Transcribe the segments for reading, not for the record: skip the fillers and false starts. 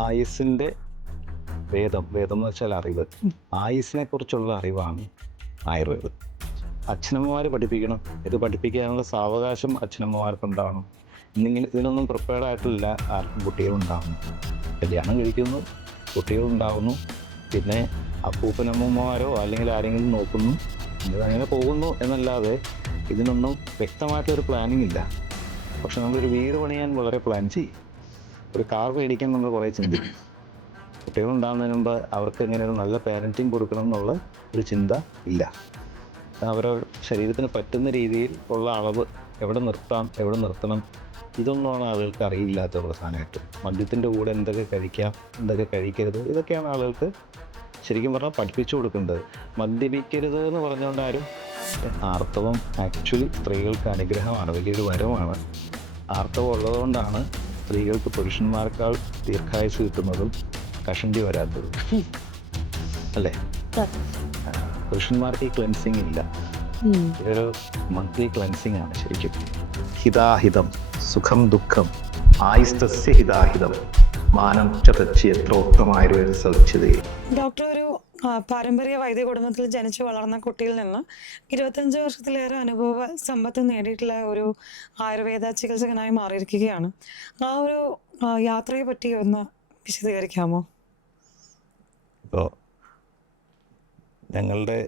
ആയുസ്സിൻ്റെ വേദം എന്ന് വെച്ചാൽ അറിവ്. ആയുസ്സിനെ കുറിച്ചുള്ള അറിവാണ് ആയുർവേദം. അച്ഛനമ്മമാർ പഠിപ്പിക്കണം. ഇത് പഠിപ്പിക്കാനുള്ള സാവകാശം അച്ഛനമ്മമാർക്കുണ്ടാവണം. ഇതിനൊന്നും പ്രിപ്പയർഡ് ആയിട്ടില്ല ആർക്കും കുട്ടികളുണ്ടാവുന്നു. കല്യാണം കഴിക്കുന്നു, കുട്ടികളുണ്ടാവുന്നു, പിന്നെ അപ്പൂപ്പനമ്മമാരോ അല്ലെങ്കിൽ ആരെങ്കിലും നോക്കുന്നു, ഇതങ്ങനെ പോകുന്നു എന്നല്ലാതെ ഇതിനൊന്നും വ്യക്തമായിട്ടൊരു പ്ലാനിങ് ഇല്ല. പക്ഷെ നമ്മളൊരു വീട് പണിയാൻ വളരെ പ്ലാൻ ചെയ്യും. ഒരു കാർ മേടിക്കാൻ നമ്മൾ കുറേ ചിന്തിക്കും. കുട്ടികളുണ്ടാകുന്നതിന് മുമ്പ് അവർക്ക് എങ്ങനെ ഒരു നല്ല പാരൻറ്റിങ് കൊടുക്കണം എന്നുള്ള ഒരു ചിന്ത ഇല്ല. അവരുടെ ശരീരത്തിന് പറ്റുന്ന രീതിയിൽ ഉള്ള അളവ് എവിടെ നിർത്താം, എവിടെ നിർത്തണം, ഇതൊന്നുമാണ് ആളുകൾക്ക് അറിയില്ലാത്ത പ്രധാനമായിട്ട്. മദ്യത്തിൻ്റെ കൂടെ എന്തൊക്കെ കഴിക്കാം, എന്തൊക്കെ കഴിക്കരുത്, ഇതൊക്കെയാണ് ആളുകൾക്ക് ശരിക്കും പറഞ്ഞാൽ പഠിപ്പിച്ചു കൊടുക്കേണ്ടത്. മദ്യപിക്കരുത് എന്ന് പറഞ്ഞുകൊണ്ട് ആരും ആർത്തവം ആക്ച്വലി സ്ത്രീകൾക്ക് അനുഗ്രഹമാണ്, വലിയൊരു വരമാണ്. ആർത്തവം ഉള്ളതുകൊണ്ടാണ് സ്ത്രീകൾക്ക് പുരുഷന്മാരെക്കാൾ ദീർഘായുസ് കിട്ടുന്നതും കഷണ്ടി വരാത്തതും, അല്ലേ? പുരുഷന്മാർക്ക് ഈ ക്ലെൻസിങ് ഇല്ല. ഇതൊരു മന്ത്ലി ക്ലെൻസിങ് ആണ് ശരിക്കും. ഹിതാഹിതം സുഖം ദുഃഖം ആയുസ്തസ്യ ഹിതാഹിതം മാനം ചതച്ച് എത്രോക്തമായൊരു സൗച്യതയെ. ഡോക്ടർ ഒരു പാരമ്പര്യ വൈദ്യ കുടുംബത്തിൽ ജനിച്ചു വളർന്ന കുട്ടിയിൽ നിന്ന് 25 വർഷത്തിലേറെ അനുഭവ സമ്പത്ത് നേടിയിട്ടുള്ള ഒരു ആയുർവേദ ചികിത്സകനായി മാറിയിരിക്കുകയാണ്. ആ ഒരു യാത്രയെ പറ്റി ഒന്ന് വിശദീകരിക്കാമോ? ഇപ്പോൾ ഞങ്ങളുടെ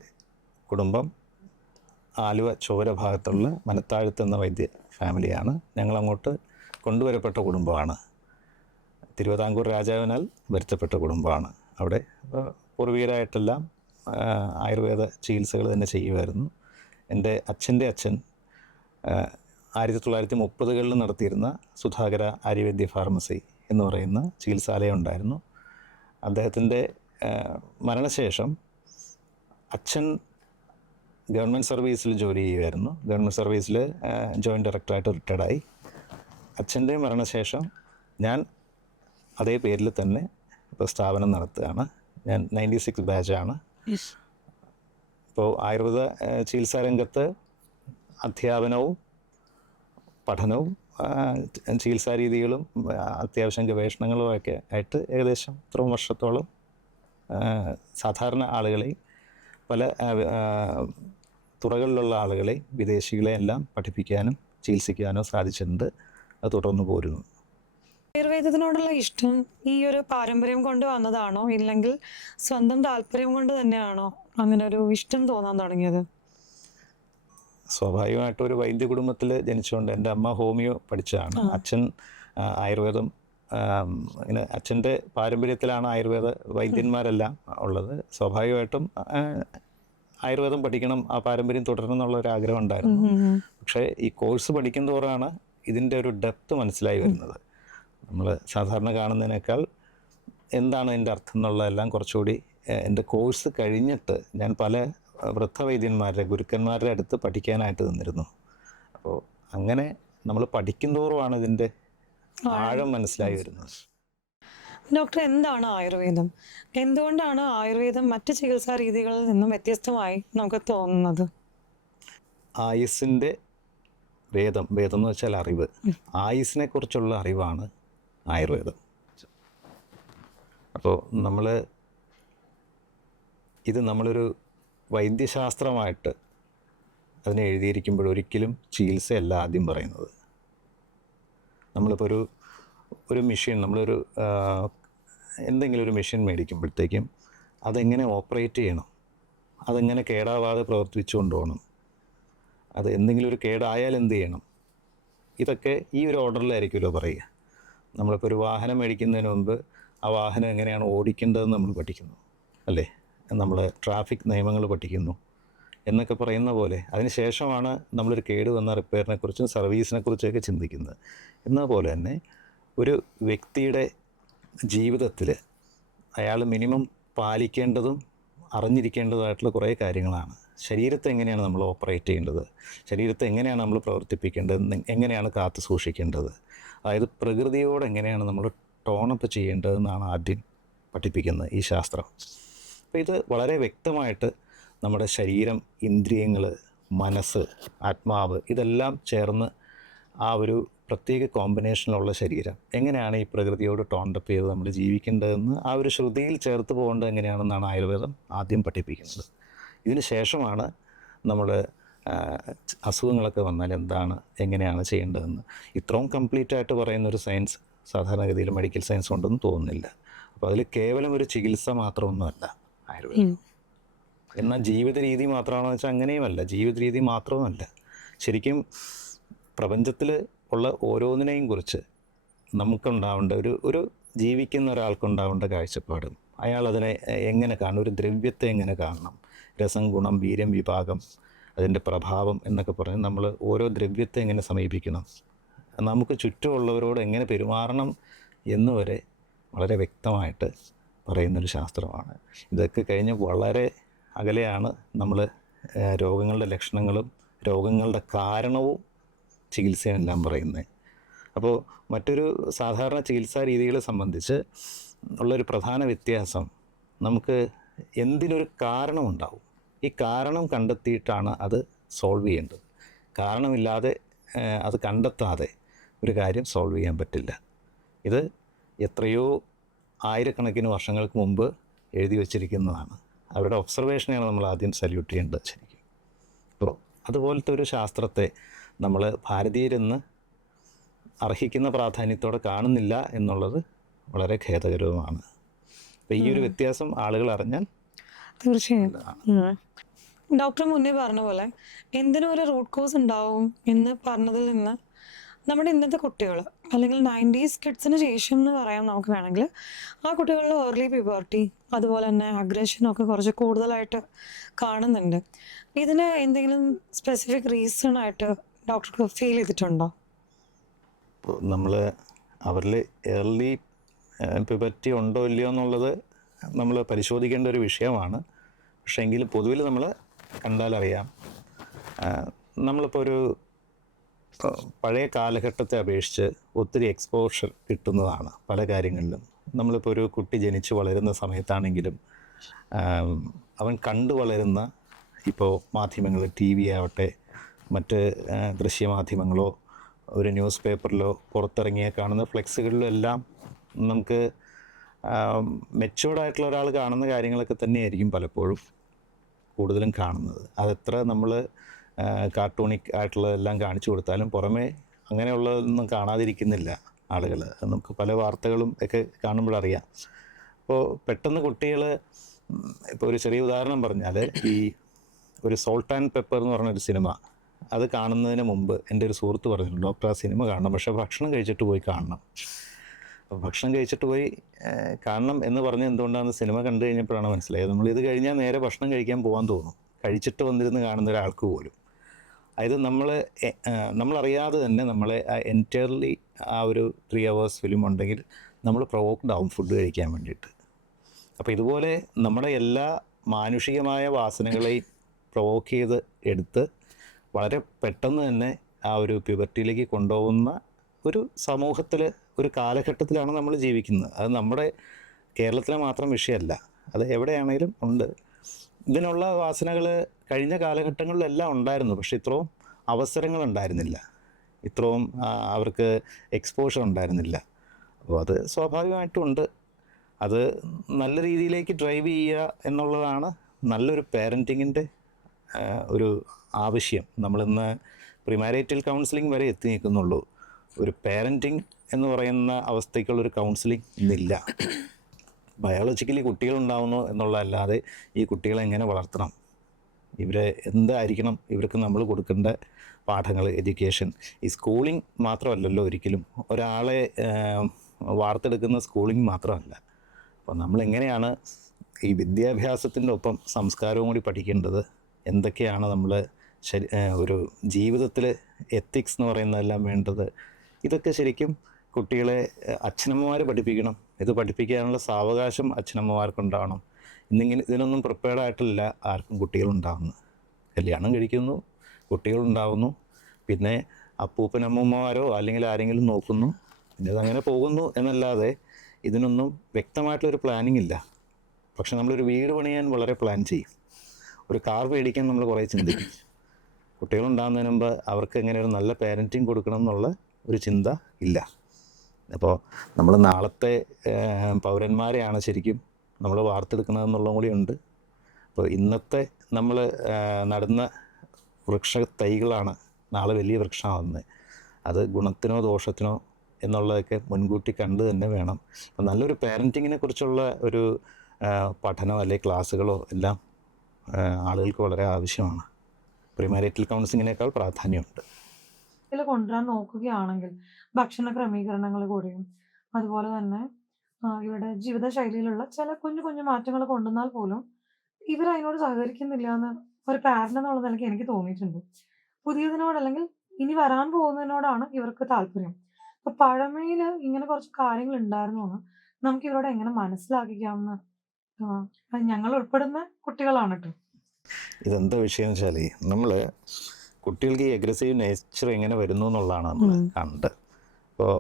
കുടുംബം ആലുവ ചോര ഭാഗത്തുള്ള മനത്താഴത്ത് എന്ന വൈദ്യ ഫാമിലിയാണ്. ഞങ്ങളങ്ങോട്ട് കൊണ്ടുവരപ്പെട്ട കുടുംബമാണ്. തിരുവിതാംകൂർ രാജാവിനാൽ വരുത്തപ്പെട്ട കുടുംബമാണ്. അവിടെ പൂർവികരായിട്ടെല്ലാം ആയുർവേദ ചികിത്സകൾ തന്നെ ചെയ്യുമായിരുന്നു. എൻ്റെ അച്ഛൻ്റെ അച്ഛൻ 1930കളിൽ നടത്തിയിരുന്ന സുധാകര ആര്യവൈദ്യ ഫാർമസി എന്ന് പറയുന്ന ചികിത്സാലയം ഉണ്ടായിരുന്നു. അദ്ദേഹത്തിൻ്റെ മരണശേഷം അച്ഛൻ ഗവൺമെൻറ് സർവീസിൽ ജോലി ചെയ്യുമായിരുന്നു. ഗവൺമെൻറ് സർവീസിൽ ജോയിൻറ്റ് ഡയറക്ടറായിട്ട് റിട്ടയർഡായി. അച്ഛൻ്റെ മരണശേഷം ഞാൻ അതേ പേരിൽ തന്നെ ഇപ്പോൾ സ്ഥാപനം നടത്തുകയാണ്. ഞാൻ 96 ബാച്ചാണ്. ഇപ്പോൾ ആയുർവേദ ചികിത്സാ രംഗത്ത് അധ്യാപനവും പഠനവും ചികിത്സാ രീതികളും അത്യാവശ്യം ഗവേഷണങ്ങളുമൊക്കെ ആയിട്ട് ഏകദേശം 3 വർഷത്തോളം സാധാരണ ആളുകളെയും പല തുറകളിലുള്ള ആളുകളെയും വിദേശികളെയും എല്ലാം പഠിപ്പിക്കാനും ചികിത്സിക്കാനോ സാധിച്ചിട്ടുണ്ട്. അത് തുടർന്ന് പോരുന്നു. ആയുർവേദത്തിനോടുള്ള ഇഷ്ടം ഈ ഒരു പാരമ്പര്യം കൊണ്ട് വന്നതാണോ, ഇല്ലെങ്കിൽ സ്വന്തം താല്പര്യം കൊണ്ട് തന്നെയാണോ അങ്ങനെ ഒരു ഇഷ്ടം തോന്നാൻ തുടങ്ങിയത്? സ്വാഭാവികമായിട്ടും ഒരു വൈദ്യ കുടുംബത്തിൽ ജനിച്ചുകൊണ്ട് എൻ്റെ അമ്മ ഹോമിയോ പഠിച്ചതാണ്. അച്ഛൻ ആയുർവേദം, ഇങ്ങനെ അച്ഛൻ്റെ പാരമ്പര്യത്തിലാണ് ആയുർവേദ വൈദ്യന്മാരെല്ലാം ഉള്ളത്. സ്വാഭാവികമായിട്ടും ആയുർവേദം പഠിക്കണം, ആ പാരമ്പര്യം തുടരണം എന്നുള്ള ഒരു ആഗ്രഹം ഉണ്ടായിരുന്നു. പക്ഷേ ഈ കോഴ്സ് പഠിക്കുന്നതോറാണ് ഇതിൻ്റെ ഒരു ഡെപ്ത് മനസ്സിലായി വരുന്നത്. നമ്മൾ സാധാരണ കാണുന്നതിനേക്കാൾ എന്താണ് എൻ്റെ അർത്ഥം എന്നുള്ളതെല്ലാം കുറച്ചുകൂടി എൻ്റെ കോഴ്സ് കഴിഞ്ഞിട്ട് ഞാൻ പല വൃദ്ധവൈദ്യന്മാരുടെ ഗുരുക്കന്മാരുടെ അടുത്ത് പഠിക്കാനായിട്ട് നിന്നിരുന്നു. അപ്പോൾ അങ്ങനെ നമ്മൾ പഠിക്കുന്തോറുമാണ് ഇതിൻ്റെ ആഴം മനസ്സിലായി വരുന്നത്. ഡോക്ടർ, എന്താണ് ആയുർവേദം? എന്തുകൊണ്ടാണ് ആയുർവേദം മറ്റ് ചികിത്സാ രീതികളിൽ നിന്നും വ്യത്യസ്തമായി നമുക്ക് തോന്നുന്നത്? ആയുസ്സിൻ്റെ വേദം എന്ന് വെച്ചാൽ അറിവ്. ആയുസ്സിനെ കുറിച്ചുള്ള അറിവാണ് ആയുർവേദം. അപ്പോൾ നമ്മളൊരു വൈദ്യശാസ്ത്രമായിട്ട് അതിനെ എഴുതിയിരിക്കുമ്പോൾ ഒരിക്കലും ചികിത്സയല്ല ആദ്യം പറയുന്നത്. നമ്മളിപ്പോൾ ഒരു മെഷീൻ, നമ്മളൊരു എന്തെങ്കിലും ഒരു മെഷീൻ മേടിക്കുമ്പോഴത്തേക്കും അതെങ്ങനെ ഓപ്പറേറ്റ് ചെയ്യണം, അതെങ്ങനെ കേടാവാതെ പ്രവർത്തിച്ചു കൊണ്ടുപോകണം, അത് എന്തെങ്കിലും ഒരു കേടായാൽ എന്ത് ചെയ്യണം, ഇതൊക്കെ ഈ ഒരു ഓർഡറിലായിരിക്കുമല്ലോ പറയുക. നമ്മളിപ്പോൾ ഒരു വാഹനം മേടിക്കുന്നതിന് മുമ്പ് ആ വാഹനം എങ്ങനെയാണ് ഓടിക്കേണ്ടതെന്ന് നമ്മൾ പഠിക്കുന്നു, അല്ലേ? നമ്മൾ ട്രാഫിക് നിയമങ്ങൾ പഠിക്കുന്നു എന്നൊക്കെ പറയുന്ന പോലെ അതിന് ശേഷമാണ് നമ്മളൊരു കേട് വന്ന റിപ്പയറിനെ കുറിച്ചും സർവീസിനെ കുറിച്ചൊക്കെ ചിന്തിക്കുന്നത്. എന്ന പോലെ തന്നെ ഒരു വ്യക്തിയുടെ ജീവിതത്തിൽ അയാൾ മിനിമം പാലിക്കേണ്ടതും അറിഞ്ഞിരിക്കേണ്ടതായിട്ടുള്ള കുറേ കാര്യങ്ങളാണ്. ശരീരത്തെ എങ്ങനെയാണ് നമ്മൾ ഓപ്പറേറ്റ് ചെയ്യേണ്ടത്, ശരീരത്തെ എങ്ങനെയാണ് നമ്മൾ പ്രവർത്തിപ്പിക്കേണ്ടത്, എങ്ങനെയാണ് കാത്തു സൂക്ഷിക്കേണ്ടത്, അതായത് പ്രകൃതിയോട് എങ്ങനെയാണ് നമ്മൾ ടോണപ്പ് ചെയ്യേണ്ടതെന്നാണ് ആദ്യം പഠിപ്പിക്കുന്നത് ഈ ശാസ്ത്രം. അപ്പോൾ ഇത് വളരെ വ്യക്തമായിട്ട് നമ്മുടെ ശരീരം, ഇന്ദ്രിയങ്ങൾ, മനസ്സ്, ആത്മാവ് ഇതെല്ലാം ചേർന്ന് ആ ഒരു പ്രത്യേക കോമ്പിനേഷനിലുള്ള ശരീരം എങ്ങനെയാണ് ഈ പ്രകൃതിയോട് ടോണ്ടപ്പ് ചെയ്ത് നമ്മൾ ജീവിക്കേണ്ടതെന്ന് ആ ഒരു ശ്രുതിയിൽ ചേർത്ത് പോകേണ്ടത് എങ്ങനെയാണെന്നാണ് ആയുർവേദം ആദ്യം പഠിപ്പിക്കുന്നത്. ഇതിന് ശേഷമാണ് നമ്മൾ അസുഖങ്ങളൊക്കെ വന്നാൽ എന്താണ് എങ്ങനെയാണ് ചെയ്യേണ്ടതെന്ന് ഇത്രയും കംപ്ലീറ്റ് ആയിട്ട് പറയുന്നൊരു സയൻസ് സാധാരണഗതിയിൽ മെഡിക്കൽ സയൻസ് ഉണ്ടെന്ന് തോന്നുന്നില്ല. അപ്പോൾ അതിൽ കേവലം ഒരു ചികിത്സ മാത്രമൊന്നുമല്ല ആയുർവേദം. എന്നാൽ ജീവിത രീതി മാത്രമാണെന്ന് വെച്ചാൽ അങ്ങനെയുമല്ല. ജീവിത രീതി മാത്രവുമല്ല, ശരിക്കും പ്രപഞ്ചത്തിൽ ഉള്ള ഓരോന്നിനെയും കുറിച്ച് നമുക്കുണ്ടാവേണ്ട ഒരു ജീവിക്കുന്ന ഒരാൾക്കുണ്ടാവേണ്ട കാഴ്ചപ്പാടും അയാൾ അതിനെ എങ്ങനെ കാണണം, ഒരു ദ്രവ്യത്തെ എങ്ങനെ കാണണം, രസം, ഗുണം, വീര്യം, വിഭാഗം, അതിൻ്റെ പ്രഭാവം എന്നൊക്കെ പറഞ്ഞ് നമ്മൾ ഓരോ ദ്രവ്യത്തെ എങ്ങനെ സമീപിക്കണം, നമുക്ക് ചുറ്റുമുള്ളവരോട് എങ്ങനെ പെരുമാറണം എന്നുവരെ വളരെ വ്യക്തമായിട്ട് പറയുന്നൊരു ശാസ്ത്രമാണ്. ഇതൊക്കെ കഴിഞ്ഞ് വളരെ അകലെയാണ് നമ്മൾ രോഗങ്ങളുടെ ലക്ഷണങ്ങളും രോഗങ്ങളുടെ കാരണവും ചികിത്സയും എല്ലാം പറയുന്നത്. അപ്പോൾ മറ്റൊരു സാധാരണ ചികിത്സാ രീതികളെ സംബന്ധിച്ച് ഉള്ളൊരു പ്രധാന വ്യത്യാസം, നമുക്ക് എന്തിനൊരു കാരണമുണ്ടാവും, ഈ കാരണം കണ്ടെത്തിയിട്ടാണ് അത് സോൾവ് ചെയ്യേണ്ടത്. കാരണമില്ലാതെ അത് കണ്ടെത്താതെ ഒരു കാര്യം സോൾവ് ചെയ്യാൻ പറ്റില്ല. ഇത് എത്രയോ ആയിരക്കണക്കിന് വർഷങ്ങൾക്ക് മുമ്പ് എഴുതി വച്ചിരിക്കുന്നതാണ്. അവരുടെ ഒബ്സർവേഷനെയാണ് നമ്മൾ ആദ്യം സല്യൂട്ട് ചെയ്യേണ്ടത് ശരിക്കും. അപ്പോൾ അതുപോലത്തെ ഒരു ശാസ്ത്രത്തെ നമ്മൾ ഭാരതീയരെന്ന് അർഹിക്കുന്ന പ്രാധാന്യത്തോടെ കാണുന്നില്ല എന്നുള്ളത് വളരെ ഖേദകരവുമാണ്. അപ്പോൾ ഈ ഒരു വ്യത്യാസം ആളുകൾ അറിഞ്ഞാൽ തീർച്ചയായും. ഡോക്ടർ മുന്നേ പറഞ്ഞ പോലെ എന്തിനും ഒരു റൂട്ട് കോസ് ഉണ്ടാവും എന്ന് പറഞ്ഞതിൽ നിന്ന് നമ്മുടെ ഇന്നത്തെ കുട്ടികൾ അല്ലെങ്കിൽ 90s കിഡ്സിന് ശേഷം എന്ന് പറയാം നമുക്ക് വേണമെങ്കിൽ, ആ കുട്ടികളിൽ ഏർലി പ്യൂബർട്ടി അതുപോലെ തന്നെ അഗ്രഷനൊക്കെ കുറച്ച് കൂടുതലായിട്ട് കാണുന്നുണ്ട്. ഇതിന് എന്തെങ്കിലും സ്പെസിഫിക് റീസൺ ആയിട്ട് ഡോക്ടർക്ക് ഫീൽ ചെയ്തിട്ടുണ്ടോ? ഇപ്പോൾ നമ്മൾ അവരിൽ ഏർലി പ്യൂബർട്ടി ഉണ്ടോ ഇല്ലയോ എന്നുള്ളത് നമ്മൾ പരിശോധിക്കേണ്ട ഒരു വിഷയമാണ്. പക്ഷേ എങ്കിലും പൊതുവിൽ നമ്മൾ കണ്ടാലറിയാം, നമ്മളിപ്പോൾ ഒരു പഴയ കാലഘട്ടത്തെ അപേക്ഷിച്ച് ഒത്തിരി എക്സ്പോഷർ കിട്ടുന്നതാണ് പല കാര്യങ്ങളിലും. നമ്മളിപ്പോൾ ഒരു കുട്ടി ജനിച്ച് വളരുന്ന സമയത്താണെങ്കിലും അവൻ കണ്ടു വളരുന്ന ഇപ്പോൾ മാധ്യമങ്ങൾ, ടി വി ആവട്ടെ, മറ്റ് ദൃശ്യമാധ്യമങ്ങളോ ഒരു ന്യൂസ് പേപ്പറിലോ പുറത്തിറങ്ങിയ കാണുന്ന ഫ്ലെക്സുകളിലും എല്ലാം നമുക്ക് മെച്യൂർഡായിട്ടുള്ള ഒരാൾ കാണുന്ന കാര്യങ്ങളൊക്കെ തന്നെയായിരിക്കും പലപ്പോഴും കൂടുതലും കാണുന്നത്. അതെത്ര നമ്മൾ കാർട്ടൂണിക് ആയിട്ടുള്ളതെല്ലാം കാണിച്ചു കൊടുത്താലും പുറമേ അങ്ങനെയുള്ളതൊന്നും കാണാതിരിക്കുന്നില്ല ആളുകൾ. നമുക്ക് പല വാർത്തകളും ഒക്കെ കാണുമ്പോഴറിയാം. അപ്പോൾ പെട്ടെന്ന് കുട്ടികൾ, ഇപ്പോൾ ഒരു ചെറിയ ഉദാഹരണം പറഞ്ഞാൽ, ഈ ഒരു സോൾട്ട് ആൻഡ് പെപ്പർ എന്ന് പറഞ്ഞൊരു സിനിമ, അത് കാണുന്നതിന് മുമ്പ് എൻ്റെ ഒരു സുഹൃത്ത് പറഞ്ഞിട്ടുണ്ട്, ഡോക്ടർ ആ സിനിമ കാണണം, പക്ഷേ ഭക്ഷണം കഴിച്ചിട്ട് പോയി കാണണം. അപ്പോൾ ഭക്ഷണം കഴിച്ചിട്ട് പോയി കാണണം എന്ന് പറഞ്ഞ് എന്തുകൊണ്ടാണെന്ന് സിനിമ കണ്ടു കഴിഞ്ഞപ്പോഴാണ് മനസ്സിലായത്. നമ്മളിത് കഴിഞ്ഞാൽ നേരെ ഭക്ഷണം കഴിക്കാൻ പോകാൻ തോന്നും, കഴിച്ചിട്ട് വന്നിരുന്ന് കാണുന്ന ഒരാൾക്ക് പോലും. അതായത് നമ്മളറിയാതെ തന്നെ നമ്മളെ എൻറ്റയർലി ആ ഒരു 3 hours ഫിലിം ഉണ്ടെങ്കിൽ നമ്മൾ പ്രൊവോക്ഡ് ആവും ഫുഡ് കഴിക്കാൻ വേണ്ടിയിട്ട്. അപ്പോൾ ഇതുപോലെ നമ്മുടെ എല്ലാ മാനുഷികമായ വാസനകളെയും പ്രൊവോക്ക് ചെയ്ത് എടുത്ത് വളരെ പെട്ടെന്ന് തന്നെ ആ ഒരു പ്യൂബർട്ടിയിലേക്ക് കൊണ്ടുപോകുന്ന ഒരു സമൂഹത്തിൽ, ഒരു കാലഘട്ടത്തിലാണ് നമ്മൾ ജീവിക്കുന്നത്. അത് നമ്മുടെ കേരളത്തിലെ മാത്രം വിഷയമല്ല, അത് എവിടെയാണേലും ഉണ്ട്. ഇതിനുള്ള വാസനകൾ കഴിഞ്ഞ കാലഘട്ടങ്ങളിലെല്ലാം ഉണ്ടായിരുന്നു, പക്ഷേ ഇത്രയും അവസരങ്ങളുണ്ടായിരുന്നില്ല, ഇത്രയും അവർക്ക് എക്സ്പോഷർ ഉണ്ടായിരുന്നില്ല. അപ്പോൾ അത് സ്വാഭാവികമായിട്ടും ഉണ്ട്. അത് നല്ല രീതിയിലേക്ക് ഡ്രൈവ് ചെയ്യുക എന്നുള്ളതാണ് നല്ലൊരു പാരൻറ്റിങ്ങിൻ്റെ ഒരു ആവശ്യം. നമ്മളിന്ന് പ്രിമാരൈറ്റൽ കൗൺസിലിംഗ് വരെ എത്തി നിൽക്കുന്നുള്ളൂ. ഒരു പാരൻറ്റിങ് എന്ന് പറയുന്ന അവസ്ഥയ്ക്കുള്ളൊരു കൗൺസിലിംഗ് ഇന്നില്ല. ബയോളജിക്കലി കുട്ടികളുണ്ടാവുന്നു എന്നുള്ളതല്ലാതെ ഈ കുട്ടികളെ എങ്ങനെ വളർത്തണം, ഇവരെ എന്തായിരിക്കണം ഇവർക്ക് നമ്മൾ കൊടുക്കേണ്ട പാഠങ്ങൾ, എഡ്യൂക്കേഷൻ. ഈ സ്കൂളിംഗ് മാത്രമല്ലല്ലോ ഒരിക്കലും ഒരാളെ വാർത്തെടുക്കുന്ന സ്കൂളിംഗ് മാത്രമല്ല. അപ്പോൾ നമ്മളെങ്ങനെയാണ് ഈ വിദ്യാഭ്യാസത്തിൻ്റെ ഒപ്പം സംസ്കാരവും കൂടി പഠിക്കേണ്ടത്, എന്തൊക്കെയാണ് നമ്മൾ ഒരു ജീവിതത്തിൽ എത്തിക്സ് എന്ന് പറയുന്നതെല്ലാം വേണ്ടത്, ഇതൊക്കെ ശരിക്കും കുട്ടികളെ അച്ഛനമ്മമാർ പഠിപ്പിക്കണം. ഇത് പഠിപ്പിക്കാനുള്ള സാവകാശം അച്ഛനമ്മമാർക്കുണ്ടാവണം. ഇതിനൊന്നും പ്രിപ്പയർഡായിട്ടില്ല ആർക്കും കുട്ടികളുണ്ടാകുന്നു. കല്യാണം കഴിക്കുന്നു, കുട്ടികളുണ്ടാകുന്നു, പിന്നെ അപ്പൂപ്പനമ്മമാരോ അല്ലെങ്കിൽ ആരെങ്കിലും നോക്കുന്നു, പിന്നെ അതങ്ങനെ പോകുന്നു എന്നല്ലാതെ ഇതിനൊന്നും വ്യക്തമായിട്ടുള്ളൊരു പ്ലാനിങ് ഇല്ല. പക്ഷെ നമ്മളൊരു വീട് പണിയാൻ വളരെ പ്ലാൻ ചെയ്യും, ഒരു കാർ മേടിക്കാൻ നമ്മൾ കുറേ ചിന്തിക്കും. കുട്ടികളുണ്ടാകുന്നതിന് മുമ്പ് അവർക്ക് എങ്ങനെ ഒരു നല്ല പാരൻറ്റിങ് കൊടുക്കണം എന്നുള്ള ഒരു ചിന്ത ഇല്ല. അപ്പോൾ നമ്മൾ നാളത്തെ പൗരന്മാരെയാണ് ശരിക്കും നമ്മൾ വാർത്തെടുക്കുന്നതെന്നുള്ളതും കൂടി ഉണ്ട്. അപ്പോൾ ഇന്നത്തെ നമ്മൾ നടുന്ന വൃക്ഷ തൈകളാണ് നാളെ വലിയ വൃക്ഷമാവുന്നത്. അത് ഗുണത്തിനോ ദോഷത്തിനോ എന്നുള്ളതൊക്കെ മുൻകൂട്ടി കണ്ട് തന്നെ വേണം. അപ്പം നല്ലൊരു പാരൻറ്റിങ്ങിനെ കുറിച്ചുള്ള ഒരു പഠനമോ അല്ലെങ്കിൽ ക്ലാസ്സുകളോ എല്ലാം ആളുകൾക്ക് വളരെ ആവശ്യമാണ്. പ്രീമാരിറ്റൽ കൗൺസിലിങ്ങിനേക്കാൾ പ്രാധാന്യമുണ്ട്. ഇതിൽ കൊണ്ടുവരാൻ നോക്കുകയാണെങ്കിൽ ഭക്ഷണ ക്രമീകരണങ്ങൾ കൂടിയും അതുപോലെ തന്നെ ഇവരുടെ ജീവിതശൈലിയിലുള്ള ചില കുഞ്ഞു കുഞ്ഞു മാറ്റങ്ങൾ കൊണ്ടുവന്നാൽ പോലും ഇവർ അതിനോട് സഹകരിക്കുന്നില്ല എന്ന് ഒരു പാരന്റ് എന്നുള്ള നിലയ്ക്ക് എനിക്ക് തോന്നിയിട്ടുണ്ട്. പുതിയതിനോട് അല്ലെങ്കിൽ ഇനി വരാൻ പോകുന്നതിനോടാണ് ഇവർക്ക് താല്പര്യം. അപ്പൊ പഴമയിൽ ഇങ്ങനെ കുറച്ച് കാര്യങ്ങൾ ഉണ്ടായിരുന്നു എന്ന് നമുക്ക് ഇവരോട് എങ്ങനെ മനസ്സിലാക്കിക്കാമെന്ന് ഞങ്ങൾ ഉൾപ്പെടുന്ന കുട്ടികളാണ് കേട്ടോ. ഇതെന്താ വിഷയം എന്ന് വെച്ചാൽ നമ്മൾ കുട്ടികൾക്ക് ഈ അഗ്രസീവ് നേച്ചർ എങ്ങനെ വരുന്നു എന്നുള്ളതാണ് നമ്മൾ കണ്ട്. ഇപ്പോൾ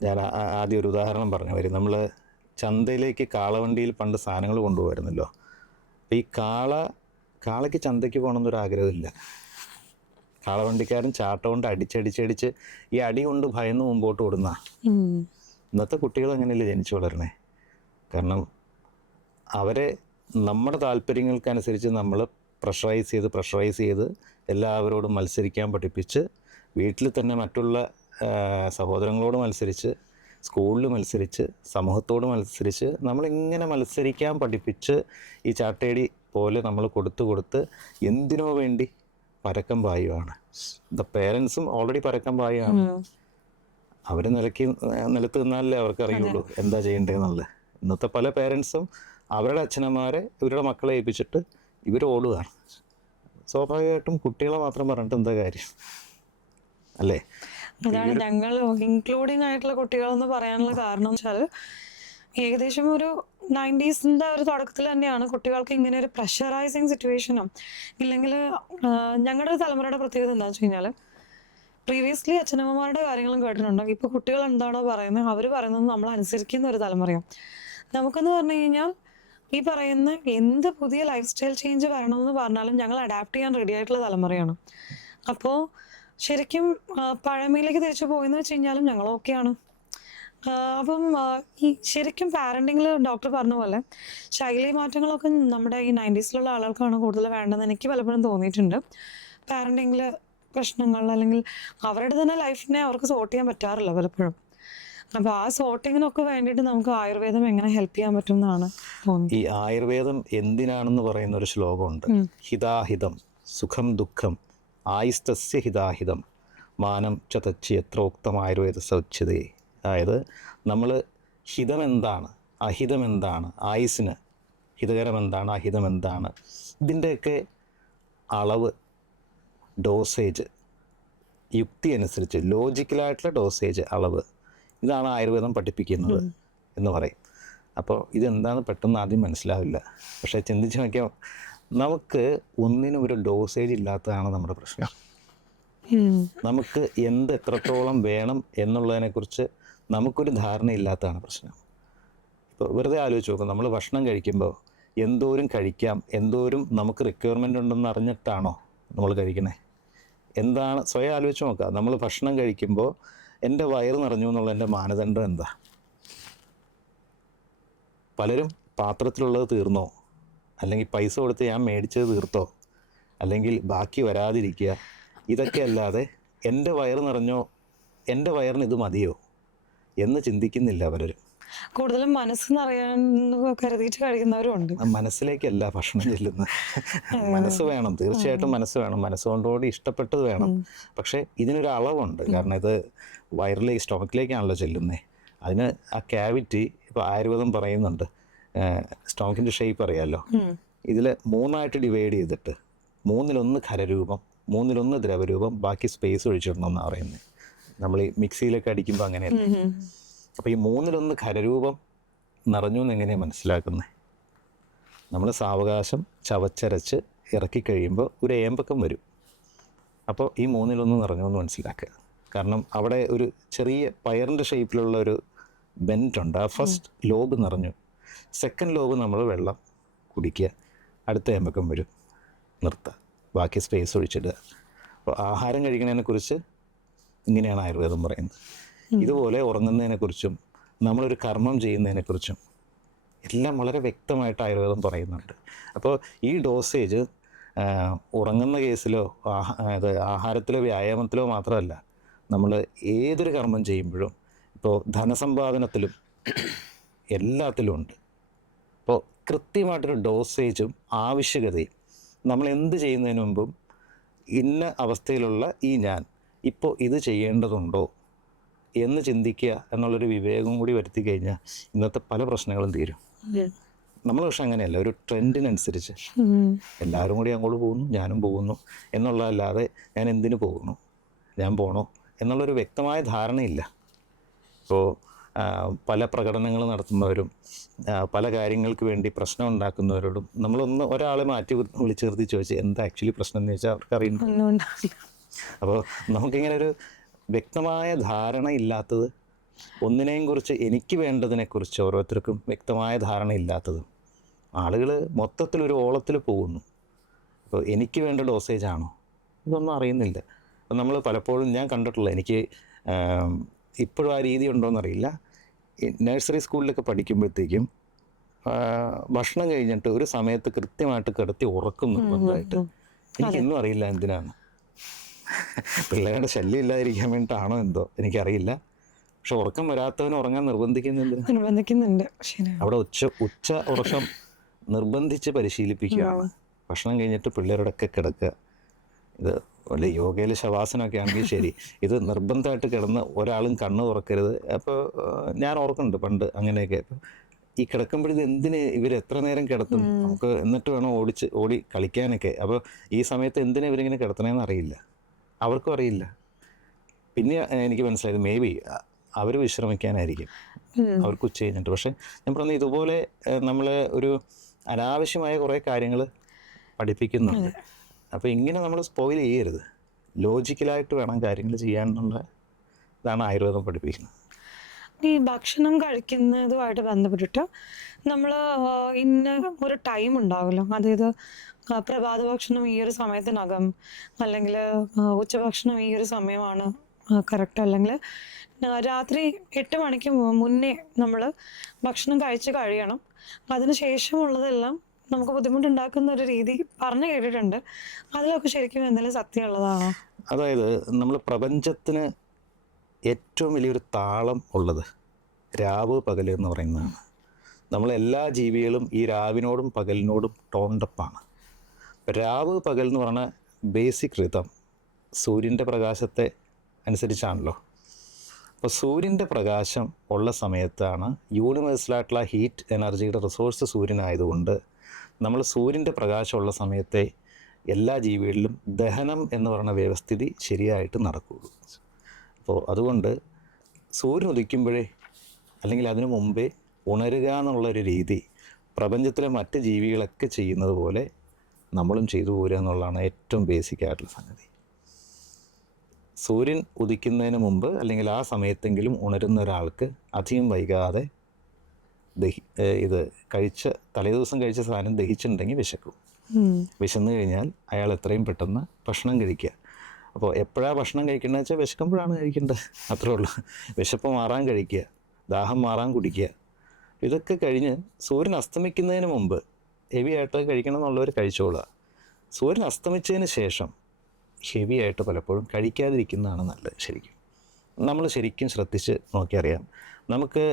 ഞാൻ ആദ്യം ഒരു ഉദാഹരണം പറഞ്ഞു വരും. നമ്മൾ ചന്തയിലേക്ക് കാളവണ്ടിയിൽ പണ്ട് സാധനങ്ങൾ കൊണ്ടുപോയിരുന്നല്ലോ. അപ്പോൾ ഈ കാളയ്ക്ക് ചന്തയ്ക്ക് പോകണമെന്നൊരു ആഗ്രഹമില്ല. കാളവണ്ടിക്കാരൻ ചാട്ട കൊണ്ട് അടിച്ചടിച്ചടിച്ച് ഈ അടി കൊണ്ട് ഭയന്ന് മുമ്പോട്ട് ഓടുന്ന ഇന്നത്തെ കുട്ടികൾ അങ്ങനെയല്ലേ ജനിച്ചു വളരണേ. കാരണം അവരെ നമ്മുടെ താല്പര്യങ്ങൾക്കനുസരിച്ച് നമ്മൾ പ്രഷറൈസ് ചെയ്ത് എല്ലാവരോടും മത്സരിക്കാൻ പഠിപ്പിച്ച് വീട്ടിൽ തന്നെ മറ്റുള്ള സഹോദരങ്ങളോട് മത്സരിച്ച് സ്കൂളിൽ മത്സരിച്ച് സമൂഹത്തോട് മത്സരിച്ച് നമ്മളിങ്ങനെ മത്സരിക്കാൻ പഠിപ്പിച്ച് ഈ ചാട്ടേടി പോലെ നമ്മൾ കൊടുത്ത് എന്തിനോ വേണ്ടി പരക്കം പായുവാണ്. ദ പേരൻസും ഓൾറെഡി പരക്കം പായുവാണ്. അവർ നിലത്ത് നിന്നാലല്ലേ അവർക്ക് അറിയുള്ളൂ എന്താ ചെയ്യേണ്ടതെന്നുള്ളത്. ഇന്നത്തെ പല പേരൻസും അവരുടെ അച്ഛനമ്മമാരെ ഇവരുടെ മക്കളെ ഏൽപ്പിച്ചിട്ട് ഇവർ ഓടുകയാണ്. സ്വാഭാവികമായിട്ടും കുട്ടികളെ മാത്രം പറഞ്ഞിട്ട് എന്താ കാര്യം അല്ലേ? അതാണ് ഞങ്ങൾ ഇൻക്ലൂഡിങ് ആയിട്ടുള്ള കുട്ടികളെന്ന് പറയാനുള്ള കാരണം വെച്ചാൽ ഏകദേശം ഒരു 90s ഒരു തുടക്കത്തിൽ തന്നെയാണ് കുട്ടികൾക്ക് ഇങ്ങനെ ഒരു പ്രഷറൈസിങ് സിറ്റുവേഷനും ഇല്ലെങ്കിൽ ഞങ്ങളുടെ തലമുറയുടെ പ്രത്യേകത എന്താണെന്ന് വെച്ച് കഴിഞ്ഞാൽ പ്രീവിയസ്ലി അച്ഛനമ്മമാരുടെ കാര്യങ്ങളും കേട്ടിട്ടുണ്ടോ. ഇപ്പോൾ കുട്ടികൾ എന്താണോ പറയുന്നത് അവർ പറയുന്നത് നമ്മൾ അനുസരിക്കുന്ന ഒരു തലമുറയാണ്. നമുക്കെന്ന് പറഞ്ഞു കഴിഞ്ഞാൽ ഈ പറയുന്ന എന്ത് പുതിയ ലൈഫ് സ്റ്റൈൽ ചേഞ്ച് വരണമെന്ന് പറഞ്ഞാലും ഞങ്ങൾ അഡാപ്റ്റ് ചെയ്യാൻ റെഡി ആയിട്ടുള്ള തലമുറയാണ്. അപ്പോൾ ശരിക്കും പഴമയിലേക്ക് തിരിച്ചു പോയെന്ന് വെച്ച് കഴിഞ്ഞാലും ഞങ്ങൾ ഓക്കെയാണ്. അപ്പം ഈ ശരിക്കും പാരൻറ്റിങ്ങിൽ ഡോക്ടർ പറഞ്ഞ പോലെ ശൈലി മാറ്റങ്ങളൊക്കെ നമ്മുടെ ഈ 90s ആളുകൾക്കാണ് കൂടുതൽ വേണ്ടതെന്ന് എനിക്ക് പലപ്പോഴും തോന്നിയിട്ടുണ്ട്. പാരൻറ്റിങ്ങിൽ പ്രശ്നങ്ങൾ അല്ലെങ്കിൽ അവരുടെ തന്നെ ലൈഫിനെ അവർക്ക് സോർട്ട് ചെയ്യാൻ പറ്റാറില്ല പലപ്പോഴും. അപ്പോൾ ആ സോർട്ടിങ്ങിനൊക്കെ വേണ്ടിയിട്ട് നമുക്ക് ആയുർവേദം എങ്ങനെ ഹെൽപ്പ് ചെയ്യാൻ പറ്റും എന്നാണ് തോന്നുന്നത്. ഈ ആയുർവേദം എന്തിനാണെന്ന് പറയുന്ന ഒരു ശ്ലോകമുണ്ട്. ഹിതാഹിതം സുഖം ദുഃഖം ആയിസ്തസ്യ ഹിതാഹിതം മാനം ച തച്ചി എത്രോക്തം ആയുർവേദ സൗച്യതേ. അതായത് നമ്മൾ ഹിതം എന്താണ് അഹിതം എന്താണ്, ആയുസ്സിന് ഹിതകരം എന്താണ് അഹിതം എന്താണ്, ഇതിൻ്റെയൊക്കെ അളവ് ഡോസേജ് യുക്തി അനുസരിച്ച് ലോജിക്കലായിട്ടുള്ള ഡോസേജ് അളവ് ഇതാണ് ആയുർവേദം പഠിപ്പിക്കുന്നത് എന്ന് പറയും. അപ്പോൾ ഇതെന്താണെന്ന് പെട്ടെന്ന് ആദ്യം മനസ്സിലാവില്ല. പക്ഷേ ചിന്തിച്ച് നോക്കിയാൽ നമുക്ക് ഒന്നിനും ഒരു ഡോസേജ് ഇല്ലാത്തതാണ് നമ്മുടെ പ്രശ്നം. നമുക്ക് എത്രത്തോളം വേണം എന്നുള്ളതിനെക്കുറിച്ച് നമുക്കൊരു ധാരണയില്ലാത്തതാണ് പ്രശ്നം. ഇപ്പോൾ വെറുതെ ആലോചിച്ച് നോക്കും, നമ്മൾ ഭക്ഷണം കഴിക്കുമ്പോൾ എന്തോരം കഴിക്കാം, എന്തോരം നമുക്ക് റിക്വയർമെൻ്റ് ഉണ്ടെന്ന് അറിഞ്ഞിട്ടാണോ നമ്മൾ കഴിക്കണേ? എന്താണ് സ്വയം ആലോചിച്ച് നോക്കുക. നമ്മൾ ഭക്ഷണം കഴിക്കുമ്പോൾ എൻ്റെ വയറ് നിറഞ്ഞു എന്നുള്ള എൻ്റെ മാനദണ്ഡം എന്താ? പലരും പാത്രത്തിലുള്ളത് തീർന്നോ, അല്ലെങ്കിൽ പൈസ കൊടുത്ത് ഞാൻ മേടിച്ചത് തീർത്തോ, അല്ലെങ്കിൽ ബാക്കി വരാതിരിക്കുക, ഇതൊക്കെ അല്ലാതെ എൻ്റെ വയറ് നിറഞ്ഞോ, എൻ്റെ വയറിന് ഇത് മതിയോ എന്ന് ചിന്തിക്കുന്നില്ല പലരും. കൂടുതലും മനസ്സ് നിറയാൻ കരുതിയിട്ട് കഴിക്കുന്നവരും ഉണ്ട്. മനസ്സിലേക്കല്ല ഭക്ഷണം ചെല്ലുന്നത്. മനസ്സ് വേണം, തീർച്ചയായിട്ടും മനസ്സ് വേണം, മനസ്സുകൊണ്ടോടി ഇഷ്ടപ്പെട്ടത് വേണം. പക്ഷേ ഇതിനൊരു അളവുണ്ട്. കാരണം ഇത് വയറിലേക്ക് സ്റ്റൊമക്കിലേക്കാണല്ലോ ചെല്ലുന്നത്. അതിന് ആ ക്യാവിറ്റി ഇപ്പോൾ ആയുർവേദം പറയുന്നുണ്ട്. സ്റ്റൊമക്കിൻ്റെ ഷേപ്പ് അറിയാമല്ലോ. ഇതിൽ 3ആയിട്ട് ഡിവൈഡ് ചെയ്തിട്ട് 1/3 ഖരരൂപം, 1/3 ദ്രവരൂപം, ബാക്കി സ്പേസ് ഒഴിച്ചിടണമെന്നാണ് പറയുന്നത്. നമ്മൾ ഈ മിക്സിയിലൊക്കെ അടിക്കുമ്പോൾ അങ്ങനെയല്ലേ. അപ്പോൾ ഈ 1/3 ഖരരൂപം നിറഞ്ഞു എന്ന് എങ്ങനെയാണ് മനസ്സിലാക്കുന്നത്? നമ്മൾ സാവകാശം ചവച്ചരച്ച് ഇറക്കി കഴിയുമ്പോൾ ഒരു ഏമ്പക്കം വരും. അപ്പോൾ ഈ 1/3 നിറഞ്ഞു എന്ന് മനസ്സിലാക്കുക. കാരണം അവിടെ ഒരു ചെറിയ പയറിൻ്റെ ഷേപ്പിലുള്ള ഒരു ബെൻറ്റുണ്ട്. ആ ഫസ്റ്റ് ലോബ് നിറഞ്ഞു, സെക്കൻഡ് ലോബ് നമ്മൾ വെള്ളം കുടിക്കുക, അടുത്ത ഏമ്പക്കം വരും, നിർത്തുക, ബാക്കി സ്പേസ് ഒഴിച്ചിടുക. അപ്പോൾ ആഹാരം കഴിക്കുന്നതിനെക്കുറിച്ച് ഇങ്ങനെയാണ് ആയുർവേദം പറയുന്നത്. ഇതുപോലെ ഉറങ്ങുന്നതിനെക്കുറിച്ചും നമ്മളൊരു കർമ്മം ചെയ്യുന്നതിനെക്കുറിച്ചും എല്ലാം വളരെ വ്യക്തമായിട്ട് ആയുർവേദം പറയുന്നുണ്ട്. അപ്പോൾ ഈ ഡോസേജ് ഉറങ്ങുന്ന കേസിലോ ആഹാരത്തിലോ വ്യായാമത്തിലോ മാത്രമല്ല, നമ്മൾ ഏതൊരു കർമ്മം ചെയ്യുമ്പോഴും, ഇപ്പോൾ ധനസമ്പാദനത്തിലും എല്ലാത്തിലും ഉണ്ട്. അപ്പോൾ കൃത്യമായിട്ടൊരു ഡോസേജും ആവശ്യകതയും, നമ്മൾ എന്ത് ചെയ്യുന്നതിന് മുമ്പും ഇന്ന അവസ്ഥയിലുള്ള ഞാൻ ഇപ്പോൾ ഇത് ചെയ്യേണ്ടതുണ്ടോ എന്ന് ചിന്തിക്കുക എന്നുള്ളൊരു വിവേകം കൂടി വരുത്തി കഴിഞ്ഞാൽ ഇന്നത്തെ പല പ്രശ്നങ്ങളും തീരും. നമ്മൾ പക്ഷെ അങ്ങനെയല്ല, ഒരു ട്രെൻഡിനനുസരിച്ച് എല്ലാവരും കൂടി അങ്ങോട്ട് പോകുന്നു, ഞാനും പോകുന്നു എന്നുള്ളതല്ലാതെ ഞാൻ എന്തിനു പോകുന്നു, ഞാൻ പോണോ എന്നുള്ളൊരു വ്യക്തമായ ധാരണയില്ല. ഇപ്പോൾ പല പ്രകടനങ്ങൾ നടത്തുന്നവരും പല കാര്യങ്ങൾക്ക് വേണ്ടി പ്രശ്നം ഉണ്ടാക്കുന്നവരോടും ഒരാളെ മാറ്റി വിളിച്ചു നിർത്തി ചോദിച്ച് എന്താ ആക്ച്വലി പ്രശ്നം എന്ന് ചോദിച്ചാൽ അവർക്ക് അറിയുന്നു. അപ്പോൾ നമുക്കിങ്ങനെ ഒരു വ്യക്തമായ ധാരണ ഇല്ലാത്തത്, ഒന്നിനെയും കുറിച്ച് എനിക്ക് വേണ്ടതിനെക്കുറിച്ച് ഓരോരുത്തർക്കും വ്യക്തമായ ധാരണ ഇല്ലാത്തതും, ആളുകൾ മൊത്തത്തിലൊരു ഓളത്തിൽ പോകുന്നു. അപ്പോൾ എനിക്ക് വേണ്ട ഡോസേജ് ആണോ ഇതൊന്നും അറിയുന്നില്ല. അപ്പം നമ്മൾ പലപ്പോഴും ഞാൻ കണ്ടിട്ടുള്ള, എനിക്ക് ഇപ്പോഴും ആ രീതി ഉണ്ടോയെന്നറിയില്ല, നഴ്സറി സ്കൂളിലൊക്കെ പഠിക്കുമ്പോഴത്തേക്കും ഭക്ഷണം കഴിഞ്ഞിട്ട് ഒരു സമയത്ത് കൃത്യമായിട്ട് കിടത്തി ഉറക്കുന്നുണ്ടായിട്ട് എനിക്കൊന്നും അറിയില്ല എന്തിനാണ്. പിള്ളേരുടെ ശല്യം ഇല്ലാതിരിക്കാൻ വേണ്ടിയിട്ടാണോ എന്തോ എനിക്കറിയില്ല. പക്ഷെ ഉറക്കം വരാത്തവന് ഉറങ്ങാൻ നിർബന്ധിക്കുന്നുണ്ട്. അവിടെ ഉച്ച ഉറക്കം നിർബന്ധിച്ച് പരിശീലിപ്പിക്കുകയാണ്. ഭക്ഷണം കഴിഞ്ഞിട്ട് പിള്ളേരോടൊക്കെ കിടക്കുക. ഇത് വല്ല യോഗയിൽ ശവാസനമൊക്കെ ആണെങ്കിൽ ശരി, ഇത് നിർബന്ധമായിട്ട് കിടന്ന് ഒരാളും കണ്ണ് തുറക്കരുത്. അപ്പോൾ ഞാൻ ഓർക്കുന്നുണ്ട് പണ്ട് അങ്ങനെയൊക്കെ. ഈ കിടക്കുമ്പോഴത് എന്തിന് ഇവർ എത്ര നേരം കിടത്തും, നമുക്ക് എന്നിട്ട് വേണം ഓടി കളിക്കാനൊക്കെ. അപ്പോൾ ഈ സമയത്ത് എന്തിനാ ഇവരിങ്ങനെ കിടത്തണമെന്ന് അറിയില്ല, അവർക്കും അറിയില്ല. പിന്നെ എനിക്ക് മനസ്സിലായത് മേ ബി അവർ വിശ്രമിക്കാനായിരിക്കും, അവർക്ക് ഉച്ച കഴിഞ്ഞിട്ട്. പക്ഷെ ഞാൻ പറഞ്ഞ ഇതുപോലെ നമ്മൾ ഒരു അനാവശ്യമായ കുറേ കാര്യങ്ങൾ പഠിപ്പിക്കുന്നുണ്ട്. അപ്പോൾ ഇങ്ങനെ നമ്മൾ സ്പോയിൽ ചെയ്യരുത്, ലോജിക്കലായിട്ട് വേണം കാര്യങ്ങൾ ചെയ്യാനുള്ള ഇതാണ് ആയുർവേദം പഠിപ്പിക്കുന്നത്. ഈ ഭക്ഷണം കഴിക്കുന്നതുമായിട്ട് ബന്ധപ്പെട്ടിട്ട് നമ്മൾ ഇന്ന ഒരു ടൈം ഉണ്ടാവുമല്ലോ, അതായത് പ്രഭാത ഭക്ഷണം ഈ ഒരു സമയത്തിനകം, അല്ലെങ്കിൽ ഉച്ചഭക്ഷണം ഈ ഒരു സമയമാണ് കറക്റ്റ്, അല്ലെങ്കിൽ രാത്രി 8 മണിക്ക് മുന്നേ നമ്മൾ ഭക്ഷണം കഴിച്ച് കഴിയണം. അതിനുശേഷമുള്ളതെല്ലാം നമുക്ക് ബുദ്ധിമുട്ടുണ്ടാക്കുന്ന ഒരു രീതി പറഞ്ഞു കേട്ടിട്ടുണ്ട്. അതിലൊക്കെ ശരിക്കും എന്തെങ്കിലും സത്യമുള്ളതാണോ? അതായത് നമ്മൾ പ്രപഞ്ചത്തിന് ഏറ്റവും വലിയൊരു താളം ഉള്ളത് രാവ് പകൽ എന്ന് പറയുന്നതാണ്. നമ്മളെല്ലാ ജീവികളും ഈ രാവിനോടും പകലിനോടും ടോണ്ടപ്പാണ്. രാവ് പകൽ എന്ന് പറഞ്ഞാൽ ബേസിക് റിതം സൂര്യൻ്റെ പ്രകാശത്തെ അനുസരിച്ചാണല്ലോ. അപ്പോൾ സൂര്യൻ്റെ പ്രകാശം ഉള്ള സമയത്താണ് യൂണിവേഴ്സലായിട്ടുള്ള ഹീറ്റ് എനർജിയുടെ റിസോഴ്സ് സൂര്യനായതുകൊണ്ട് നമ്മൾ സൂര്യൻ്റെ പ്രകാശമുള്ള സമയത്തെ എല്ലാ ജീവികളിലും ദഹനം എന്ന് പറയുന്ന വ്യവസ്ഥിതി ശരിയായിട്ട് നടക്കുകയുള്ളൂ. അപ്പോൾ അതുകൊണ്ട് സൂര്യൻ ഉദിക്കുമ്പോഴേ അല്ലെങ്കിൽ അതിനു മുമ്പേ ഉണരുക എന്നുള്ളൊരു രീതി പ്രപഞ്ചത്തിലെ മറ്റ് ജീവികളൊക്കെ ചെയ്യുന്നത് പോലെ നമ്മളും ചെയ്തു പോരുക എന്നുള്ളതാണ് ഏറ്റവും ബേസിക് ആയിട്ടുള്ള സംഗതി. സൂര്യൻ ഉദിക്കുന്നതിന് മുമ്പ് അല്ലെങ്കിൽ ആ സമയത്തെങ്കിലും ഉണരുന്ന ഒരാൾക്ക് അധികം വൈകാതെ ഇത് തലേദിവസം കഴിച്ച സാധനം ദഹിച്ചിട്ടുണ്ടെങ്കിൽ വിശക്കും. വിശന്നു കഴിഞ്ഞാൽ അയാൾ എത്രയും പെട്ടെന്ന് ഭക്ഷണം കഴിക്കുക. അപ്പോൾ എപ്പോഴാണ് ഭക്ഷണം കഴിക്കേണ്ടത് വെച്ചാൽ വിശക്കുമ്പോഴാണ് കഴിക്കേണ്ടത്, അത്രേ ഉള്ളൂ. വിശപ്പ് മാറാൻ കഴിക്കുക, ദാഹം മാറാൻ കുടിക്കുക. ഇതൊക്കെ കഴിഞ്ഞ് സൂര്യൻ അസ്തമിക്കുന്നതിന് മുമ്പ് ഹെവി ആയിട്ട് കഴിക്കണം എന്നുള്ളവർ കഴിച്ചോളുക. സൂര്യൻ അസ്തമിച്ചതിന് ശേഷം ഹെവി ആയിട്ട് പലപ്പോഴും കഴിക്കാതിരിക്കുന്നതാണ് നല്ലത്. നമ്മൾ ശരിക്കും ശ്രദ്ധിച്ച് നോക്കിയറിയാം, നമുക്ക്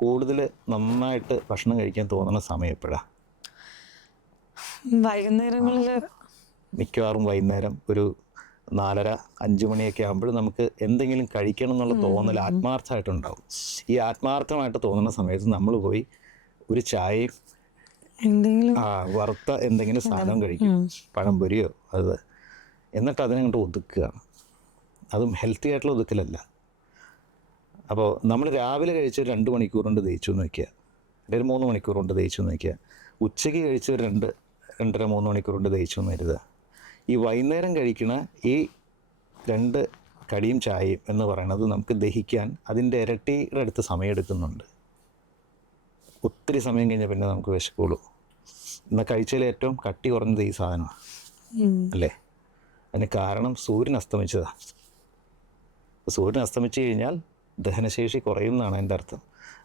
കൂടുതൽ നന്നായിട്ട് ഭക്ഷണം കഴിക്കാൻ തോന്നുന്ന സമയം എപ്പോഴാണ്? വൈകുന്നേരങ്ങളിൽ. മിക്കവാറും വൈകുന്നേരം ഒരു 4:30-5 മണിയൊക്കെ ആകുമ്പോൾ നമുക്ക് എന്തെങ്കിലും കഴിക്കണം എന്നുള്ള തോന്നൽ ആത്മാർത്ഥമായിട്ടുണ്ടാവും. ഈ ആത്മാർത്ഥമായിട്ട് തോന്നുന്ന സമയത്ത് നമ്മൾ പോയി ഒരു ചായയും വറുത്ത എന്തെങ്കിലും സാധനം കഴിക്കും, പഴംപൊരിയോ എന്നിട്ട് അതിനങ്ങോട്ട് ഒതുക്കുകയാണ്. അതും ഹെൽത്തി ആയിട്ടുള്ള ഒതുക്കലല്ല. അപ്പോൾ നമ്മൾ രാവിലെ കഴിച്ച് 2 മണിക്കൂർ കൊണ്ട് ദഹിച്ചു എന്ന് വയ്ക്കുക, അല്ലെങ്കിൽ 3 മണിക്കൂർ കൊണ്ട് ദഹിച്ചു എന്ന് വയ്ക്കുക. ഉച്ചയ്ക്ക് കഴിച്ച് 2-2.5-3 മണിക്കൂർ കൊണ്ട് ദഹിച്ചു എന്ന് കരുതുക. ഈ വൈകുന്നേരം കഴിക്കുന്ന ഈ 2 കടിയും ചായയും എന്ന് പറയുന്നത് നമുക്ക് ദഹിക്കാൻ അതിൻ്റെ ഇരട്ടിയുടെ അടുത്ത് സമയം എടുക്കുന്നുണ്ട്. ഒത്തിരി സമയം കഴിഞ്ഞാൽ പിന്നെ നമുക്ക് വിശക്കുള്ളൂ. എന്നാൽ കഴിച്ചതിൽ ഏറ്റവും കട്ടി കുറഞ്ഞത് ഈ സാധനമാണ്, അല്ലേ? അതിന് കാരണം സൂര്യൻ അസ്തമിച്ചതാണ്. സൂര്യൻ അസ്തമിച്ച് കഴിഞ്ഞാൽ ദഹനശേഷി കുറയും എന്നാണ് എൻ്റെ അർത്ഥം.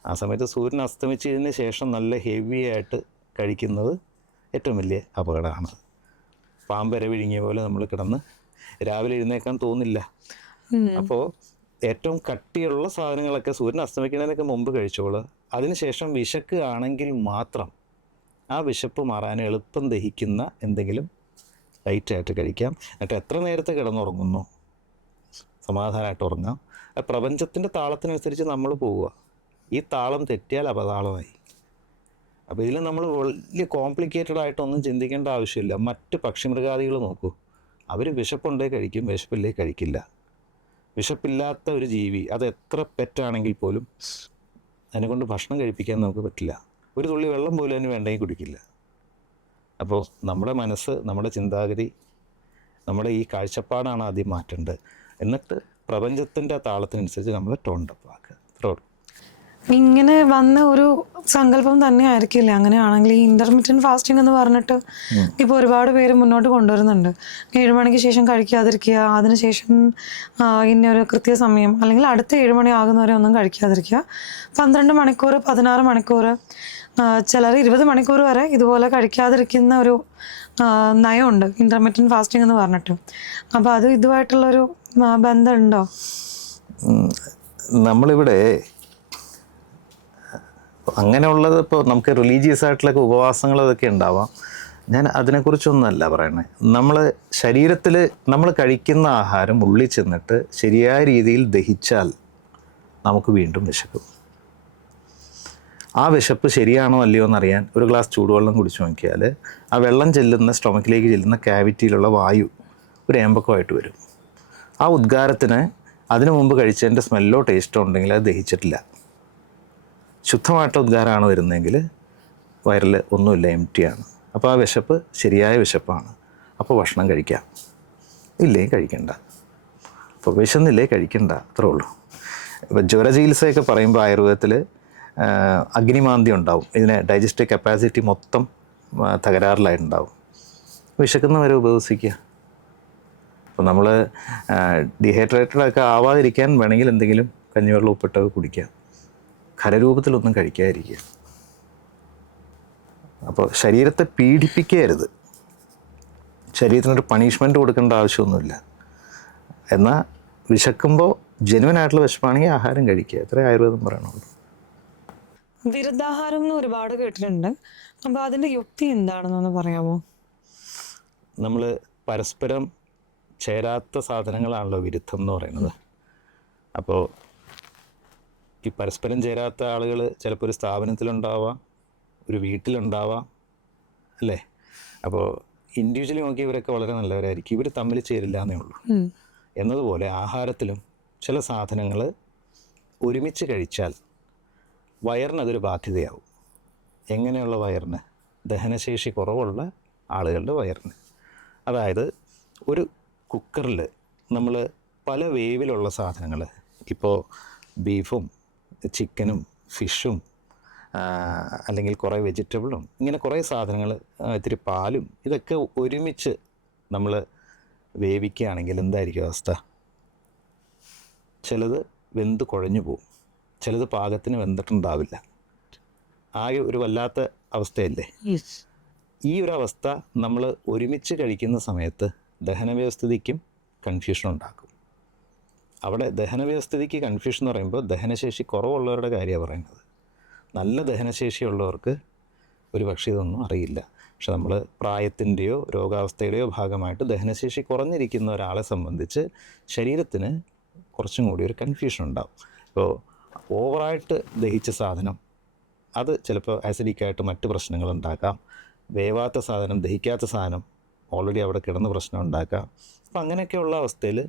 ആ സമയത്ത് സൂര്യൻ അസ്തമിച്ചതിന് ശേഷം നല്ല ഹെവി ആയിട്ട് കഴിക്കുന്നത് ഏറ്റവും വലിയ അപകടമാണ്. പാമ്പര വിഴുങ്ങിയ പോലെ നമ്മൾ കിടന്ന് രാവിലെ എഴുന്നേക്കാൻ തോന്നില്ല. അപ്പോൾ ഏറ്റവും കട്ടിയുള്ള സാധനങ്ങളൊക്കെ സൂര്യൻ അസ്തമിക്കുന്നതിനൊക്കെ മുമ്പ് കഴിച്ചോളൂ. അതിനുശേഷം വിശക്കുകയാണെങ്കിൽ മാത്രം ആ വിശപ്പ് മാറാൻ എളുപ്പം ദഹിക്കുന്ന എന്തെങ്കിലും ലൈറ്റായിട്ട് കഴിക്കാം. എന്നിട്ട് എത്ര നേരത്തെ കിടന്നുറങ്ങുന്നു സമാധാനമായിട്ട് ഉറങ്ങാം. പ്രപഞ്ചത്തിൻ്റെ താളത്തിനനുസരിച്ച് നമ്മൾ പോവുക. ഈ താളം തെറ്റിയാൽ അപതാളമായി. അപ്പോൾ ഇതിൽ നമ്മൾ വലിയ കോംപ്ലിക്കേറ്റഡ് ആയിട്ടൊന്നും ചിന്തിക്കേണ്ട ആവശ്യമില്ല. മറ്റ് പക്ഷിമൃഗാദികൾ നോക്കൂ, അവർ വിശപ്പുണ്ടേ കഴിക്കും, വിശപ്പില്ലേ കഴിക്കില്ല. വിശപ്പില്ലാത്ത ഒരു ജീവി, അത് എത്ര പെറ്റാണെങ്കിൽ പോലും അതിനെക്കൊണ്ട് ഭക്ഷണം കഴിപ്പിക്കാൻ നമുക്ക് പറ്റില്ല. ഒരു തുള്ളി വെള്ളം പോലും അതിന് വേണ്ടെങ്കിൽ കുടിക്കില്ല. അപ്പോൾ നമ്മുടെ മനസ്സ്, നമ്മുടെ ചിന്താഗതി, നമ്മുടെ ഈ കാഴ്ചപ്പാടാണ് ആദ്യം മാറ്റേണ്ടത്. എന്നിട്ട് പ്രപഞ്ചത്തിൻ്റെ താളത്തിനനുസരിച്ച് നമ്മൾ ടോൺ അപ്പ് ആക്കുക. അത്രേ. ഇങ്ങനെ വന്ന ഒരു സങ്കല്പം തന്നെ ആയിരിക്കില്ല അങ്ങനെയാണെങ്കിൽ ഈ ഇന്റർമീഡിയറ്റ് ഫാസ്റ്റിംഗ് എന്ന് പറഞ്ഞിട്ട് ഇപ്പോൾ ഒരുപാട് പേര് മുന്നോട്ട് കൊണ്ടുവരുന്നുണ്ട്. 7 മണിക്ക് ശേഷം കഴിക്കാതിരിക്കുക, അതിനുശേഷം ഇന്നൊരു കൃത്യസമയം അല്ലെങ്കിൽ അടുത്ത 7 മണി ആകുന്നവരെ ഒന്നും കഴിക്കാതിരിക്കുക, 12 മണിക്കൂർ 16 മണിക്കൂർ, ചിലർ 20 മണിക്കൂർ വരെ ഇതുപോലെ കഴിക്കാതിരിക്കുന്ന ഒരു നയമുണ്ട് ഇന്റർമീഡിയറ്റ് ഫാസ്റ്റിംഗ് എന്ന് പറഞ്ഞിട്ട്. അപ്പോൾ അത് ഇതുമായിട്ടുള്ളൊരു ബന്ധമുണ്ടോ? നമ്മളിവിടെ അങ്ങനെയുള്ളത് ഇപ്പോൾ നമുക്ക് റിലീജിയസ് ആയിട്ടുള്ളൊക്കെ ഉപവാസങ്ങൾ അതൊക്കെ ഉണ്ടാവാം. ഞാൻ അതിനെക്കുറിച്ചൊന്നുമല്ല പറയണത്. നമ്മൾ ശരീരത്തിൽ നമ്മൾ കഴിക്കുന്ന ആഹാരം ഉള്ളിൽ ചെന്നിട്ട് ശരിയായ രീതിയിൽ ദഹിച്ചാൽ നമുക്ക് വീണ്ടും വിശക്കും. ആ വിശപ്പ് ശരിയാണോ അല്ലയോ എന്നറിയാൻ ഒരു ഗ്ലാസ് ചൂടുവെള്ളം കുടിച്ചു നോക്കിയാൽ ആ വെള്ളം ചെല്ലുന്ന സ്റ്റൊമക്കിലേക്ക് ചെല്ലുന്ന ക്യാവിറ്റിയിലുള്ള വായു ഒരു ഏമ്പക്കമായിട്ട് വരും. ആ ഉദ്ഗാരത്തിന് അതിനു മുമ്പ് കഴിച്ചതിൻ്റെ സ്മെല്ലോ ടേസ്റ്റോ ഉണ്ടെങ്കിൽ അത് ദഹിച്ചിട്ടില്ല. ശുദ്ധമായിട്ട് ഉദ്ഗാരമാണ് വരുന്നതെങ്കിൽ വയറിൽ ഒന്നുമില്ല, എംറ്റിയാണ്. അപ്പോൾ ആ വിശപ്പ് ശരിയായ വിശപ്പാണ്. അപ്പോൾ ഭക്ഷണം കഴിക്കാം, ഇല്ലേ കഴിക്കണ്ട. അപ്പോൾ വിശന്നില്ലേ കഴിക്കണ്ട, അത്രേ ഉള്ളൂ. ഇപ്പോൾ ജ്വരചികിത്സയൊക്കെ പറയുമ്പോൾ ആയുർവേദത്തിൽ അഗ്നിമാന്ദ്യം ഉണ്ടാവും. ഇതിന് ഡൈജസ്റ്റീവ് കപ്പാസിറ്റി മൊത്തം തകരാറിലായിട്ടുണ്ടാവും. വിശക്കുന്നവരെ ഉപവസിക്കുക. അപ്പോൾ നമ്മൾ ഡീഹൈഡ്രേറ്റഡൊക്കെ ആവാതിരിക്കാൻ വേണമെങ്കിൽ എന്തെങ്കിലും കഞ്ഞിവെള്ളം ഉപ്പിട്ടൊക്കെ കുടിക്കുക. ഖരരൂപത്തിലൊന്നും കഴിക്കാതിരിക്കുക. അപ്പോൾ ശരീരത്തെ പീഡിപ്പിക്കരുത്. ശരീരത്തിനൊരു പണിഷ്മെൻറ്റ് കൊടുക്കേണ്ട ആവശ്യമൊന്നുമില്ല. എന്നാൽ വിശക്കുമ്പോൾ ജെനുവനായിട്ടുള്ള വിശപ്പാണെങ്കിൽ ആഹാരം കഴിക്കുക. അത്രേ ആയുർവേദം പറയണുള്ളൂ. വിരുദ്ധാഹാരം എന്ന് ഒരുപാട് കേട്ടിട്ടുണ്ട്. അപ്പോൾ അതിൻ്റെ യുക്തി എന്താണെന്നൊന്ന് പറയാമോ? നമ്മൾ പരസ്പരം ചേരാത്ത സാധനങ്ങളാണല്ലോ വിരുദ്ധം എന്ന് പറയുന്നത്. അപ്പോൾ ഈ പരസ്പരം ചേരാത്ത ആളുകൾ ചിലപ്പോൾ ഒരു സ്ഥാപനത്തിലുണ്ടാവാം, ഒരു വീട്ടിലുണ്ടാവാം, അല്ലേ? അപ്പോൾ ഇൻഡിവിജ്വലി നോക്കി ഇവരൊക്കെ വളരെ നല്ലവരായിരിക്കും, ഇവർ തമ്മിൽ ചേരില്ല എന്നേ ഉള്ളൂ. എന്നതുപോലെ ആഹാരത്തിലും ചില സാധനങ്ങൾ ഒരുമിച്ച് കഴിച്ചാൽ വയറിനതൊരു ബാധ്യതയാവും. എങ്ങനെയുള്ള വയറിന്? ദഹനശേഷി കുറവുള്ള ആളുകളുടെ വയറിന്. അതായത് ഒരു കുക്കറിൽ നമ്മൾ പല വേവിലുള്ള സാധനങ്ങൾ, ഇപ്പോൾ ബീഫും ചിക്കനും ഫിഷും അല്ലെങ്കിൽ കുറേ വെജിറ്റബിളും ഇങ്ങനെ കുറേ സാധനങ്ങൾ, ഇത്തിരി പാലും, ഇതൊക്കെ ഒരുമിച്ച് നമ്മൾ വേവിക്കുകയാണെങ്കിൽ എന്തായിരിക്കും അവസ്ഥ? ചിലത് വെന്ത് കുഴഞ്ഞു പോവും, ചിലത് പാകത്തിന് വെന്തിട്ടുണ്ടാവില്ല. ആകെ ഒരു വല്ലാത്ത അവസ്ഥയല്ലേ? ഈ ഒരു അവസ്ഥ നമ്മൾ ഒരുമിച്ച് കഴിക്കുന്ന സമയത്ത് ദഹനവ്യവസ്ഥിതിക്കും കൺഫ്യൂഷൻ ഉണ്ടാക്കും. അവിടെ ദഹനവ്യവസ്ഥിതിക്ക് കൺഫ്യൂഷൻ എന്ന് പറയുമ്പോൾ ദഹനശേഷി കുറവുള്ളവരുടെ കാര്യമാണ് പറയുന്നത്. നല്ല ദഹനശേഷിയുള്ളവർക്ക് ഒരു പക്ഷേ ഇതൊന്നും അറിയില്ല. പക്ഷെ നമ്മൾ പ്രായത്തിൻ്റെയോ രോഗാവസ്ഥയുടെയോ ഭാഗമായിട്ട് ദഹനശേഷി കുറഞ്ഞിരിക്കുന്ന ഒരാളെ സംബന്ധിച്ച് ശരീരത്തിന് കുറച്ചും കൂടി ഒരു കൺഫ്യൂഷൻ ഉണ്ടാവും. ഇപ്പോൾ ഓവറായിട്ട് ദഹിച്ച സാധനം അത് ചിലപ്പോൾ ആസിഡിക്കായിട്ട് മറ്റ് പ്രശ്നങ്ങൾ ഉണ്ടാക്കാം. വേവാത്ത സാധനം, ദഹിക്കാത്ത സാധനം ഓൾറെഡി അവിടെ കിടന്ന് പ്രശ്നം ഉണ്ടാക്കാം. അപ്പം അങ്ങനെയൊക്കെയുള്ള അവസ്ഥയിൽ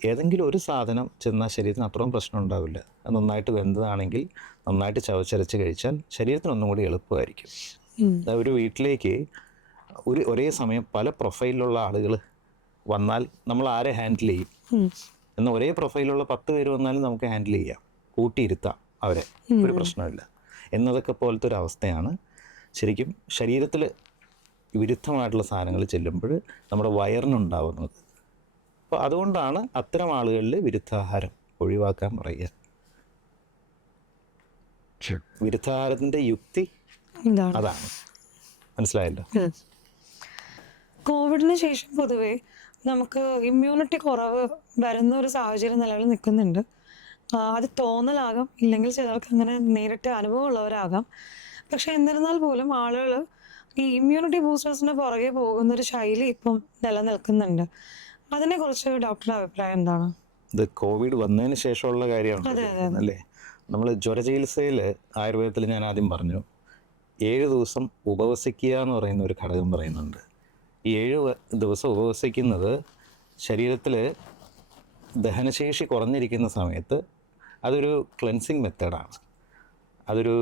ഏതെങ്കിലും ഒരു സാധനം ചെന്നാൽ ശരീരത്തിന് അത്രയും പ്രശ്നം ഉണ്ടാവില്ല. അത് നന്നായിട്ട് വെന്തതാണെങ്കിൽ നന്നായിട്ട് ചവച്ചരച്ച് കഴിച്ചാൽ ശരീരത്തിനൊന്നും കൂടി എളുപ്പമായിരിക്കും. ഒരു വീട്ടിലേക്ക് ഒരേ സമയം പല പ്രൊഫൈലിലുള്ള ആളുകൾ വന്നാൽ നമ്മൾ ആരെ ഹാൻഡിൽ ചെയ്യും? എന്നാൽ ഒരേ പ്രൊഫൈലുള്ള 10 പേര് വന്നാലും നമുക്ക് ഹാൻഡിൽ ചെയ്യാം, കൂട്ടിയിരുത്താം അവരെ, ഒരു പ്രശ്നമില്ല എന്നതൊക്കെ പോലത്തെ ഒരു അവസ്ഥയാണ് ശരിക്കും ശരീരത്തിൽ വിരുദ്ധമായിട്ടുള്ള സാധനങ്ങൾ ചെല്ലുമ്പോൾ നമ്മുടെ വയറിനുണ്ടാവുന്നത്. അപ്പോൾ അതുകൊണ്ടാണ് അത്തരം ആളുകളിൽ വിരുദ്ധാഹാരം ഒഴിവാക്കാൻ പറയുക. വിരുദ്ധാഹാരത്തിൻ്റെ യുക്തി ഇതാണ്. അതാണ്. മനസ്സിലായല്ലോ? കോവിഡിന് ശേഷം പൊതുവേ നമുക്ക് ഇമ്മ്യൂണിറ്റി കുറവ് വരുന്ന ഒരു സാഹചര്യം നിലവിൽ നിൽക്കുന്നുണ്ട്. അത് തോന്നലാകാം, ഇല്ലെങ്കിൽ ചിലർക്ക് അങ്ങനെ നേരിട്ട് അനുഭവമുള്ളവരാകാം. പക്ഷെ എന്നിരുന്നാൽ പോലും ആളുകൾ ഈ ഇമ്മ്യൂണിറ്റി ബൂസ്റ്റേഴ്സിന് പുറകെ പോകുന്നൊരു ശൈലി ഇപ്പം നിലനിൽക്കുന്നുണ്ട്. അതിനെക്കുറിച്ച് ഡോക്ടറുടെ അഭിപ്രായം എന്താണ്? ഇത് കോവിഡ് വന്നതിന് ശേഷമുള്ള കാര്യമാണ് അല്ലേ? നമ്മൾ ജ്വരചികിത്സയിൽ ആയുർവേദത്തിൽ ഞാൻ ആദ്യം പറഞ്ഞു 7 ദിവസം ഉപവസിക്കുക എന്ന് പറയുന്ന ഒരു ഘടകം പറയുന്നുണ്ട്. ഈ 7 ദിവസം ഉപവസിക്കുന്നത് ശരീരത്തിൽ ദഹനശേഷി കുറഞ്ഞിരിക്കുന്ന സമയത്ത് അതൊരു ക്ലെൻസിങ് മെത്തേഡാണ്. അതൊരു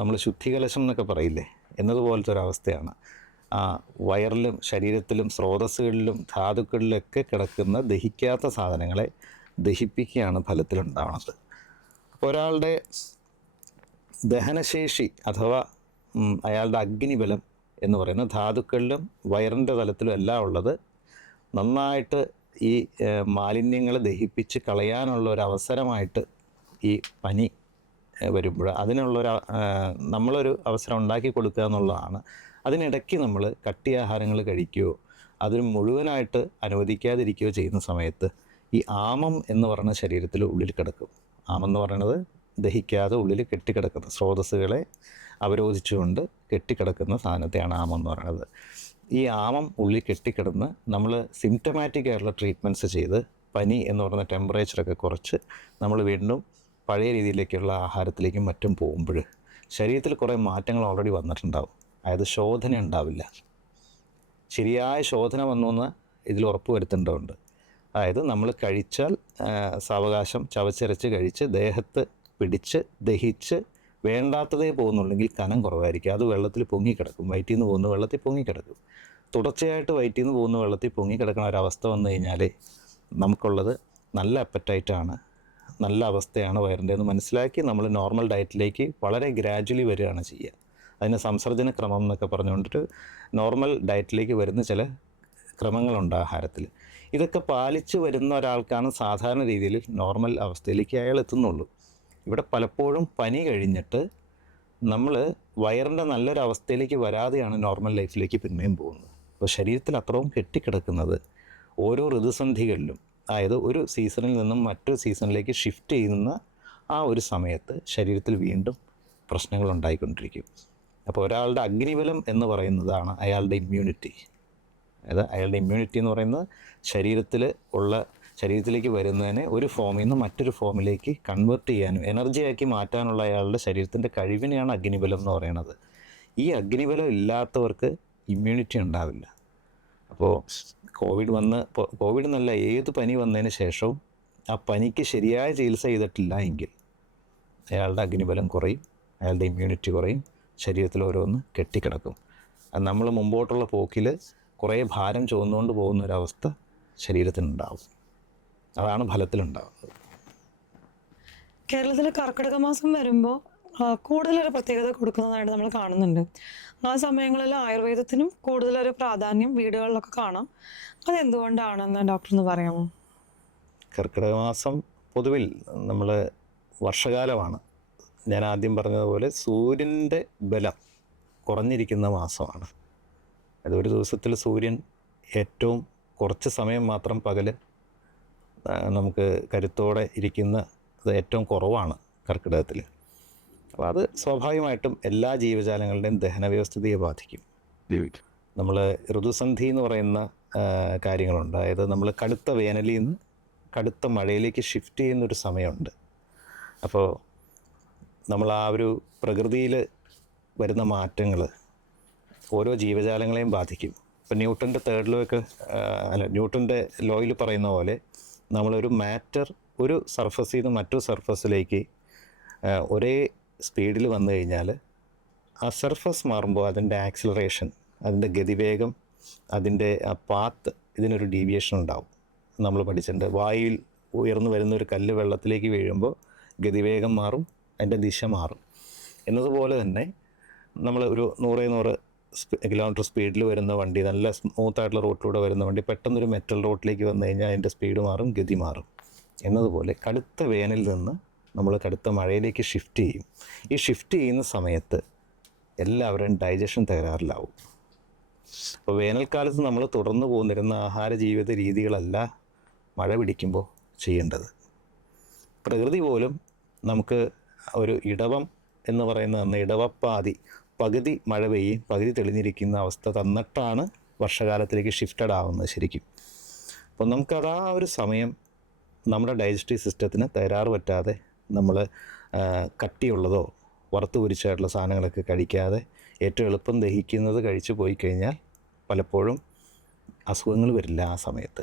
നമ്മൾ ശുദ്ധികലശം എന്നൊക്കെ പറയില്ലേ, എന്നതുപോലത്തെ ഒരവസ്ഥയാണ്. വയറിലും ശരീരത്തിലും സ്രോതസ്സുകളിലും ധാതുക്കളിലൊക്കെ കിടക്കുന്ന ദഹിക്കാത്ത സാധനങ്ങളെ ദഹിപ്പിക്കുകയാണ് ഫലത്തിലുണ്ടാവുന്നത്. അപ്പോൾ ഒരാളുടെ ദഹനശേഷി അഥവാ അയാളുടെ അഗ്നിബലം എന്ന് പറയുന്ന ധാതുക്കളിലും വയറിൻ്റെ തലത്തിലും എല്ലാം ഉള്ളത് നന്നായിട്ട് ഈ മാലിന്യങ്ങളെ ദഹിപ്പിച്ച് കളയാനുള്ള ഒരു അവസരമായിട്ട് ഈ പനി വരുമ്പോൾ അതിനുള്ളൊരു നമ്മളൊരു അവസരം ഉണ്ടാക്കി കൊടുക്കുക എന്നുള്ളതാണ്. അതിനിടയ്ക്ക് നമ്മൾ കട്ടിയാഹാരങ്ങൾ കഴിക്കുകയോ അതിന് മുഴുവനായിട്ട് അനുവദിക്കാതിരിക്കുകയോ ചെയ്യുന്ന സമയത്ത് ഈ ആമം എന്ന് പറയുന്ന ശരീരത്തിൽ ഉള്ളിൽ കിടക്കും. ആമം എന്ന് പറയുന്നത് ദഹിക്കാതെ ഉള്ളിൽ കെട്ടിക്കിടക്കുന്ന സ്രോതസ്സുകളെ അവരോധിച്ചുകൊണ്ട് കെട്ടിക്കിടക്കുന്ന സാധനത്തെയാണ് ആമം എന്ന് പറയുന്നത്. ഈ ആമം ഉള്ളിൽ കെട്ടിക്കിടന്ന് നമ്മൾ സിംറ്റമാറ്റിക് ആയിട്ടുള്ള ട്രീറ്റ്മെൻറ്റ്സ് ചെയ്ത് പനി എന്ന് പറയുന്ന ടെമ്പറേച്ചറൊക്കെ കുറച്ച് നമ്മൾ വീണ്ടും പഴയ രീതിയിലേക്കുള്ള ആഹാരത്തിലേക്കും മറ്റും പോകുമ്പോൾ ശരീരത്തിൽ കുറേ മാറ്റങ്ങൾ ഓൾറെഡി വന്നിട്ടുണ്ടാവും. അതായത് ശോധന ഉണ്ടാവില്ല. ശരിയായ ശോധന വന്നു എന്ന് ഇതിൽ ഉറപ്പ് വരുത്തേണ്ടതുണ്ട്. അതായത് നമ്മൾ കഴിച്ചാൽ സാവകാശം ചവച്ചരച്ച് കഴിച്ച് ദേഹത്ത് പിടിച്ച് ദഹിച്ച് വേണ്ടാത്തതേ പോകുന്നുണ്ടെങ്കിൽ കനം കുറവായിരിക്കും. അത് വെള്ളത്തിൽ പൊങ്ങിക്കിടക്കും. വയറ്റിൽ നിന്ന് പോകുന്ന വെള്ളത്തിൽ പൊങ്ങിക്കിടക്കും. തുടർച്ചയായിട്ട് വയറ്റിൽ നിന്ന് പോകുന്ന വെള്ളത്തിൽ പൊങ്ങിക്കിടക്കുന്ന ഒരവസ്ഥ വന്നു കഴിഞ്ഞാൽ നമുക്കുള്ളത് നല്ല അപ്പറ്റൈറ്റാണ്, നല്ല അവസ്ഥയാണ് വയറിൻ്റെ എന്ന് മനസ്സിലാക്കി നമ്മൾ നോർമൽ ഡയറ്റിലേക്ക് വളരെ ഗ്രാജ്വലി വരികയാണ് ചെയ്യുക. അതിന് സംസർജന ക്രമം എന്നൊക്കെ പറഞ്ഞുകൊണ്ടിട്ട് നോർമൽ ഡയറ്റിലേക്ക് വരുന്ന ചില ക്രമങ്ങളുണ്ട് ആഹാരത്തിൽ. ഇതൊക്കെ പാലിച്ച് വരുന്ന ഒരാൾക്കാണ് സാധാരണ രീതിയിൽ നോർമൽ അവസ്ഥയിലേക്ക് അയാൾ എത്തുന്നുള്ളൂ. ഇവിടെ പലപ്പോഴും പനി കഴിഞ്ഞിട്ട് നമ്മൾ വയറിൻ്റെ നല്ലൊരു അവസ്ഥയിലേക്ക് വരാതെയാണ് നോർമൽ ലൈഫിലേക്ക് പിന്നെയും പോകുന്നത്. അപ്പോൾ ശരീരത്തിൽ അത്രയും കെട്ടിക്കിടക്കുന്നത് ഓരോ ഋതുസന്ധികളിലും, അതായത് ഒരു സീസണിൽ നിന്നും മറ്റൊരു സീസണിലേക്ക് ഷിഫ്റ്റ് ചെയ്യുന്ന ആ ഒരു സമയത്ത് ശരീരത്തിൽ വീണ്ടും പ്രശ്നങ്ങൾ ഉണ്ടായിക്കൊണ്ടിരിക്കും. അപ്പോൾ ഒരാളുടെ അഗ്നിബലം എന്ന് പറയുന്നതാണ് അയാളുടെ ഇമ്മ്യൂണിറ്റി. അതായത് അയാളുടെ ഇമ്മ്യൂണിറ്റി എന്ന് പറയുന്നത് ശരീരത്തിലേക്ക് വരുന്നതിനെ ഒരു ഫോമിൽ നിന്ന് മറ്റൊരു ഫോമിലേക്ക് കൺവേർട്ട് ചെയ്യാനും എനർജിയാക്കി മാറ്റാനുള്ള അയാളുടെ ശരീരത്തിൻ്റെ കഴിവിനെയാണ് അഗ്നിബലം എന്ന് പറയുന്നത്. ഈ അഗ്നിബലം ഇല്ലാത്തവർക്ക് ഇമ്മ്യൂണിറ്റി ഉണ്ടാവില്ല. അപ്പോൾ കോവിഡ് എന്നല്ല, ഏത് പനി വന്നതിന് ശേഷവും ആ പനിക്ക് ശരിയായ ചികിത്സ ചെയ്തിട്ടില്ല എങ്കിൽ അയാളുടെ അഗ്നിബലം കുറയും, അയാളുടെ ഇമ്മ്യൂണിറ്റി കുറയും, ശരീരത്തിൽ ഓരോന്ന് കെട്ടിക്കിടക്കും. അത് നമ്മൾ മുമ്പോട്ടുള്ള പോക്കിൽ കുറേ ഭാരം ചുമന്നുകൊണ്ട് പോകുന്നൊരവസ്ഥ ശരീരത്തിനുണ്ടാവും. അതാണ് ഫലത്തിലുണ്ടാവുന്നത്. കേരളത്തിൽ കർക്കിടക മാസം വരുമ്പോൾ കൂടുതലൊരു പ്രത്യേകത കൊടുക്കുന്നതായിട്ട് നമ്മൾ കാണുന്നുണ്ട്. ആ സമയങ്ങളിൽ ആയുർവേദത്തിനും കൂടുതലൊരു പ്രാധാന്യം വീടുകളിലൊക്കെ കാണാം. അതെന്തുകൊണ്ടാണെന്ന് ഡോക്ടറിന് പറയാമോ? കർക്കിടക മാസം പൊതുവിൽ നമ്മൾ വർഷകാലമാണ്. ഞാൻ ആദ്യം പറഞ്ഞതുപോലെ സൂര്യൻ്റെ ബലം കുറഞ്ഞിരിക്കുന്ന മാസമാണ്. അതൊരു ദിവസത്തിൽ സൂര്യൻ ഏറ്റവും കുറച്ച് സമയം മാത്രം പകൽ നമുക്ക് കരുത്തോടെ ഇരിക്കുന്നത് ഏറ്റവും കുറവാണ് കർക്കിടകത്തിൽ. അപ്പോൾ അത് സ്വാഭാവികമായിട്ടും എല്ലാ ജീവജാലങ്ങളുടെയും ദഹന വ്യവസ്ഥിതിയെ ബാധിക്കും. നമ്മൾ ഋതുസന്ധി എന്ന് പറയുന്ന കാര്യങ്ങളുണ്ട്. അതായത് നമ്മൾ കടുത്ത വേനലിൽ നിന്ന് കടുത്ത മഴയിലേക്ക് ഷിഫ്റ്റ് ചെയ്യുന്നൊരു സമയമുണ്ട്. അപ്പോൾ നമ്മൾ ആ ഒരു പ്രകൃതിയിൽ വരുന്ന മാറ്റങ്ങൾ ഓരോ ജീവജാലങ്ങളെയും ബാധിക്കും. ഇപ്പോൾ ന്യൂട്ടൻ്റെ തേർഡ് ലോ ഒക്കെ ന്യൂട്ടൻ്റെ ലോയിൽ പറയുന്ന പോലെ നമ്മളൊരു മാറ്റർ ഒരു സർഫസിൽ നിന്ന് മറ്റൊരു സർഫസിലേക്ക് ഒരേ സ്പീഡിൽ വന്നു കഴിഞ്ഞാൽ ആ സർഫസ് മാറുമ്പോൾ അതിൻ്റെ ആക്സിലറേഷൻ, അതിൻ്റെ ഗതിവേഗം, അതിൻ്റെ ആ പാത്ത്, ഇതിനൊരു ഡീവിയേഷൻ ഉണ്ടാവും. നമ്മൾ പഠിച്ചിട്ടുണ്ട്. വായുവിൽ ഉയർന്നു വരുന്ന ഒരു കല്ല് വെള്ളത്തിലേക്ക് വീഴുമ്പോൾ ഗതിവേഗം മാറും, അതിൻ്റെ ദിശ മാറും. എന്നതുപോലെ തന്നെ നമ്മൾ ഒരു 100 കിലോമീറ്റർ സ്പീഡിൽ വരുന്ന വണ്ടി, നല്ല സ്മൂത്തായിട്ടുള്ള റോട്ടിലൂടെ വരുന്ന വണ്ടി പെട്ടെന്നൊരു മെറ്റൽ റോട്ടിലേക്ക് വന്നു കഴിഞ്ഞാൽ അതിൻ്റെ സ്പീഡ് മാറും, ഗതി മാറും. എന്നതുപോലെ കടുത്ത വേനലിൽ നിന്ന് നമ്മൾ കടുത്ത മഴയിലേക്ക് ഷിഫ്റ്റ് ചെയ്യും. ഈ ഷിഫ്റ്റ് ചെയ്യുന്ന സമയത്ത് എല്ലാവരുടെയും ഡൈജഷൻ തകരാറിലാവും. അപ്പോൾ വേനൽക്കാലത്ത് നമ്മൾ തുടർന്ന് പോന്നിരുന്ന ആഹാര ജീവിത രീതികളല്ല മഴ പിടിക്കുമ്പോൾ ചെയ്യേണ്ടത്. പ്രകൃതി പോലും നമുക്ക് ഒരു ഇടവം എന്ന് പറയുന്ന ഇടവപ്പാതി, പകുതി മഴ പെയ്യും പകുതി തെളിഞ്ഞിരിക്കുന്ന അവസ്ഥ തന്നിട്ടാണ് വർഷകാലത്തിലേക്ക് ഷിഫ്റ്റഡ് ആവുന്നത് ശരിക്കും. അപ്പോൾ നമുക്കത് ആ ഒരു സമയം നമ്മുടെ ഡൈജസ്റ്റീവ് സിസ്റ്റത്തിന് തകരാറ് പറ്റാതെ നമ്മൾ കട്ടിയുള്ളതോ വറുത്ത് പൊരിച്ചായിട്ടുള്ള സാധനങ്ങളൊക്കെ കഴിക്കാതെ ഏറ്റവും എളുപ്പം ദഹിക്കുന്നത് കഴിച്ചു പോയി കഴിഞ്ഞാൽ പലപ്പോഴും അസുഖങ്ങൾ വരില്ല ആ സമയത്ത്.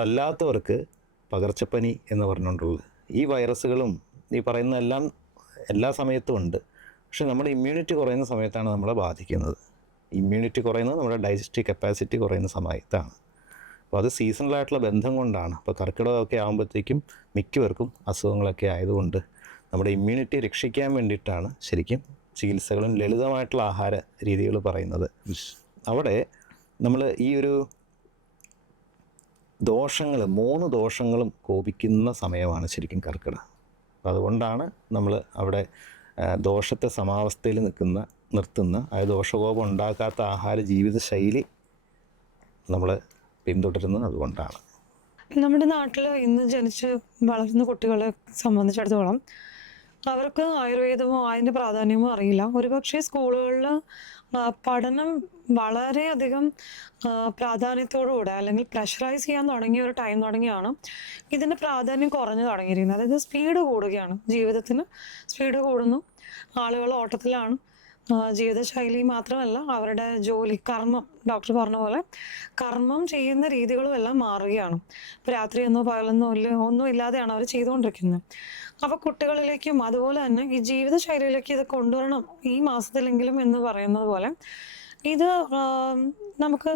അല്ലാത്തവർക്ക് പകർച്ചപ്പനി എന്ന് പറഞ്ഞുകൊണ്ടുള്ളത്, ഈ വൈറസുകളും ഈ പറയുന്ന എല്ലാം എല്ലാ സമയത്തും ഉണ്ട്. പക്ഷെ നമ്മുടെ ഇമ്മ്യൂണിറ്റി കുറയുന്ന സമയത്താണ് നമ്മളെ ബാധിക്കുന്നത്. ഇമ്മ്യൂണിറ്റി കുറയുന്നത് നമ്മുടെ ഡൈജസ്റ്റീവ് കപ്പാസിറ്റി കുറയുന്ന സമയത്താണ്. അപ്പോൾ അത് സീസണലായിട്ടുള്ള ബന്ധം കൊണ്ടാണ്. അപ്പോൾ കർക്കിടകമൊക്കെ ആകുമ്പോഴത്തേക്കും മിക്കവർക്കും അസുഖങ്ങളൊക്കെ ആയതുകൊണ്ട് നമ്മുടെ ഇമ്മ്യൂണിറ്റി രക്ഷിക്കാൻ വേണ്ടിയിട്ടാണ് ശരിക്കും ചികിത്സകളും ലളിതമായിട്ടുള്ള ആഹാര രീതികൾ പറയുന്നത്. അവിടെ നമ്മൾ ഈ ഒരു ദോഷങ്ങൾ, 3 ദോഷങ്ങളും കോപിക്കുന്ന സമയമാണ് ശരിക്കും കർക്കിടകം. അപ്പോൾ അതുകൊണ്ടാണ് നമ്മൾ അവിടെ ദോഷത്തെ സമാവസ്ഥയിൽ നിർത്തുന്ന അതായത് ദോഷകോപം ഉണ്ടാക്കാത്ത ആഹാര ജീവിത ശൈലി നമ്മൾ പിന്തുടരുന്നത് അതുകൊണ്ടാണ്. നമ്മുടെ നാട്ടിൽ ഇന്ന് ജനിച്ച് വളരുന്ന കുട്ടികളെ സംബന്ധിച്ചിടത്തോളം അവർക്ക് ആയുർവേദമോ അതിൻ്റെ പ്രാധാന്യമോ അറിയില്ല. ഒരുപക്ഷെ സ്കൂളുകളിൽ പഠനം വളരെയധികം പ്രാധാന്യത്തോടുകൂടെ അല്ലെങ്കിൽ പ്രഷറൈസ് ചെയ്യാൻ തുടങ്ങിയ ഒരു ടൈം തുടങ്ങിയാണ് ഇതിൻ്റെ പ്രാധാന്യം കുറഞ്ഞു തുടങ്ങിയിരിക്കുന്നത്. അതായത് സ്പീഡ് കൂടുകയാണ്, ജീവിതത്തിന് സ്പീഡ് കൂടുന്നു, ആളുകൾ ഓട്ടത്തിലാണ്. ജീവിതശൈലി മാത്രമല്ല, അവരുടെ ജോലി, കർമ്മം, ഡോക്ടർ പറഞ്ഞ പോലെ കർമ്മം ചെയ്യുന്ന രീതികളും എല്ലാം മാറുകയാണ്. ഇപ്പോൾ രാത്രിയെന്നോ പകലെന്നോ ഒന്നും ഇല്ലാതെയാണ് അവർ ചെയ്തുകൊണ്ടിരിക്കുന്നത്. അപ്പോൾ കുട്ടികളിലേക്കും അതുപോലെ തന്നെ ഈ ജീവിതശൈലിയിലേക്ക് ഇത് കൊണ്ടുവരണം ഈ മാസത്തിലെങ്കിലും എന്ന് പറയുന്നത് പോലെ ഇത് നമുക്ക്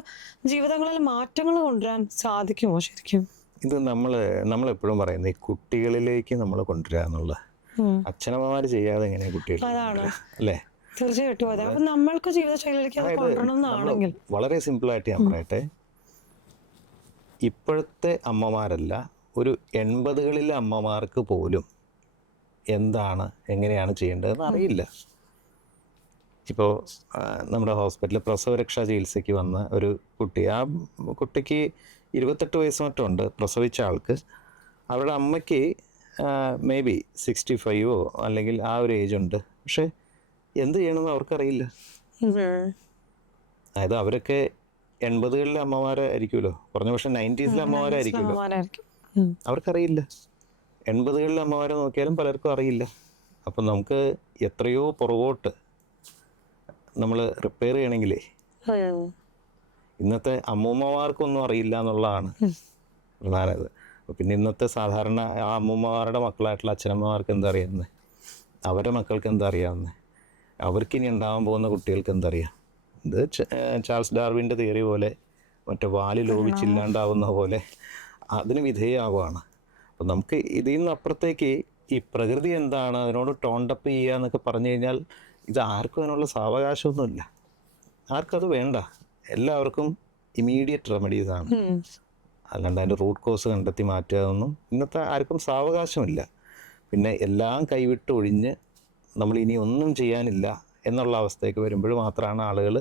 ജീവിതങ്ങളിൽ മാറ്റങ്ങൾ കൊണ്ടുവരാൻ സാധിക്കുമോ ശരിക്കും? ഇത് നമ്മളെപ്പോഴും പറയുന്നത് ഈ കുട്ടികളിലേക്ക് നമ്മൾ കൊണ്ടുവരിക എന്നുള്ള, അച്ഛനമ്മമാർ ചെയ്യാതെ എങ്ങനെയാണ് കുട്ടികൾ അല്ലേ? തീർച്ചയായിട്ടും അതെ. അപ്പൊ നമ്മൾക്ക് ജീവിതശൈലിയിലേക്ക് അത് കൊണ്ടുവരണമെന്നാണെങ്കിൽ വളരെ സിമ്പിളായിട്ട് ഞാൻ പറയട്ടെ, ഇപ്പോഴത്തെ അമ്മമാരല്ല, ഒരു 80കളിലെ അമ്മമാർക്ക് പോലും എന്താണ് എങ്ങനെയാണ് ചെയ്യേണ്ടതെന്ന് അറിയില്ല. ഇപ്പോൾ നമ്മുടെ ഹോസ്പിറ്റലിൽ പ്രസവരക്ഷാ ചികിത്സയ്ക്ക് വന്ന ഒരു കുട്ടി, ആ കുട്ടിക്ക് 28 വയസ്സ് മറ്റുണ്ട്, പ്രസവിച്ച ആൾക്ക്. അവരുടെ അമ്മയ്ക്ക് മേ ബി 65 അല്ലെങ്കിൽ ആ ഒരു ഏജ് ഉണ്ട്. പക്ഷേ എന്ത് ചെയ്യണമെന്ന് അവർക്കറിയില്ല. അതായത് അവരൊക്കെ 80കളിലെ അമ്മമാരായിരിക്കുമല്ലോ, കുറഞ്ഞ പക്ഷേ 90s അമ്മമാരായിരിക്കുമല്ലോ, അവർക്കറിയില്ല. 80കളിലെ അമ്മമാരെ നോക്കിയാലും പലർക്കും അറിയില്ല. അപ്പം നമുക്ക് എത്രയോ പുറകോട്ട് നമ്മൾ റിപ്പയർ ചെയ്യണമെങ്കിലേ ഇന്നത്തെ അമ്മൂമ്മമാർക്കൊന്നും അറിയില്ല എന്നുള്ളതാണ് പ്രധാനത്. പിന്നെ ഇന്നത്തെ സാധാരണ ആ അമ്മൂമ്മമാരുടെ മക്കളായിട്ടുള്ള അച്ഛനമ്മമാർക്ക് എന്താ അറിയാവുന്നത്, അവരുടെ മക്കൾക്ക് എന്താ അറിയാവുന്നത്, അവർക്കിനി ഉണ്ടാകാൻ പോകുന്ന കുട്ടികൾക്ക് എന്തറിയാം? ഇത് ചാൾസ് ഡാർവിൻ്റെ തിയറി പോലെ മറ്റേ വാല് ലോപിച്ചില്ലാണ്ടാവുന്ന പോലെ അതിന് വിധേയമാവുകയാണ്. അപ്പം നമുക്ക് ഇതിൽ നിന്ന് അപ്പുറത്തേക്ക് ഈ പ്രകൃതി എന്താണ്, അതിനോട് ടോണ്ടപ്പ് ചെയ്യുക എന്നൊക്കെ പറഞ്ഞു കഴിഞ്ഞാൽ ഇത് ആർക്കും അതിനുള്ള സാവകാശമൊന്നുമില്ല, ആർക്കും അത് വേണ്ട. എല്ലാവർക്കും ഇമീഡിയറ്റ് റെമഡീസാണ്, അല്ലാണ്ട് അതിൻ്റെ റൂട്ട് കോസ് കണ്ടെത്തി മാറ്റുകയൊന്നും ഇന്നത്തെ ആർക്കും സാവകാശമില്ല. പിന്നെ എല്ലാം കൈവിട്ട് ഒഴിഞ്ഞ് നമ്മൾ ഇനി ഒന്നും ചെയ്യാനില്ല എന്നുള്ള അവസ്ഥയൊക്കെ വരുമ്പോൾ മാത്രമാണ് ആളുകൾ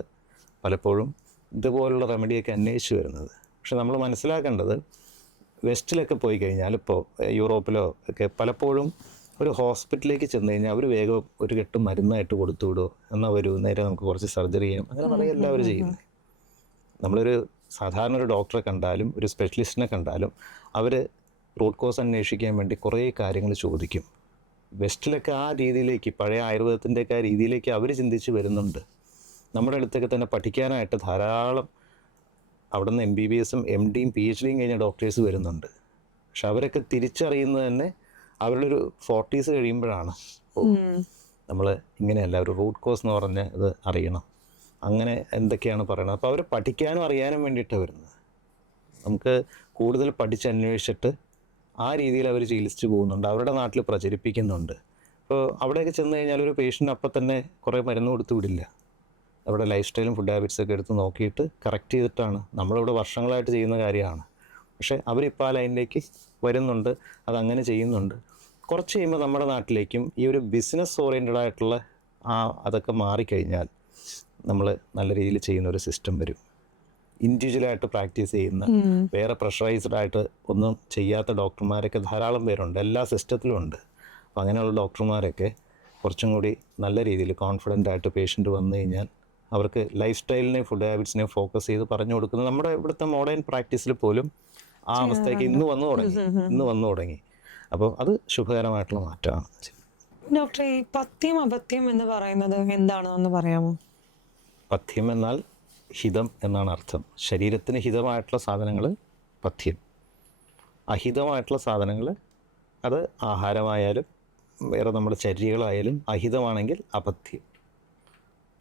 പലപ്പോഴും ഇതുപോലുള്ള റെമഡിയൊക്കെ അന്വേഷിച്ച് വരുന്നത്. പക്ഷെ നമ്മൾ മനസ്സിലാക്കേണ്ടത്, വെസ്റ്റിലൊക്കെ പോയി കഴിഞ്ഞാൽ, ഇപ്പോൾ യൂറോപ്പിലോ ഒക്കെ പലപ്പോഴും ഒരു ഹോസ്പിറ്റലിലേക്ക് ചെന്ന് കഴിഞ്ഞാൽ അവർ വേഗം ഒരു കെട്ട് മരുന്നായിട്ട് കൊടുത്തു വിടുമോ, എന്നാൽ വരൂ നേരെ നമുക്ക് കുറച്ച് സർജറി ചെയ്യാം, അങ്ങനെ പറയും എല്ലാവരും ചെയ്യുന്നത്. നമ്മളൊരു സാധാരണ ഒരു ഡോക്ടറെ കണ്ടാലും ഒരു സ്പെഷ്യലിസ്റ്റിനെ കണ്ടാലും അവർ റൂട്ട് കോസ് അന്വേഷിക്കാൻ വേണ്ടി കുറേ കാര്യങ്ങൾ ചോദിക്കും. വെസ്റ്റിലൊക്കെ ആ രീതിയിലേക്ക്, പഴയ ആയുർവേദത്തിൻ്റെയൊക്കെ ആ രീതിയിലേക്ക് അവർ ചിന്തിച്ച് വരുന്നുണ്ട്. നമ്മുടെ അടുത്തൊക്കെ തന്നെ പഠിക്കാനായിട്ട് ധാരാളം അവിടെ നിന്ന് MBBSും MDയും PhDയും കഴിഞ്ഞ ഡോക്ടേഴ്സ് വരുന്നുണ്ട്. പക്ഷെ അവരൊക്കെ തിരിച്ചറിയുന്നത് തന്നെ അവരുടെ ഒരു 40s കഴിയുമ്പോഴാണ്. നമ്മൾ ഇങ്ങനെയല്ല, ഒരു റൂട്ട് കോസ് എന്ന് പറഞ്ഞ ഇത് അറിയണം, അങ്ങനെ എന്തൊക്കെയാണ് പറയണത്. അപ്പോൾ അവർ പഠിക്കാനും അറിയാനും വേണ്ടിയിട്ടാണ് വരുന്നത്. നമുക്ക് കൂടുതൽ പഠിച്ചന്വേഷിച്ചിട്ട് ആ രീതിയിൽ അവർ ചികിത്സിച്ച് പോകുന്നുണ്ട്, അവരുടെ നാട്ടിൽ പ്രചരിപ്പിക്കുന്നുണ്ട്. അപ്പോൾ അവിടെയൊക്കെ ചെന്ന് കഴിഞ്ഞാൽ ഒരു പേഷ്യൻ്റ് അപ്പം തന്നെ കുറേ മരുന്ന് കൊടുത്തു വിടില്ല. അവരുടെ ലൈഫ് സ്റ്റൈലും ഫുഡ് ഹാബിറ്റ്സൊക്കെ എടുത്ത് നോക്കിയിട്ട് കറക്റ്റ് ചെയ്തിട്ടാണ്. നമ്മളിവിടെ വർഷങ്ങളായിട്ട് ചെയ്യുന്ന കാര്യമാണ്. പക്ഷേ അവരിപ്പോൾ ആ ലൈനിലേക്ക് വരുന്നുണ്ട്, അതങ്ങനെ ചെയ്യുന്നുണ്ട്. കുറച്ച് കഴിയുമ്പോൾ നമ്മുടെ നാട്ടിലേക്കും ഈ ഒരു ബിസിനസ് ഓറിയൻറ്റഡ് ആയിട്ടുള്ള അതൊക്കെ മാറിക്കഴിഞ്ഞാൽ നമ്മൾ നല്ല രീതിയിൽ ചെയ്യുന്ന ഒരു സിസ്റ്റം വരും. ഇൻഡിവിജ്വലായിട്ട് പ്രാക്ടീസ് ചെയ്യുന്ന, വേറെ പ്രഷറൈസ്ഡ് ആയിട്ട് ഒന്നും ചെയ്യാത്ത ഡോക്ടർമാരൊക്കെ ധാരാളം പേരുണ്ട്, എല്ലാ സിസ്റ്റത്തിലും ഉണ്ട്. അപ്പോൾ അങ്ങനെയുള്ള ഡോക്ടർമാരൊക്കെ കുറച്ചും കൂടി നല്ല രീതിയിൽ കോൺഫിഡൻ്റ് ആയിട്ട് പേഷ്യൻ്റ് വന്നു കഴിഞ്ഞാൽ അവർക്ക് ലൈഫ് സ്റ്റൈലിനെയും ഫുഡ് ഹാബിറ്റ്സിനെയും ഫോക്കസ് ചെയ്ത് പറഞ്ഞു കൊടുക്കുന്നത് നമ്മുടെ ഇവിടുത്തെ മോഡേൺ പ്രാക്ടീസിൽ പോലും ആ അവസ്ഥയ്ക്ക് ഇന്ന് വന്നു തുടങ്ങി. അപ്പോൾ അത് ശുഭകരമായിട്ടുള്ള മാറ്റമാണ്. ഡോക്ടർ, ഈ പഥ്യം അപഥ്യം എന്ന് പറയുന്നത് എന്താണെന്ന് പറയാമോ? പഥ്യം എന്നാൽ ഹിതം എന്നാണ് അർത്ഥം. ശരീരത്തിന് ഹിതമായിട്ടുള്ള സാധനങ്ങൾ പഥ്യം, അഹിതമായിട്ടുള്ള സാധനങ്ങൾ അത് ആഹാരമായാലും വേറെ നമ്മുടെ ചര്യകളായാലും അഹിതമാണെങ്കിൽ അപഥ്യം.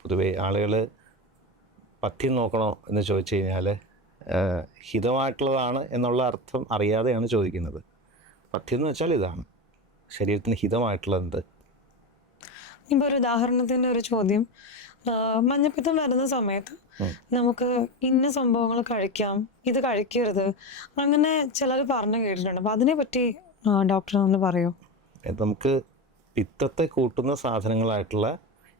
പൊതുവേ ആളുകൾ പഥ്യം നോക്കണോ എന്ന് ചോദിച്ചു കഴിഞ്ഞാൽ ഹിതമായിട്ടുള്ളതാണ് എന്നുള്ള അർത്ഥം അറിയാതെയാണ് ചോദിക്കുന്നത്. പഥ്യം എന്ന് വെച്ചാൽ ഇതാണ്, ശരീരത്തിന് ഹിതമായിട്ടുള്ളത് എന്ത്. ഇപ്പോൾ ഒരു ഉദാഹരണത്തിൻ്റെ ഒരു ചോദ്യം, മഞ്ഞപ്പിത്തം വരുന്ന സമയത്ത് നമുക്ക് ഇന്ന സംഭവങ്ങൾ കഴിക്കാം, ഇത് കഴിക്കരുത്, അങ്ങനെ ചിലർ പറഞ്ഞു കേട്ടിട്ടുണ്ട്. അപ്പോൾ അതിനെപ്പറ്റി ഡോക്ടർ ഒന്ന് പറയൂ. നമുക്ക് പിത്തത്തെ കൂട്ടുന്ന സാധനങ്ങളായിട്ടുള്ള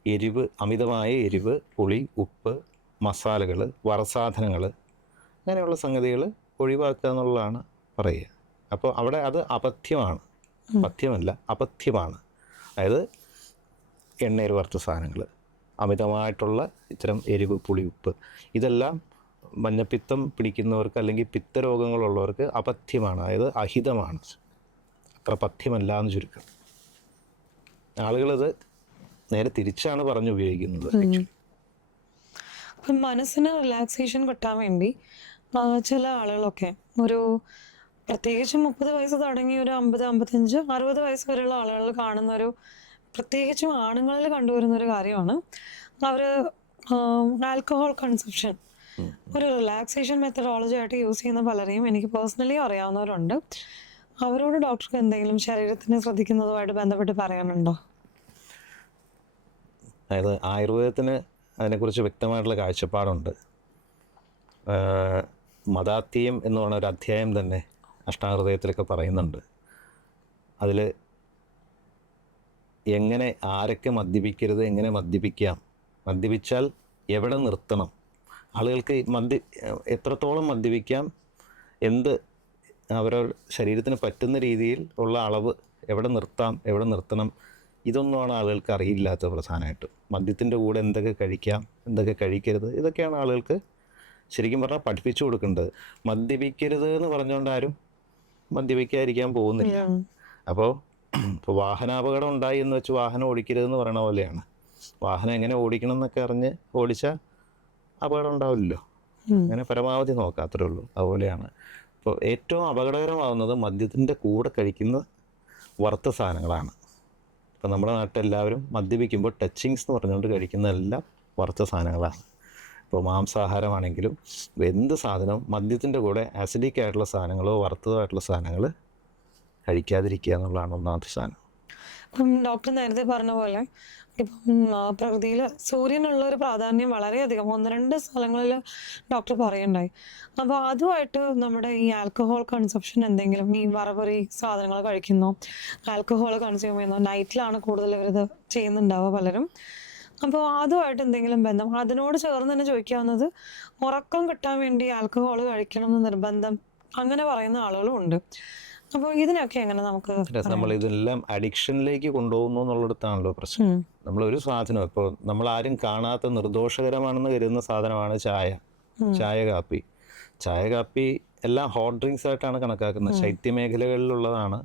എരിവ്, അമിതമായ എരിവ്, പുളി, ഉപ്പ്, മസാലകൾ, വറസാധനങ്ങൾ, അങ്ങനെയുള്ള സംഗതികൾ ഒഴിവാക്കുക എന്നുള്ളതാണ് പറയുക. അപ്പോൾ അവിടെ അത് അപഥ്യമാണ്, പഥ്യമല്ല, അപഥ്യമാണ്. അതായത് എണ്ണയിൽ വറുത്ത സാധനങ്ങൾ, അമിതമായിട്ടുള്ള ഇത്തരം എരിവ്, പുളി, ഉപ്പ്, ഇതെല്ലാം മഞ്ഞപ്പിത്തം പിടിക്കുന്നവർക്ക് അല്ലെങ്കിൽ പിത്തരോഗങ്ങളുള്ളവർക്ക് അപഥ്യമാണ്, അതായത് അഹിതമാണ്, അത്ര പഥ്യമല്ല എന്ന് ചുരുക്കം. ആളുകളത് നേരെ തിരിച്ചാണ് പറഞ്ഞു ഉപയോഗിക്കുന്നത്. മനസ്സിന് റിലാക്സേഷൻ കിട്ടാൻ വേണ്ടി ചില ആളുകളൊക്കെ ഒരു പ്രത്യേകിച്ച് 30 വയസ്സ് തുടങ്ങി ഒരു 50, 55, 60 വയസ്സ് വരെയുള്ള ആളുകൾ കാണുന്ന ഒരു, പ്രത്യേകിച്ചും ആണുങ്ങളിൽ കണ്ടുവരുന്ന ഒരു കാര്യമാണ് അവർ ആൽക്കഹോൾ കൺസപ്ഷൻ ഒരു റിലാക്സേഷൻ മെത്തഡോളജി ആയിട്ട് യൂസ് ചെയ്യുന്ന പലരെയും എനിക്ക് പേഴ്സണലി അറിയാവുന്നവരുണ്ട്. അവരോട് ഡോക്ടർക്ക് എന്തെങ്കിലും ശരീരത്തിനെ ശ്രദ്ധിക്കുന്നതുമായിട്ട് ബന്ധപ്പെട്ട് പറയാനുണ്ടോ? അതായത് ആയുർവേദത്തിന് അതിനെക്കുറിച്ച് വ്യക്തമായിട്ടുള്ള കാഴ്ചപ്പാടുണ്ട്. മദാത്യം എന്ന് പറഞ്ഞ ഒരു അധ്യായം തന്നെ അഷ്ടാഹൃദയത്തിലൊക്കെ പറയുന്നുണ്ട്. അതിൽ എങ്ങനെ ആരൊക്കെ മദ്യപിക്കരുത്, എങ്ങനെ മദ്യപിക്കാം, മദ്യപിച്ചാൽ എവിടെ നിർത്തണം, ആളുകൾക്ക് എത്രത്തോളം മദ്യപിക്കാം, എന്ത് അവരവരുടെ ശരീരത്തിന് പറ്റുന്ന രീതിയിൽ ഉള്ള അളവ്, എവിടെ നിർത്താം, എവിടെ നിർത്തണം, ഇതൊന്നുമാണ് ആളുകൾക്ക് അറിയില്ലാത്ത പ്രധാനമായിട്ടും. മദ്യത്തിൻ്റെ കൂടെ എന്തൊക്കെ കഴിക്കാം, എന്തൊക്കെ കഴിക്കരുത്, ഇതൊക്കെയാണ് ആളുകൾക്ക് ശരിക്കും പറഞ്ഞാൽ പഠിപ്പിച്ചു കൊടുക്കേണ്ടത്. മദ്യപിക്കരുത് എന്ന് പറഞ്ഞുകൊണ്ട് ആരും മദ്യപിക്കാതിരിക്കാൻ പോകുന്നില്ല. അപ്പോൾ വാഹനാപകടം ഉണ്ടായി എന്ന് വെച്ച് വാഹനം ഓടിക്കരുതെന്ന് പറയണ പോലെയാണ്. വാഹനം എങ്ങനെ ഓടിക്കണം എന്നൊക്കെ അറിഞ്ഞ് ഓടിച്ചാൽ അപകടം ഉണ്ടാവില്ലല്ലോ. അങ്ങനെ പരമാവധി നോക്കാം, അത്രേ ഉള്ളൂ. അതുപോലെയാണ് ഇപ്പോൾ ഏറ്റവും അപകടകരമാകുന്നത് മദ്യത്തിൻ്റെ കൂടെ കഴിക്കുന്ന വറുത്ത സാധനങ്ങളാണ്. ഇപ്പോൾ നമ്മുടെ നാട്ടിലെല്ലാവരും മദ്യപിക്കുമ്പോൾ ടച്ചിങ്സ് എന്ന് പറഞ്ഞുകൊണ്ട് കഴിക്കുന്നതെല്ലാം വറുത്ത സാധനങ്ങളാണ്. ഇപ്പോൾ മാംസാഹാരമാണെങ്കിലും എന്ത് സാധനവും മദ്യത്തിൻ്റെ കൂടെ ആസിഡിക് ആയിട്ടുള്ള സാധനങ്ങളോ വറുത്തതായിട്ടുള്ള സാധനങ്ങൾ കഴിക്കാതിരിക്കുക എന്നുള്ളതാണ് ഒന്നാമത്തെ സാധനം. ഇപ്പം ഡോക്ടർ നേരത്തെ പറഞ്ഞ പോലെ ഇപ്പം പ്രകൃതിയിൽ സൂര്യനുള്ള ഒരു പ്രാധാന്യം വളരെയധികം 1-2 സ്ഥലങ്ങളിൽ ഡോക്ടർ പറയുണ്ടായി. അപ്പോൾ അതുമായിട്ട് നമ്മുടെ ഈ ആൽക്കഹോൾ കൺസപ്ഷൻ എന്തെങ്കിലും, ഈ വറപറി സാധനങ്ങൾ കഴിക്കുന്നു, ആൽക്കഹോൾ കൺസ്യൂം ചെയ്യുന്നു, നൈറ്റിലാണ് കൂടുതൽ ഇവരിത് ചെയ്യുന്നുണ്ടാവുക പലരും. അപ്പോൾ അതുമായിട്ട് എന്തെങ്കിലും ബന്ധം, അതിനോട് ചേർന്ന് തന്നെ ചോദിക്കാവുന്നത്, ഉറക്കം കിട്ടാൻ വേണ്ടി ആൽക്കഹോൾ കഴിക്കണം എന്ന് നിർബന്ധം അങ്ങനെ പറയുന്ന ആളുകളും ഉണ്ട്. അപ്പോൾ ഇതിനൊക്കെ എങ്ങനെ നമുക്ക് നമ്മൾ ഇതെല്ലാം അഡിക്ഷനിലേക്ക് കൊണ്ടുപോകുന്നു എന്നുള്ളിടത്താണല്ലോ പ്രശ്നം. നമ്മളൊരു സാധനം, ഇപ്പോൾ നമ്മൾ ആരും കാണാത്ത നിർദോഷകരമാണെന്ന് കരുതുന്ന സാധനമാണ് ചായ, കാപ്പി എല്ലാം ഹോട്ട് ഡ്രിങ്ക്സ് ആയിട്ടാണ് കണക്കാക്കുന്നത്. ശൈത്യമേഖലകളിലുള്ളതാണ്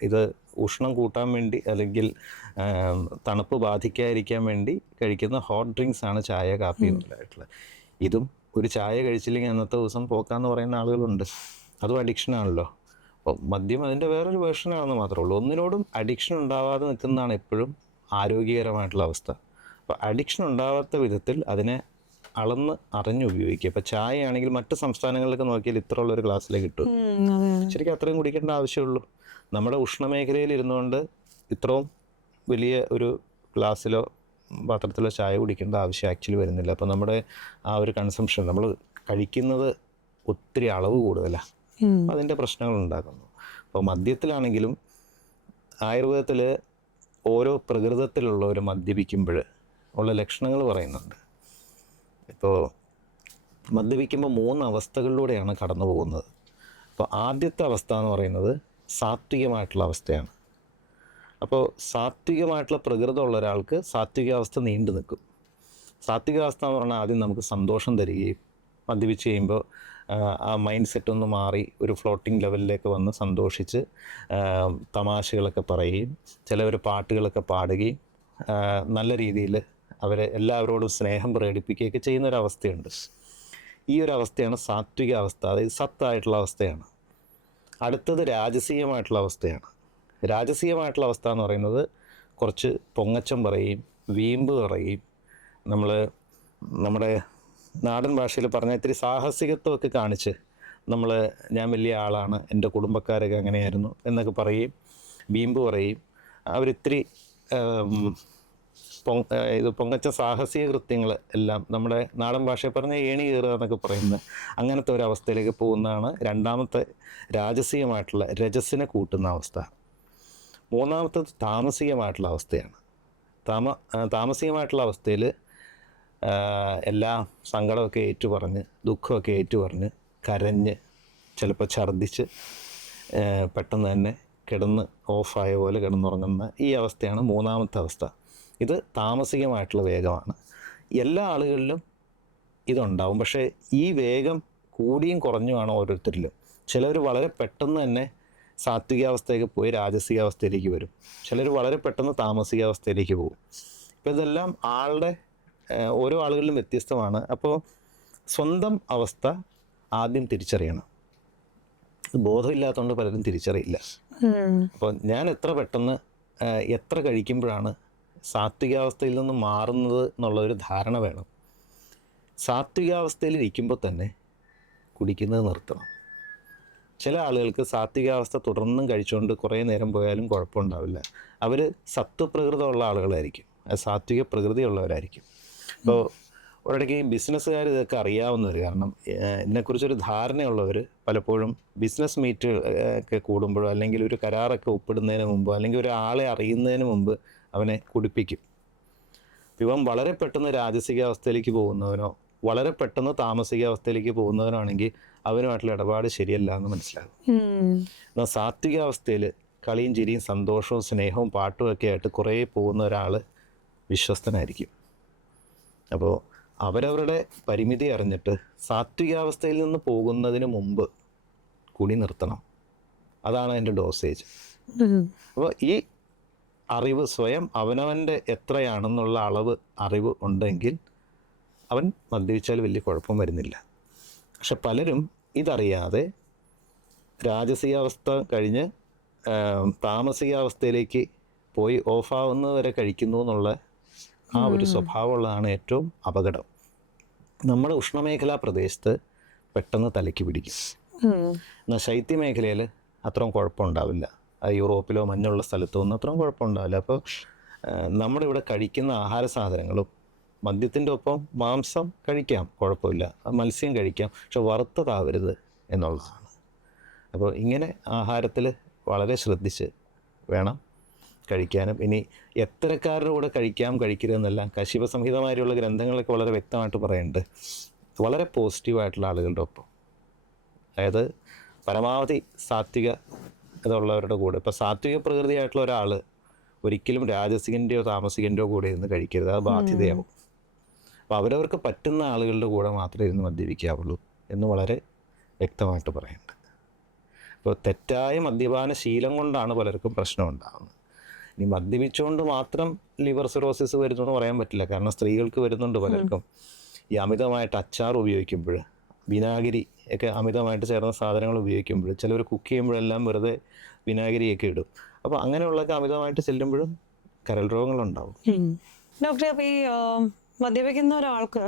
ഇത്. ഉഷ്ണം കൂട്ടാൻ വേണ്ടി അല്ലെങ്കിൽ തണുപ്പ് ബാധിക്കാതിരിക്കാൻ വേണ്ടി കഴിക്കുന്ന ഹോട്ട് ഡ്രിങ്ക്സ് ആണ് ചായ, കാപ്പി എന്നുള്ളതായിട്ടുള്ളത്. ഇതും ഒരു ചായ കഴിച്ചില്ലെങ്കിൽ അന്നത്തെ ദിവസം പോക്കാന്ന് പറയുന്ന ആളുകളുണ്ട്. അതും അഡിക്ഷനാണല്ലോ. അപ്പോൾ മദ്യം അതിൻ്റെ വേറൊരു വേർഷനാണെന്ന് മാത്രമേ ഉള്ളൂ. ഒന്നിനോടും അഡിക്ഷൻ ഉണ്ടാവാതെ നിൽക്കുന്നതാണ് എപ്പോഴും ആരോഗ്യകരമായിട്ടുള്ള അവസ്ഥ. അപ്പോൾ അഡിക്ഷൻ ഉണ്ടാവാത്ത വിധത്തിൽ അതിനെ അളന്ന് അറിഞ്ഞ് ഉപയോഗിക്കുക. ഇപ്പോൾ ചായ ആണെങ്കിൽ മറ്റ് സംസ്ഥാനങ്ങളിലൊക്കെ നോക്കിയാൽ ഇത്ര ഉള്ളൊരു ഗ്ലാസ്സിലേക്ക് കിട്ടും. ശരിക്കും അത്രയും കുടിക്കേണ്ട ആവശ്യമുള്ളൂ. നമ്മുടെ ഉഷ്ണമേഖലയിൽ ഇരുന്നുകൊണ്ട് ഇത്രയും വലിയ ഒരു ഗ്ലാസ്സിലോ പാത്രത്തിലോ ചായ കുടിക്കേണ്ട ആവശ്യം ആക്ച്വലി വരുന്നില്ല. അപ്പോൾ നമ്മുടെ ആ ഒരു കൺസംഷൻ, നമ്മൾ കഴിക്കുന്നത് ഒത്തിരി അളവ് കൂടുതലാണ്, അതിൻ്റെ പ്രശ്നങ്ങൾ ഉണ്ടാക്കുന്നു. അപ്പോൾ മദ്യത്തിലാണെങ്കിലും ആയുർവേദത്തിൽ ഓരോ പ്രകൃതത്തിലുള്ളവർ മദ്യപിക്കുമ്പോൾ ഉള്ള ലക്ഷണങ്ങൾ പറയുന്നുണ്ട്. ഇപ്പോൾ മദ്യപിക്കുമ്പോൾ 3 അവസ്ഥകളിലൂടെയാണ് കടന്നു പോകുന്നത്. അപ്പോൾ ആദ്യത്തെ അവസ്ഥ എന്ന് പറയുന്നത് സാത്വികമായിട്ടുള്ള അവസ്ഥയാണ്. അപ്പോൾ സാത്വികമായിട്ടുള്ള പ്രകൃതമുള്ള ഒരാൾക്ക് സാത്വികാവസ്ഥ നീണ്ടു നിൽക്കും. സാത്വികാവസ്ഥ എന്ന് പറഞ്ഞാൽ ആദ്യം നമുക്ക് സന്തോഷം തരികയും, മദ്യപിച്ച് കഴിയുമ്പോൾ ആ മൈൻഡ് സെറ്റൊന്ന് മാറി ഒരു ഫ്ലോട്ടിംഗ് ലെവലിലേക്ക് വന്ന് സന്തോഷിച്ച് തമാശകളൊക്കെ പറയുകയും ചിലവർ പാട്ടുകളൊക്കെ പാടുകയും നല്ല രീതിയിൽ അവരെ എല്ലാവരോടും സ്നേഹം പ്രകടിപ്പിക്കുകയൊക്കെ ചെയ്യുന്നൊരവസ്ഥയുണ്ട്. ഈ ഒരു അവസ്ഥയാണ് സാത്വിക അവസ്ഥ, അതായത് സത്തായിട്ടുള്ള അവസ്ഥയാണ്. അടുത്തത് രാജസീയമായിട്ടുള്ള അവസ്ഥയാണ്. രാജസീയമായിട്ടുള്ള അവസ്ഥ എന്ന് പറയുന്നത് കുറച്ച് പൊങ്ങച്ചം പറയുകയും വീമ്പ് പറയുകയും നമ്മുടെ നാടൻ ഭാഷയിൽ പറഞ്ഞാൽ ഇത്തിരി സാഹസികത്വമൊക്കെ കാണിച്ച് ഞാൻ വലിയ ആളാണ്, എൻ്റെ കുടുംബക്കാരൊക്കെ അങ്ങനെയായിരുന്നു എന്നൊക്കെ പറയുകയും വീമ്പ് പറയുകയും അവരിത്തിരി പൊങ്ങച്ച സാഹസിക കൃത്യങ്ങൾ എല്ലാം നമ്മുടെ നാടൻ ഭാഷയിൽ പറഞ്ഞാൽ ഏണി കയറുക എന്നൊക്കെ പറയുന്നത് അങ്ങനത്തെ ഒരു അവസ്ഥയിലേക്ക് പോകുന്നതാണ് രണ്ടാമത്തെ രാജസീയമായിട്ടുള്ള രജസ്സിനെ കൂട്ടുന്ന അവസ്ഥ. മൂന്നാമത്തത് താമസികമായിട്ടുള്ള അവസ്ഥയാണ്. താമസികമായിട്ടുള്ള അവസ്ഥയിൽ എല്ലാ സങ്കടമൊക്കെ ഏറ്റുപറഞ്ഞ് ദുഃഖമൊക്കെ ഏറ്റുപറഞ്ഞ് കരഞ്ഞ് ചിലപ്പോൾ ഛർദ്ദിച്ച് പെട്ടെന്ന് തന്നെ കിടന്ന് ഓഫായ പോലെ കിടന്നുറങ്ങുന്ന ഈ അവസ്ഥയാണ് മൂന്നാമത്തെ അവസ്ഥ. ഇത് താമസികമായിട്ടുള്ള വേഗമാണ്. എല്ലാ ആളുകളിലും ഇതുണ്ടാവും, പക്ഷേ ഈ വേഗം കൂടിയും കുറഞ്ഞുമാണ് ഓരോരുത്തരിലും. ചിലർ വളരെ പെട്ടെന്ന് തന്നെ സാത്വികാവസ്ഥയൊക്കെ പോയി രാജസികാവസ്ഥയിലേക്ക് വരും, ചിലർ വളരെ പെട്ടെന്ന് താമസികാവസ്ഥയിലേക്ക് പോകും. അപ്പോൾ ഇതെല്ലാം ഓരോ ആളുകളിലും വ്യത്യസ്തമാണ്. അപ്പോൾ സ്വന്തം അവസ്ഥ ആദ്യം തിരിച്ചറിയണം. ബോധമില്ലാത്തതുകൊണ്ട് പലരും തിരിച്ചറിയില്ല. അപ്പോൾ ഞാൻ എത്ര പെട്ടെന്ന് എത്ര കഴിക്കുമ്പോഴാണ് സാത്വികാവസ്ഥയിൽ നിന്ന് മാറുന്നത് എന്നുള്ളൊരു ധാരണ വേണം. സാത്വികാവസ്ഥയിൽ ഇരിക്കുമ്പോൾ തന്നെ കുടിക്കുന്നത് നിർത്തണം. ചില ആളുകൾക്ക് സാത്വികാവസ്ഥ തുടർന്നും കഴിച്ചുകൊണ്ട് കുറേ നേരം പോയാലും കുഴപ്പമുണ്ടാവില്ല. അവർ സത്വപ്രകൃതമുള്ള ആളുകളായിരിക്കും, സാത്വിക പ്രകൃതിയുള്ളവരായിരിക്കും. അപ്പോൾ ഒരിടയ്ക്ക് ബിസിനസ്സുകാർ ഇതൊക്കെ അറിയാവുന്നവർ, കാരണം ഇതിനെക്കുറിച്ചൊരു ധാരണയുള്ളവർ പലപ്പോഴും ബിസിനസ് മീറ്റ് ഒക്കെ കൂടുമ്പോഴോ അല്ലെങ്കിൽ ഒരു കരാറൊക്കെ ഒപ്പിടുന്നതിന് മുമ്പോ അല്ലെങ്കിൽ ഒരാളെ അറിയുന്നതിന് മുമ്പ് അവനെ കുടിപ്പിക്കും. ഇവൻ വളരെ പെട്ടെന്ന് രാജസികാവസ്ഥയിലേക്ക് പോകുന്നവനോ വളരെ പെട്ടെന്ന് താമസികാവസ്ഥയിലേക്ക് പോകുന്നവനാണെങ്കിൽ അവനുമായിട്ടുള്ള ഇടപാട് ശരിയല്ല എന്ന് മനസ്സിലാകും. എന്നാൽ സാത്വികാവസ്ഥയിൽ കളിയും ചിരിയും സന്തോഷവും സ്നേഹവും പാട്ടും ഒക്കെ ആയിട്ട് കുറേ പോകുന്ന ഒരാൾ വിശ്വസ്തനായിരിക്കും. അപ്പോൾ അവരവരുടെ പരിമിതി അറിഞ്ഞിട്ട് സാത്വികാവസ്ഥയിൽ നിന്ന് പോകുന്നതിന് മുമ്പ് കുടി നിർത്തണം. അതാണ് അതിൻ്റെ ഡോസേജ്. അപ്പോൾ ഈ അറിവ് സ്വയം അവനവൻ്റെ എത്രയാണെന്നുള്ള അറിവ് ഉണ്ടെങ്കിൽ അവൻ മദ്യപിച്ചാൽ വലിയ കുഴപ്പം വരുന്നില്ല. പക്ഷെ പലരും ഇതറിയാതെ രാജസികാവസ്ഥ കഴിഞ്ഞ് താമസികാവസ്ഥയിലേക്ക് പോയി ഓഫാവുന്നത് വരെ കഴിക്കുന്നു എന്നുള്ള ആ ഒരു സ്വഭാവമുള്ളതാണ് ഏറ്റവും അപകടം. നമ്മുടെ ഉഷ്ണമേഖലാ പ്രദേശത്ത് പെട്ടെന്ന് തലയ്ക്ക് പിടിക്കും. എന്നാൽ ശൈത്യമേഖലയിൽ അത്രയും കുഴപ്പമുണ്ടാവില്ല. യൂറോപ്പിലോ മഞ്ഞുള്ള സ്ഥലത്തോ ഒന്നും അത്രയും കുഴപ്പമുണ്ടാവില്ല. അപ്പോൾ നമ്മുടെ ഇവിടെ കഴിക്കുന്ന ആഹാര സാധനങ്ങളും മദ്യത്തിൻ്റെ ഒപ്പം മാംസം കഴിക്കാം, കുഴപ്പമില്ല, മത്സ്യം കഴിക്കാം, പക്ഷെ വറുത്തതാവരുത് എന്നുള്ളതാണ്. അപ്പോൾ ഇങ്ങനെ ആഹാരത്തിൽ വളരെ ശ്രദ്ധിച്ച് വേണം കഴിക്കാനും. ഇനി എത്തരക്കാരുടെ കൂടെ കഴിക്കരുതെന്നെല്ലാം കശിപ സംഹിതമായുള്ള ഗ്രന്ഥങ്ങളൊക്കെ വളരെ വ്യക്തമായിട്ട് പറയുന്നുണ്ട്. വളരെ പോസിറ്റീവായിട്ടുള്ള ആളുകളുടെ ഒപ്പം, അതായത് പരമാവധി സാത്വിക ഇതുള്ളവരുടെ കൂടെ. ഇപ്പോൾ സാത്വിക പ്രകൃതിയായിട്ടുള്ള ഒരാൾ ഒരിക്കലും രാജസികൻ്റെയോ താമസികൻ്റെയോ കൂടെ ഇരുന്ന് കഴിക്കരുത്, അത് ബാധ്യതയാവും. അപ്പോൾ അവരവർക്ക് പറ്റുന്ന ആളുകളുടെ കൂടെ മാത്രമേ ഇരുന്ന് മദ്യപിക്കാവുള്ളൂ എന്ന് വളരെ വ്യക്തമായിട്ട് പറയുന്നുണ്ട്. അപ്പോൾ തെറ്റായ മദ്യപാന ശീലം കൊണ്ടാണ് പലർക്കും പ്രശ്നം ഉണ്ടാകുന്നത്. ഇനി മദ്യപിച്ചുകൊണ്ട് മാത്രം ലിവർ സിറോസിസ് വരുന്നെന്ന് പറയാൻ പറ്റില്ല, കാരണം സ്ത്രീകൾക്ക് വരുന്നുണ്ട് പലർക്കും. ഈ അമിതമായിട്ട് അച്ചാർ ഉപയോഗിക്കുമ്പോൾ, വിനാഗിരി ഒക്കെ അമിതമായിട്ട് ചേർന്ന സാധനങ്ങൾ ഉപയോഗിക്കുമ്പോൾ, ചിലവർ കുക്ക് ചെയ്യുമ്പോഴെല്ലാം വെറുതെ വിനാഗിരിയൊക്കെ ഇടും. അപ്പോൾ അങ്ങനെയുള്ളതൊക്കെ അമിതമായിട്ട് ചെല്ലുമ്പോഴും കരൾ രോഗങ്ങളുണ്ടാവും. ഡോക്ടറെ, അപ്പോൾ ഈ മദ്യപിക്കുന്ന ഒരാൾക്ക്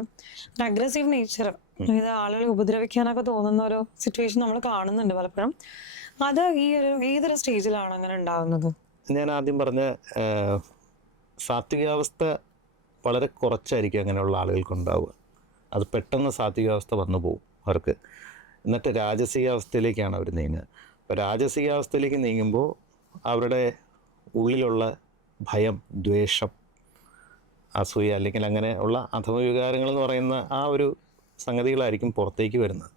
അഗ്രസീവ് നേച്ചർ, അതായത് ആളുകളെ ഉപദ്രവിക്കാനൊക്കെ തോന്നുന്ന ഒരു സിറ്റുവേഷൻ നമ്മൾ കാണുന്നുണ്ട് പലപ്പോഴും. അത് ഏതൊരു സ്റ്റേജിലാണ് അങ്ങനെ ഉണ്ടാകുന്നത്? ഞാൻ ആദ്യം പറഞ്ഞ സാത്വികാവസ്ഥ വളരെ കുറച്ചായിരിക്കും അങ്ങനെയുള്ള ആളുകൾക്കുണ്ടാവുക. അത് പെട്ടെന്ന് സാത്വികാവസ്ഥ വന്നു പോകും അവർക്ക്. എന്നിട്ട് രാജസികാവസ്ഥയിലേക്കാണ് അവർ നീങ്ങുക. അപ്പോൾ രാജസികാവസ്ഥയിലേക്ക് നീങ്ങുമ്പോൾ അവരുടെ ഉള്ളിലുള്ള ഭയം, ദ്വേഷം, അസൂയ അല്ലെങ്കിൽ അങ്ങനെ ഉള്ള അധമ വികാരങ്ങൾ എന്ന് പറയുന്ന ആ ഒരു സംഗതികളായിരിക്കും പുറത്തേക്ക് വരുന്നത്.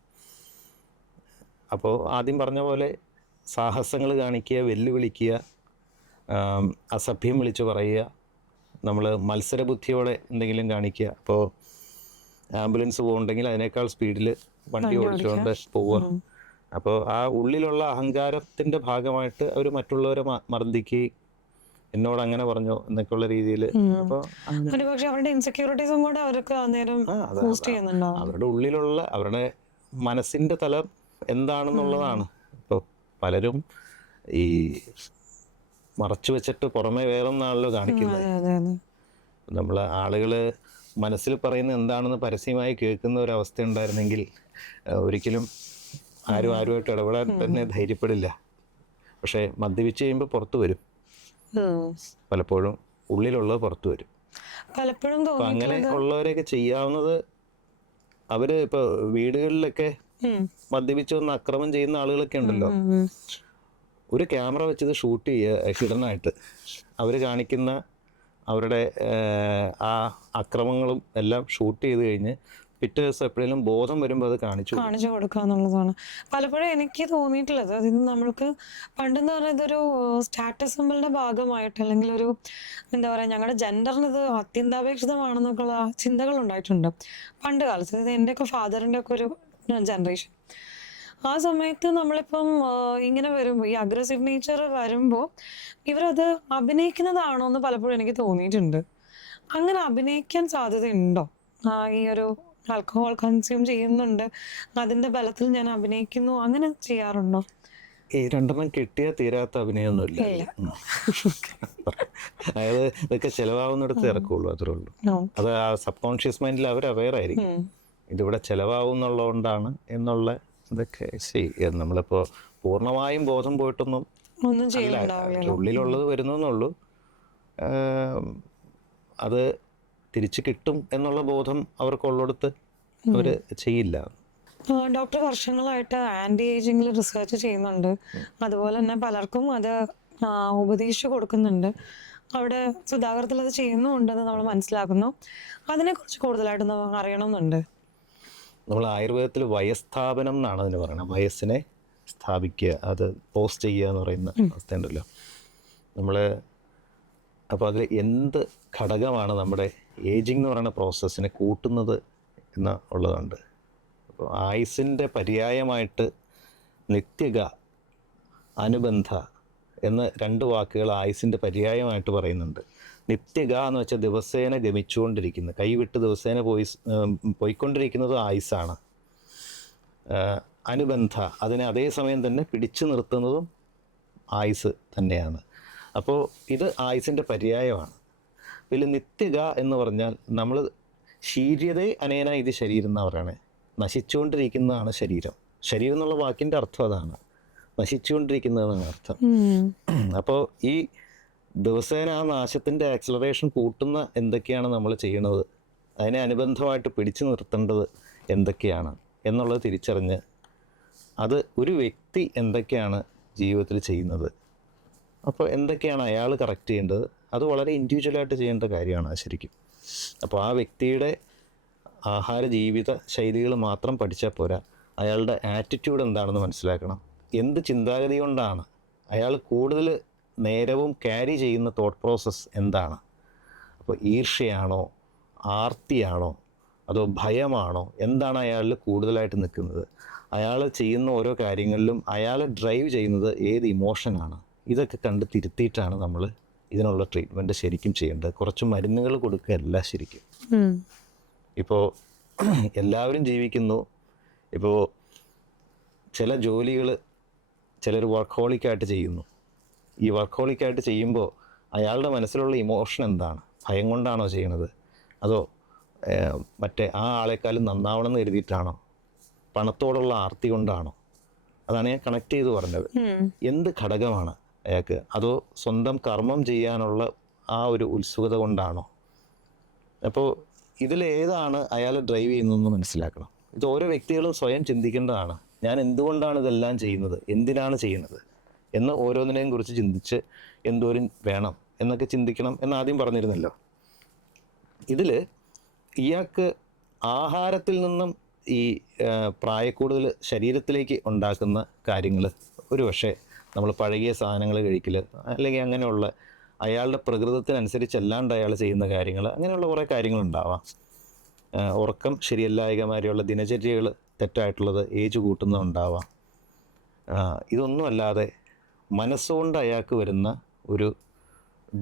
അപ്പോൾ ആദ്യം പറഞ്ഞ പോലെ സാഹസങ്ങൾ കാണിക്കുക, വെല്ലുവിളിക്കുക, അസഭ്യം വിളിച്ചു പറയുക, നമ്മൾ മത്സരബുദ്ധിയോടെ എന്തെങ്കിലും കാണിക്കുക. അപ്പോൾ ആംബുലൻസ് പോകുന്നുണ്ടെങ്കിൽ അതിനേക്കാൾ സ്പീഡിൽ വണ്ടി ഓടിച്ചുകൊണ്ട് പോവുക. അപ്പോൾ ആ ഉള്ളിലുള്ള അഹങ്കാരത്തിൻ്റെ ഭാഗമായിട്ട് അവർ മറ്റുള്ളവരെ മർദ്ദിക്കുകയും എന്നോട് അങ്ങനെ പറഞ്ഞോ എന്നൊക്കെയുള്ള രീതിയിൽ. അപ്പോൾ ഒരുപക്ഷെ അവരുടെ ഇൻസെക്യൂരിറ്റീസും കൂടെ അവർക്ക് അന്നേരം ബൂസ്റ്റ് ചെയ്യുന്നുണ്ടോ? അവരുടെ ഉള്ളിലുള്ള അവരുടെ മനസ്സിൻ്റെ തലം എന്താണെന്നുള്ളതാണ്. ഇപ്പോൾ പലരും ഈ മറച്ചു വെച്ചിട്ട് പുറമെ വേറൊന്നാണല്ലോ കാണിക്കുന്നത്. നമ്മൾ ആളുകൾ മനസ്സിൽ പറയുന്നത് എന്താണെന്ന് പരസ്യമായി കേൾക്കുന്ന ഒരവസ്ഥ ഉണ്ടായിരുന്നെങ്കിൽ ഒരിക്കലും ആരുമായിട്ട് ഇടപെടാൻ തന്നെ ധൈര്യപ്പെടില്ല. പക്ഷേ മദ്യപിച്ച് കഴിയുമ്പോൾ പുറത്തു വരും, പലപ്പോഴും ഉള്ളിലുള്ളത് പുറത്തു വരും. പലപ്പോഴും അപ്പം അങ്ങനെ ഉള്ളവരെയൊക്കെ ചെയ്യാവുന്നത്, അവർ ഇപ്പോൾ വീടുകളിലൊക്കെ മദ്യപിച്ച് വന്ന് അക്രമം ചെയ്യുന്ന ആളുകളൊക്കെ ഉണ്ടല്ലോ, ഒരു ക്യാമറ വെച്ചത് ഷൂട്ട് ചെയ്യുക ഹിഡനായിട്ട്. അവർ കാണിക്കുന്ന അവരുടെ ആ അക്രമങ്ങളും എല്ലാം ഷൂട്ട് ചെയ്ത് കഴിഞ്ഞ് പിറ്റേ ദിവസം എപ്പോഴെങ്കിലും ബോധം വരുമ്പോൾ അത് കാണിച്ചു കൊടുക്കുക എന്നുള്ളതാണ് പലപ്പോഴും എനിക്ക് തോന്നിയിട്ടുള്ളത്. അതായത് നമ്മൾക്ക് പണ്ടെന്ന് പറയുന്നത് ഇതൊരു സ്റ്റാറ്റസ് സിമ്പലിന്റെ ഭാഗമായിട്ട്, അല്ലെങ്കിൽ ഒരു എന്താ പറയുക, ഞങ്ങളുടെ ജെൻഡറിന് ഇത് അത്യന്താപേക്ഷിതമാണെന്നൊക്കെയുള്ള ചിന്തകൾ ഉണ്ടായിട്ടുണ്ട് പണ്ട് കാലത്ത്. അതായത് എൻ്റെയൊക്കെ ഫാദറിൻ്റെ ഒക്കെ ഒരു ജനറേഷൻ. ആ സമയത്ത് നമ്മളിപ്പം ഇങ്ങനെ വരുമ്പോൾ, ഈ അഗ്രസീവ് നേച്ചർ വരുമ്പോൾ ഇവരത് അഭിനയിക്കുന്നതാണോ എന്ന് പലപ്പോഴും എനിക്ക് തോന്നിയിട്ടുണ്ട്. അങ്ങനെ അഭിനയിക്കാൻ സാധ്യതയുണ്ടോ? ഈ ഒരു ആൽക്കഹോൾ കൺസ്യൂം ചെയ്യുന്നുണ്ട്, അതിന്റെ ബലത്തിൽ ഞാൻ അഭിനയിക്കുന്നു, അങ്ങനെ ചെയ്യാറുണ്ടോ? ഈ രണ്ടെണ്ണം കിട്ടിയാൽ തീരാത്ത അഭിനയമൊന്നുമില്ല. അതായത് ഇതൊക്കെ ചിലവാകുന്നിടത്ത് ഇറക്കുള്ളൂ, അത്രേ ഉള്ളൂ. അത് ആ സബ് കോൺഷ്യസ് മൈൻഡിൽ അവർ അവെയർ ആയിരിക്കും ഇതിവിടെ ചിലവാകുന്നുള്ളതുകൊണ്ടാണ് എന്നുള്ള ഇതൊക്കെ. നമ്മളിപ്പോൾ പൂർണ്ണമായും ബോധം പോയിട്ടൊന്നും അല്ല, ഉള്ളിലുള്ളത് വരുന്നെന്നുള്ളൂ. അത് തിരിച്ചു കിട്ടും എന്നുള്ള ബോധം അവർക്കുള്ളിടത്ത് അവർ ചെയ്യില്ല. ഡോക്ടർ വർഷങ്ങളായിട്ട് ആന്റി ഏജിങ്ങിൽ റിസർച്ച് ചെയ്യുന്നുണ്ട്. അതുപോലെ തന്നെ പലർക്കും അത് ഉപദേശിച്ചു കൊടുക്കുന്നുണ്ട്. അവിടെ സുധാകരത്തിൽ അത് ചെയ്യുന്നുണ്ടെന്ന് നമ്മൾ മനസ്സിലാക്കുന്നു. അതിനെക്കുറിച്ച് കൂടുതലായിട്ടൊന്ന് അറിയണമെന്നുണ്ട്. നമ്മൾ ആയുർവേദത്തിൽ വയസ്ഥാപനം എന്നാണ് അതിന് പറയുന്നത്. വയസ്സിനെ സ്ഥാപിക്കുക, അത് പോസ്റ്റ് ചെയ്യുക എന്ന് പറയുന്ന അവസ്ഥ ഉണ്ടല്ലോ നമ്മൾ. അപ്പോൾ അതിൽ എന്ത് ഘടകമാണ് നമ്മുടെ ഏജിങ് എന്ന് പറയുന്ന പ്രോസസ്സിനെ കൂട്ടുന്നത് എന്ന് ഉള്ളതുണ്ട്. അപ്പോൾ ആയുസിൻ്റെ പര്യായമായിട്ട് നിത്യക, അനുബന്ധ എന്ന രണ്ട് വാക്കുകൾ ആയുസിൻ്റെ പര്യായമായിട്ട് പറയുന്നുണ്ട്. നിത്യക എന്ന് വെച്ചാൽ ദിവസേന ഗമിച്ചുകൊണ്ടിരിക്കുന്നത്, കൈവിട്ട് ദിവസേന പോയിക്കൊണ്ടിരിക്കുന്നത് ആയുസ്സാണ്. അനുബന്ധ, അതിനെ അതേസമയം തന്നെ പിടിച്ചു നിർത്തുന്നതും ആയുസ് തന്നെയാണ്. അപ്പോൾ ഇത് ആയുസിൻ്റെ പര്യായമാണ്. ഇതിൽ നിത്യക എന്ന് പറഞ്ഞാൽ നമ്മൾ ശീര്യതേ അനേന ഇത് ശരീരം എന്നാണ് പറയണേ. നശിച്ചുകൊണ്ടിരിക്കുന്നതാണ് ശരീരം. ശരീരം എന്നുള്ള വാക്കിൻ്റെ അർത്ഥം അതാണ്, നശിച്ചുകൊണ്ടിരിക്കുന്നതെന്നാണ് അർത്ഥം. അപ്പോൾ ഈ ദിവസേന ആ നാശത്തിൻ്റെ ആക്സിലറേഷൻ കൂട്ടുന്ന എന്തൊക്കെയാണ് നമ്മൾ ചെയ്യണത്, അതിനെ അനുബന്ധമായിട്ട് പിടിച്ചു നിർത്തേണ്ടത് എന്തൊക്കെയാണ് എന്നുള്ളത് തിരിച്ചറിഞ്ഞ് അത് ഒരു വ്യക്തി എന്തൊക്കെയാണ് ജീവിതത്തിൽ ചെയ്യുന്നത്, അപ്പോൾ എന്തൊക്കെയാണ് അയാൾ കറക്റ്റ് ചെയ്യേണ്ടത്, അത് വളരെ ഇൻഡിവിജ്വലായിട്ട് ചെയ്യേണ്ട കാര്യമാണ് ശരിക്കും. അപ്പോൾ ആ വ്യക്തിയുടെ ആഹാര ജീവിത ശൈലികൾ മാത്രം പഠിച്ചാൽ പോരാ, അയാളുടെ ആറ്റിറ്റ്യൂഡ് എന്താണെന്ന് മനസ്സിലാക്കണം. എന്ത് ചിന്താഗതി കൊണ്ടാണ് അയാൾ കൂടുതൽ നേരവും ക്യാരി ചെയ്യുന്ന തോട്ട് പ്രോസസ്സ് എന്താണ്. അപ്പോൾ ഈർഷ്യയാണോ, ആർത്തിയാണോ, അതോ ഭയമാണോ, എന്താണ് അയാളിൽ കൂടുതലായിട്ട് നിൽക്കുന്നത്, അയാൾ ചെയ്യുന്ന ഓരോ കാര്യങ്ങളിലും അയാളെ ഡ്രൈവ് ചെയ്യുന്നത് ഏത് ഇമോഷനാണ്. ഇതൊക്കെ കണ്ട് തിരുത്തിയിട്ടാണ് നമ്മൾ ഇതിനുള്ള ട്രീറ്റ്മെൻറ്റ് ശരിക്കും ചെയ്യേണ്ടത്. കുറച്ച് മരുന്നുകൾ കൊടുക്കുകയല്ല ശരിക്കും. ഇപ്പോൾ എല്ലാവരും ജീവിക്കുന്നു. ഇപ്പോൾ ചില ജോലികൾ ചിലർ വർക്കഹോളിക്കായിട്ട് ചെയ്യുന്നു. ഈ വർക്കഹോളിക്കായിട്ട് ചെയ്യുമ്പോൾ അയാളുടെ മനസ്സിലുള്ള ഇമോഷൻ എന്താണ്? ഭയം കൊണ്ടാണോ ചെയ്യണത്, അതോ മറ്റേ ആ ആളെക്കാളും നന്നാവണം എന്ന് കരുതിയിട്ടാണോ, പണത്തോടുള്ള ആർത്തി കൊണ്ടാണോ? അതാണ് ഞാൻ കണക്ട് ചെയ്ത് പറഞ്ഞത്. എന്ത് ഘടകമാണ് അയാൾക്ക്? അതോ സ്വന്തം കർമ്മം ചെയ്യാനുള്ള ആ ഒരു ഉത്സുകത കൊണ്ടാണോ? അപ്പോൾ ഇതിലേതാണ് അയാൾ ഡ്രൈവ് ചെയ്യുന്നതെന്ന് മനസ്സിലാക്കണം. ഇത് ഓരോ വ്യക്തികളും സ്വയം ചിന്തിക്കേണ്ടതാണ്. ഞാൻ എന്തുകൊണ്ടാണ് ഇതെല്ലാം ചെയ്യുന്നത്, എന്തിനാണ് ചെയ്യുന്നത് എന്ന് ഓരോന്നിനെയും കുറിച്ച് ചിന്തിച്ച് എന്തോരം വേണം എന്നൊക്കെ ചിന്തിക്കണം എന്ന് ആദ്യം പറഞ്ഞിരുന്നല്ലോ. ഇതിൽ ഇയാൾക്ക് ആഹാരത്തിൽ നിന്നും ഈ പ്രായക്കൂടുതൽ ശരീരത്തിലേക്ക് ഉണ്ടാക്കുന്ന കാര്യങ്ങൾ, ഒരു പക്ഷേ നമ്മൾ പഴകിയ സാധനങ്ങൾ കഴിക്കൽ, അല്ലെങ്കിൽ അങ്ങനെയുള്ള അയാളുടെ പ്രകൃതത്തിനനുസരിച്ചല്ലാണ്ട് അയാൾ ചെയ്യുന്ന കാര്യങ്ങൾ, അങ്ങനെയുള്ള കുറേ കാര്യങ്ങളുണ്ടാവാം. ഉറക്കം ശരിയല്ലായകമാരെയുള്ള ദിനചര്യകൾ തെറ്റായിട്ടുള്ളത്, ഏജ് കൂട്ടുന്നതുണ്ടാവാം. ഇതൊന്നുമല്ലാതെ മനസ്സുകൊണ്ട് അയാൾക്ക് വരുന്ന ഒരു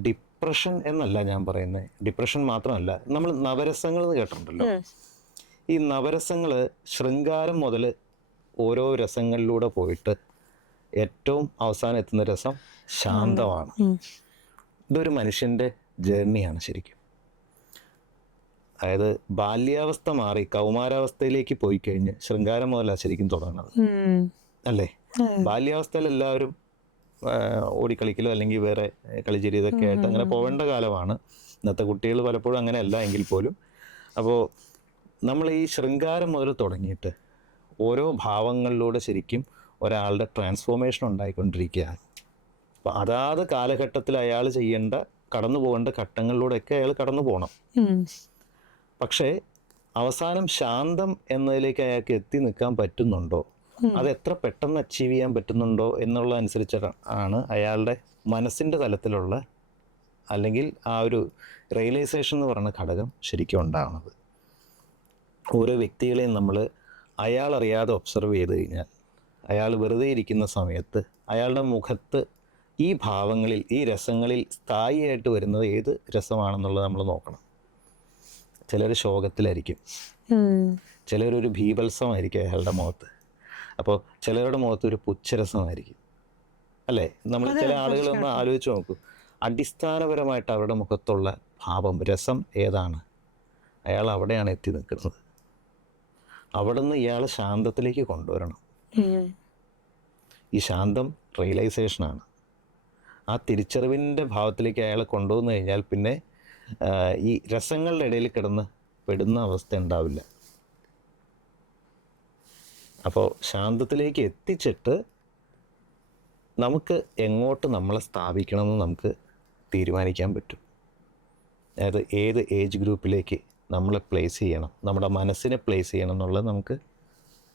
ഡിപ്രഷൻ എന്നല്ല ഞാൻ പറയുന്നത്. ഡിപ്രഷൻ മാത്രമല്ല, നമ്മൾ നവരസങ്ങൾ എന്ന് കേട്ടിട്ടുണ്ടല്ലോ. ഈ നവരസങ്ങൾ ശൃംഗാരം മുതൽ ഓരോ രസങ്ങളിലൂടെ പോയിട്ട് ഏറ്റവും അവസാനം എത്തുന്ന രസം ശാന്തമാണ്. ഇതൊരു മനുഷ്യൻ്റെ ജേർണിയാണ് ശരിക്കും. അതായത് ബാല്യാവസ്ഥ മാറി കൗമാരാവസ്ഥയിലേക്ക് പോയി കഴിഞ്ഞ് ശൃംഗാരം മുതലാണ് ശരിക്കും തുടങ്ങുന്നത്, അല്ലേ? ബാല്യാവസ്ഥയിൽ എല്ലാവരും ഓടിക്കളിക്കലോ അല്ലെങ്കിൽ വേറെ കളിച്ചിരി ഇതൊക്കെ ആയിട്ട് അങ്ങനെ പോവേണ്ട കാലമാണ്. ഇന്നത്തെ കുട്ടികൾ പലപ്പോഴും അങ്ങനെയല്ല എങ്കിൽ പോലും. അപ്പോൾ നമ്മൾ ഈ ശൃംഗാരം മുതൽ തുടങ്ങിയിട്ട് ഓരോ ഭാവങ്ങളിലൂടെ ശരിക്കും ഒരാളുടെ ട്രാൻസ്ഫോർമേഷൻ ഉണ്ടായിക്കൊണ്ടിരിക്കുകയാണ്. അപ്പോൾ അതാത് കാലഘട്ടത്തിൽ അയാൾ ചെയ്യേണ്ട, കടന്നു പോകേണ്ട ഘട്ടങ്ങളിലൂടെയൊക്കെ അയാൾ കടന്നു പോകണം. പക്ഷേ അവസാനം ശാന്തം എന്നതിലേക്ക് അയാൾക്ക് എത്തി നിൽക്കാൻ പറ്റുന്നുണ്ടോ, അത് എത്ര പെട്ടെന്ന് അച്ചീവ് ചെയ്യാൻ പറ്റുന്നുണ്ടോ എന്നുള്ള അനുസരിച്ചാണ് അയാളുടെ മനസ്സിൻ്റെ തലത്തിലുള്ള, അല്ലെങ്കിൽ ആ ഒരു റിയലൈസേഷൻ എന്ന് പറയുന്ന ഘടകം ശരിക്കും ഉണ്ടാകുന്നത്. ഓരോ വ്യക്തികളെയും നമ്മൾ അയാളറിയാതെ ഒബ്സർവ് ചെയ്ത് കഴിഞ്ഞാൽ, അയാൾ വെറുതെ ഇരിക്കുന്ന സമയത്ത് അയാളുടെ മുഖത്ത് ഈ ഭാവങ്ങളിൽ, ഈ രസങ്ങളിൽ സ്ഥായിയായിട്ട് വരുന്നത് ഏത് രസമാണെന്നുള്ളത് നമ്മൾ നോക്കണം. ചിലർ ശോകത്തിലായിരിക്കും, ചിലരൊരു ഭീഭത്സമായിരിക്കും അയാളുടെ മുഖത്ത്. അപ്പോൾ ചിലരുടെ മുഖത്ത് ഒരു പുച്ഛരസമായിരിക്കും, അല്ലേ? നമ്മൾ ചില ആളുകളൊന്ന് ആലോചിച്ച് നോക്കൂ. അടിസ്ഥാനപരമായിട്ട് അവരുടെ മുഖത്തുള്ള ഭാവം, രസം ഏതാണ്? അയാൾ അവിടെയാണ് എത്തി നിൽക്കുന്നത്. അവിടെ നിന്ന് ഇയാളെ ശാന്തത്തിലേക്ക് കൊണ്ടുവരണം. ഈ ശാന്തം റിയലൈസേഷനാണ്. ആ തിരിച്ചറിവിൻ്റെ ഭാവത്തിലേക്ക് അയാളെ കൊണ്ടുവന്നു കഴിഞ്ഞാൽ പിന്നെ ഈ രസങ്ങളുടെ ഇടയിൽ കിടന്ന് പെടുന്ന അവസ്ഥ ഉണ്ടാവില്ല. അപ്പോൾ ശാന്തത്തിലേക്ക് എത്തിച്ചിട്ട് നമുക്ക് എങ്ങോട്ട് നമ്മളെ സ്ഥാപിക്കണമെന്ന് നമുക്ക് തീരുമാനിക്കാൻ പറ്റും. അതായത് ഏത് ഏജ് ഗ്രൂപ്പിലേക്ക് നമ്മളെ പ്ലേസ് ചെയ്യണം, നമ്മുടെ മനസ്സിനെ പ്ലേസ് ചെയ്യണം എന്നുള്ളത് നമുക്ക്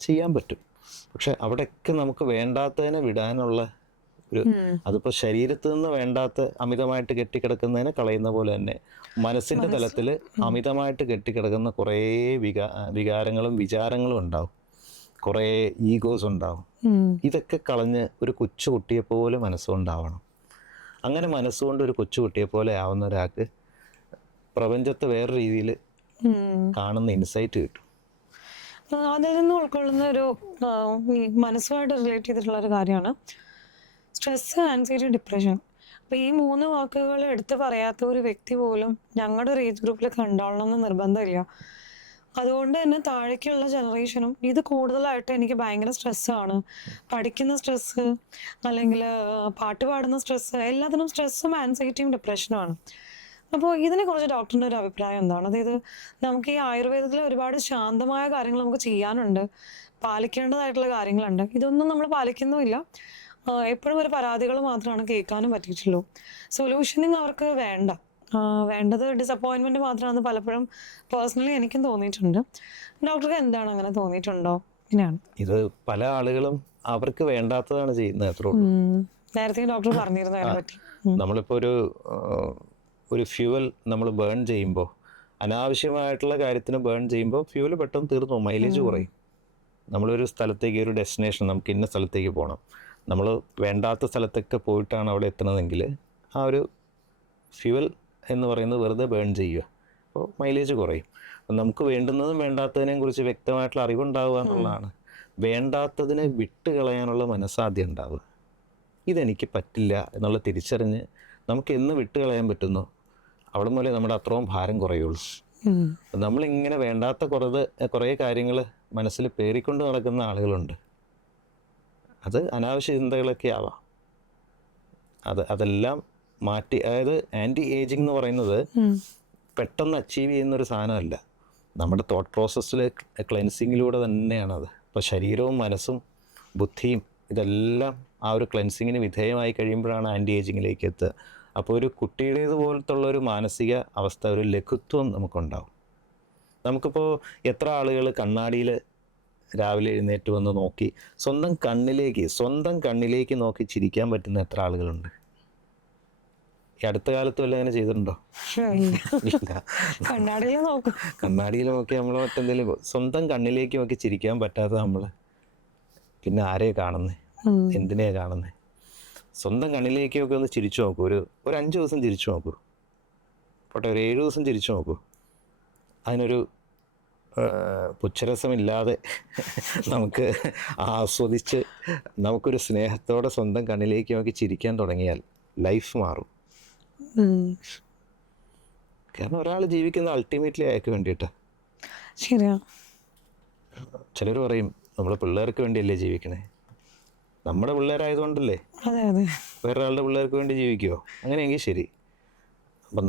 ചെയ്യാൻ പറ്റും. പക്ഷെ അവിടെയൊക്കെ നമുക്ക് വേണ്ടാത്തതിനെ വിടാനുള്ള ഒരു, അതിപ്പോൾ ശരീരത്തിൽ നിന്ന് വേണ്ടാത്ത അമിതമായിട്ട് കെട്ടിക്കിടക്കുന്നതിനെ കളയുന്ന പോലെ തന്നെ മനസ്സിൻ്റെ തലത്തിൽ അമിതമായിട്ട് കെട്ടിക്കിടക്കുന്ന കുറേ വികാരങ്ങളും വിചാരങ്ങളും ഉണ്ടാവും, കുറേ ഈഗോസ് ഉണ്ടാവും. ഇതൊക്കെ കളഞ്ഞ് ഒരു കൊച്ചുകുട്ടിയെപ്പോലെ മനസ്സുകൊണ്ടാവണം. അങ്ങനെ മനസ്സുകൊണ്ട് ഒരു കൊച്ചുകുട്ടിയെപ്പോലെ ആവുന്ന ഒരാൾക്ക് പ്രപഞ്ചത്തെ വേറെ രീതിയിൽ കാണുന്ന ഇൻസൈറ്റ് കിട്ടും. അതിൽ നിന്ന് ഉൾക്കൊള്ളുന്ന ഒരു ഈ മനസ്സുമായിട്ട് റിലേറ്റ് ചെയ്തിട്ടുള്ള ഒരു കാര്യമാണ് സ്ട്രെസ്, ആൻസൈറ്റി, ഡിപ്രഷൻ. അപ്പോൾ ഈ 3 വാക്കുകൾ എടുത്ത് പറയാത്ത ഒരു വ്യക്തി പോലും ഞങ്ങളുടെ ഒരു ഏജ് ഗ്രൂപ്പിൽ കണ്ടോളണം എന്ന് നിർബന്ധമില്ല. അതുകൊണ്ട് തന്നെ താഴേക്കുള്ള ജനറേഷനും ഇത് കൂടുതലായിട്ട് എനിക്ക് ഭയങ്കര സ്ട്രെസ്സാണ്, പഠിക്കുന്ന സ്ട്രെസ്സ് അല്ലെങ്കിൽ പാട്ട് പാടുന്ന സ്ട്രെസ്സ്, എല്ലാത്തിനും സ്ട്രെസ്സും ആൻസൈറ്റിയും ഡിപ്രഷനുമാണ്. അപ്പോൾ ഇതിനെക്കുറിച്ച് ഡോക്ടറിൻ്റെ ഒരു അഭിപ്രായം എന്താണ്? അതായത് നമുക്ക് ഈ ആയുർവേദത്തിൽ ഒരുപാട് ശാന്തമായ കാര്യങ്ങൾ നമുക്ക് ചെയ്യാനുണ്ട്, പാലിക്കേണ്ടതായിട്ടുള്ള കാര്യങ്ങളുണ്ട്. ഇതൊന്നും നമ്മൾ പാലിക്കുന്നുമില്ല. എപ്പോഴും ഒരു പരാതികൾ മാത്രമാണ് കേൾക്കാനും പറ്റിയിട്ടുള്ളൂ. സൊല്യൂഷനിങ് അവർക്ക് വേണ്ട. വേണ്ടത് ഡിസപ്പോയിൻമെൻറ്റ് മാത്രമാണെന്ന് പലപ്പോഴും പേഴ്സണലി എനിക്കും തോന്നിയിട്ടുണ്ട്. ഡോക്ടർക്ക് എന്താണ്, അങ്ങനെ തോന്നിയിട്ടുണ്ടോ? ഇങ്ങനെയാണ് ഇത് പല ആളുകളും അവർക്ക് വേണ്ടാത്തതാണ് ചെയ്യുന്നത്, അത്രേ ഉള്ളൂ. നേരത്തെ ഡോക്ടർ പറഞ്ഞിരുന്നു അതിനെ പറ്റി. നമ്മളിപ്പോൾ ഒരു ഫ്യൂവൽ നമ്മൾ ബേൺ ചെയ്യുമ്പോൾ, അനാവശ്യമായിട്ടുള്ള കാര്യത്തിന് ബേൺ ചെയ്യുമ്പോൾ ഫ്യൂവൽ പെട്ടെന്ന് തീർന്നു, മൈലേജ് കുറയും. നമ്മളൊരു സ്ഥലത്തേക്ക്, ഒരു ഡെസ്റ്റിനേഷൻ, നമുക്ക് ഇന്ന സ്ഥലത്തേക്ക് പോകണം, നമ്മൾ വേണ്ടാത്ത സ്ഥലത്തൊക്കെ പോയിട്ടാണ് അവിടെ എത്തണതെങ്കിൽ ആ ഒരു ഫ്യൂവൽ എന്ന് പറയുന്നത് വെറുതെ ബേൺ ചെയ്യുക, അപ്പോൾ മൈലേജ് കുറയും. അപ്പം നമുക്ക് വേണ്ടുന്നതും വേണ്ടാത്തതിനെയും കുറിച്ച് വ്യക്തമായിട്ടുള്ള അറിവുണ്ടാവുക എന്നുള്ളതാണ്. വേണ്ടാത്തതിനെ വിട്ട് കളയാനുള്ള മനസ്സാദ്യം ഉണ്ടാവുക. ഇതെനിക്ക് പറ്റില്ല എന്നുള്ള തിരിച്ചറിഞ്ഞ് നമുക്ക് എന്ന് വിട്ട് കളയാൻ പറ്റുന്നു, അവിടെ മുതലേ നമ്മുടെ അത്രയും ഭാരം കുറയുള്ളൂ. നമ്മളിങ്ങനെ വേണ്ടാത്ത കുറേ കാര്യങ്ങൾ മനസ്സിൽ പേറിക്കൊണ്ട് നടക്കുന്ന ആളുകളുണ്ട്. അത് അനാവശ്യ ചിന്തകളൊക്കെ ആവാം. അതെല്ലാം മാറ്റി, അതായത് ആൻറ്റി ഏജിങ് എന്ന് പറയുന്നത് പെട്ടെന്ന് അച്ചീവ് ചെയ്യുന്നൊരു സാധനമല്ല. നമ്മുടെ തോട്ട് പ്രോസസ്സിൽ ക്ലെൻസിങ്ങിലൂടെ തന്നെയാണത്. അപ്പോൾ ശരീരവും മനസ്സും ബുദ്ധിയും ഇതെല്ലാം ആ ഒരു ക്ലെൻസിങ്ങിന് വിധേയമായി കഴിയുമ്പോഴാണ് ആൻറ്റി ഏജിങ്ങിലേക്ക് എത്തുക. അപ്പോൾ ഒരു കുട്ടിയുടേതുപോലത്തുള്ളൊരു മാനസിക അവസ്ഥ, ഒരു ലഘുത്വം നമുക്കുണ്ടാവും. നമുക്കിപ്പോൾ എത്ര ആളുകൾ കണ്ണാടിയിൽ രാവിലെ എഴുന്നേറ്റ് വന്ന് നോക്കി സ്വന്തം കണ്ണിലേക്ക് നോക്കി ചിരിക്കാൻ പറ്റുന്ന എത്ര ആളുകളുണ്ട്? ഈ അടുത്ത കാലത്ത് വല്ല അങ്ങനെ ചെയ്തിട്ടുണ്ടോ? ഇല്ല. കണ്ണാടിയിൽ നോക്കും. കണ്ണാടിയിൽ നോക്കി നമ്മൾ മറ്റെന്തെങ്കിലും സ്വന്തം കണ്ണിലേക്ക് നോക്കി ചിരിക്കാൻ പറ്റാത്ത നമ്മൾ പിന്നെ ആരെയാണ് കാണുന്നത്? എന്തിനെയാണ് കാണുന്നത്? സ്വന്തം കണ്ണിലേക്കൊക്കെ ഒന്ന് ചിരിച്ചു നോക്കൂ. ഒരു 5 ദിവസം ചിരിച്ചു നോക്കൂ. പോട്ടെ, ഒരു 7 ദിവസം ചിരിച്ചു നോക്കൂ. അതിനൊരു പുച്ഛരസമില്ലാതെ നമുക്ക് ആസ്വദിച്ച് നമുക്കൊരു സ്നേഹത്തോടെ സ്വന്തം കണ്ണിലേക്ക് നോക്കി ചിരിക്കാൻ തുടങ്ങിയാൽ ലൈഫ് മാറും. കാരണം ഒരാൾ ജീവിക്കുന്ന അൾട്ടിമേറ്റ്ലി അയാൾക്ക് വേണ്ടിയിട്ടാണ്. ശരിയാ. ചിലർ പറയും നമ്മൾ പിള്ളേർക്ക് വേണ്ടിയല്ലേ ജീവിക്കണേ. നമ്മുടെ പിള്ളേരായതുകൊണ്ടല്ലേ അതെ. വേറൊരാളുടെ പിള്ളേർക്ക് വേണ്ടി ജീവിക്കുമോ? അങ്ങനെയെങ്കിൽ ശരി. അപ്പം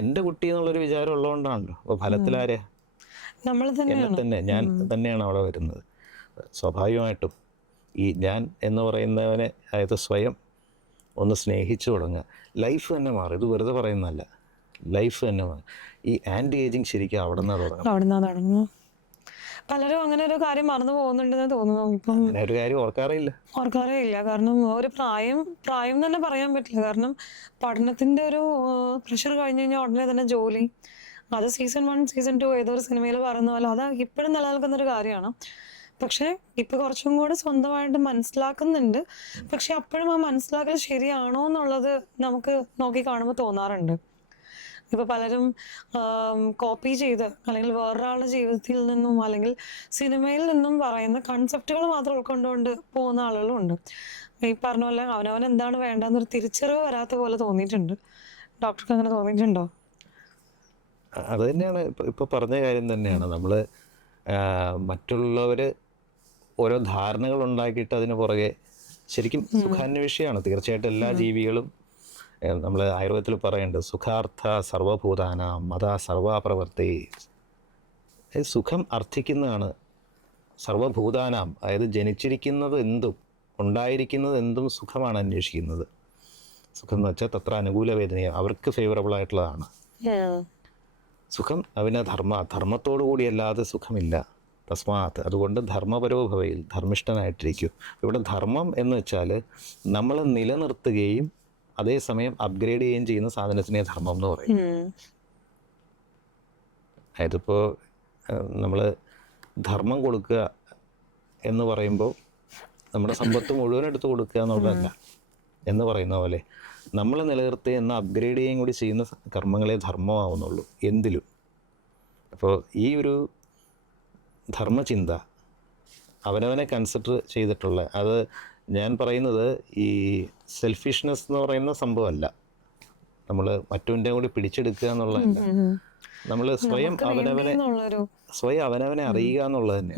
എൻ്റെ കുട്ടി എന്നുള്ളൊരു വിചാരം ഉള്ളതുകൊണ്ടാണല്ലോ. അപ്പോൾ ഫലത്തിലാരെയാ? ഞാൻ തന്നെയാണ് അവിടെ വരുന്നത്. സ്വാഭാവികമായിട്ടും ഈ ഞാൻ എന്ന് പറയുന്നവനെ, അതായത് സ്വയം ഒന്ന് സ്നേഹിച്ചു തുടങ്ങുക, ലൈഫ് തന്നെ മാറും. ഇത് വെറുതെ പറയുന്നതല്ല, ലൈഫ് തന്നെ മാറും. ഈ ആൻറ്റി ഏജിങ് ശരിക്കും അവിടെ നിന്നാണ് തുടങ്ങുന്നു. പലരും അങ്ങനെ ഒരു കാര്യം മറന്നു പോകുന്നുണ്ടെന്ന് തോന്നുന്നു. ഇപ്പം ഒരു കാര്യം ഓർക്കാറേ ഇല്ല. കാരണം ഒരു പ്രായം തന്നെ പറയാൻ പറ്റില്ല. കാരണം പഠനത്തിന്റെ ഒരു പ്രഷർ കഴിഞ്ഞ് കഴിഞ്ഞാൽ ഉടനെ തന്നെ ജോലി. അത് സീസൺ 1 സീസൺ 2 ഏതൊരു സിനിമയിൽ പറയുന്ന പോലെ അത് ഇപ്പോഴും നിലനിൽക്കുന്ന ഒരു കാര്യമാണ്. പക്ഷെ ഇപ്പൊ കുറച്ചും കൂടെ സ്വന്തമായിട്ട് മനസ്സിലാക്കുന്നുണ്ട്. പക്ഷെ അപ്പോഴും ആ മനസ്സിലാക്കൽ ശരിയാണോ എന്നുള്ളത് നമുക്ക് നോക്കി കാണുമ്പോൾ തോന്നാറുണ്ട്. ഇപ്പൊ പലരും കോപ്പി ചെയ്ത് അല്ലെങ്കിൽ വേറൊരാളുടെ ജീവിതത്തിൽ നിന്നും അല്ലെങ്കിൽ സിനിമയിൽ നിന്നും പറയുന്ന കൺസെപ്റ്റുകൾ മാത്രം ഉൾക്കൊണ്ടുകൊണ്ട് പോകുന്ന ആളുകളും ഉണ്ട്. ഈ പറഞ്ഞ പോലെ അവനവൻ എന്താണ് വേണ്ടതെന്നൊരു തിരിച്ചറിവ് വരാത്ത പോലെ തോന്നിയിട്ടുണ്ട്. ഡോക്ടർക്ക് അങ്ങനെ തോന്നിയിട്ടുണ്ടോ? അത് തന്നെയാണ് ഇപ്പോൾ പറഞ്ഞ കാര്യം തന്നെയാണ്. നമ്മൾ മറ്റുള്ളവർ ഓരോ ധാരണകൾ ഉണ്ടാക്കിയിട്ട് അതിന് പുറകെ ശരിക്കും സുഖാന്വേഷിയാണ് തീർച്ചയായിട്ടും എല്ലാ ജീവികളും. നമ്മൾ ആയുർവേദത്തിൽ പറയുന്നുണ്ട്, സുഖാർത്ഥ സർവഭൂതാന മത സർവപ്രവർത്തി. സുഖം അർത്ഥിക്കുന്നതാണ് സർവഭൂതാനാം. അതായത് ജനിച്ചിരിക്കുന്നത് എന്തും ഉണ്ടായിരിക്കുന്നത് എന്തും സുഖമാണ് അന്വേഷിക്കുന്നത്. സുഖം എന്ന് വെച്ചാൽ തത്ര അനുകൂല വേദനയും അവർക്ക് ഫേവറബിൾ ആയിട്ടുള്ളതാണ്. സുഖം അവന് ധർമ്മത്തോടു കൂടിയല്ലാതെ സുഖമില്ല. തസ്മാത്, അതുകൊണ്ട് ധർമ്മപരോ ഭവയിൽ, ധർമ്മിഷ്ഠനായിട്ടിരിക്കും. ഇവിടെ ധർമ്മം എന്ന് വെച്ചാൽ നമ്മൾ നിലനിർത്തുകയും അതേസമയം അപ്ഗ്രേഡ് ചെയ്യുകയും ചെയ്യുന്ന സാധനത്തിനെ ധർമ്മം എന്ന് പറയും. അതിപ്പോൾ നമ്മൾ ധർമ്മം കൊടുക്കുക എന്ന് പറയുമ്പോൾ നമ്മുടെ സമ്പത്ത് മുഴുവൻ എടുത്ത് കൊടുക്കുക എന്നുള്ളതല്ല. എന്ന് പറയുന്ന പോലെ നമ്മൾ നിലനിർത്തുക എന്ന അപ്ഗ്രേഡ് ചെയ്യുകയും കൂടി ചെയ്യുന്ന കർമ്മങ്ങളെ ധർമ്മമാവുന്നുള്ളൂ എന്തിലും. അപ്പോൾ ഈ ഒരു ധർമ്മചിന്ത അവനവനെ കൺസിഡർ ചെയ്തിട്ടുള്ള, അത് ഞാൻ പറയുന്നത് ഈ സെൽഫിഷ്നെസ് എന്ന് പറയുന്ന സംഭവമല്ല. നമ്മൾ മറ്റവൻ്റെ കൂടി പിടിച്ചെടുക്കുക എന്നുള്ളതല്ല. നമ്മൾ സ്വയം അവനവനെ അറിയുക എന്നുള്ളത് തന്നെ.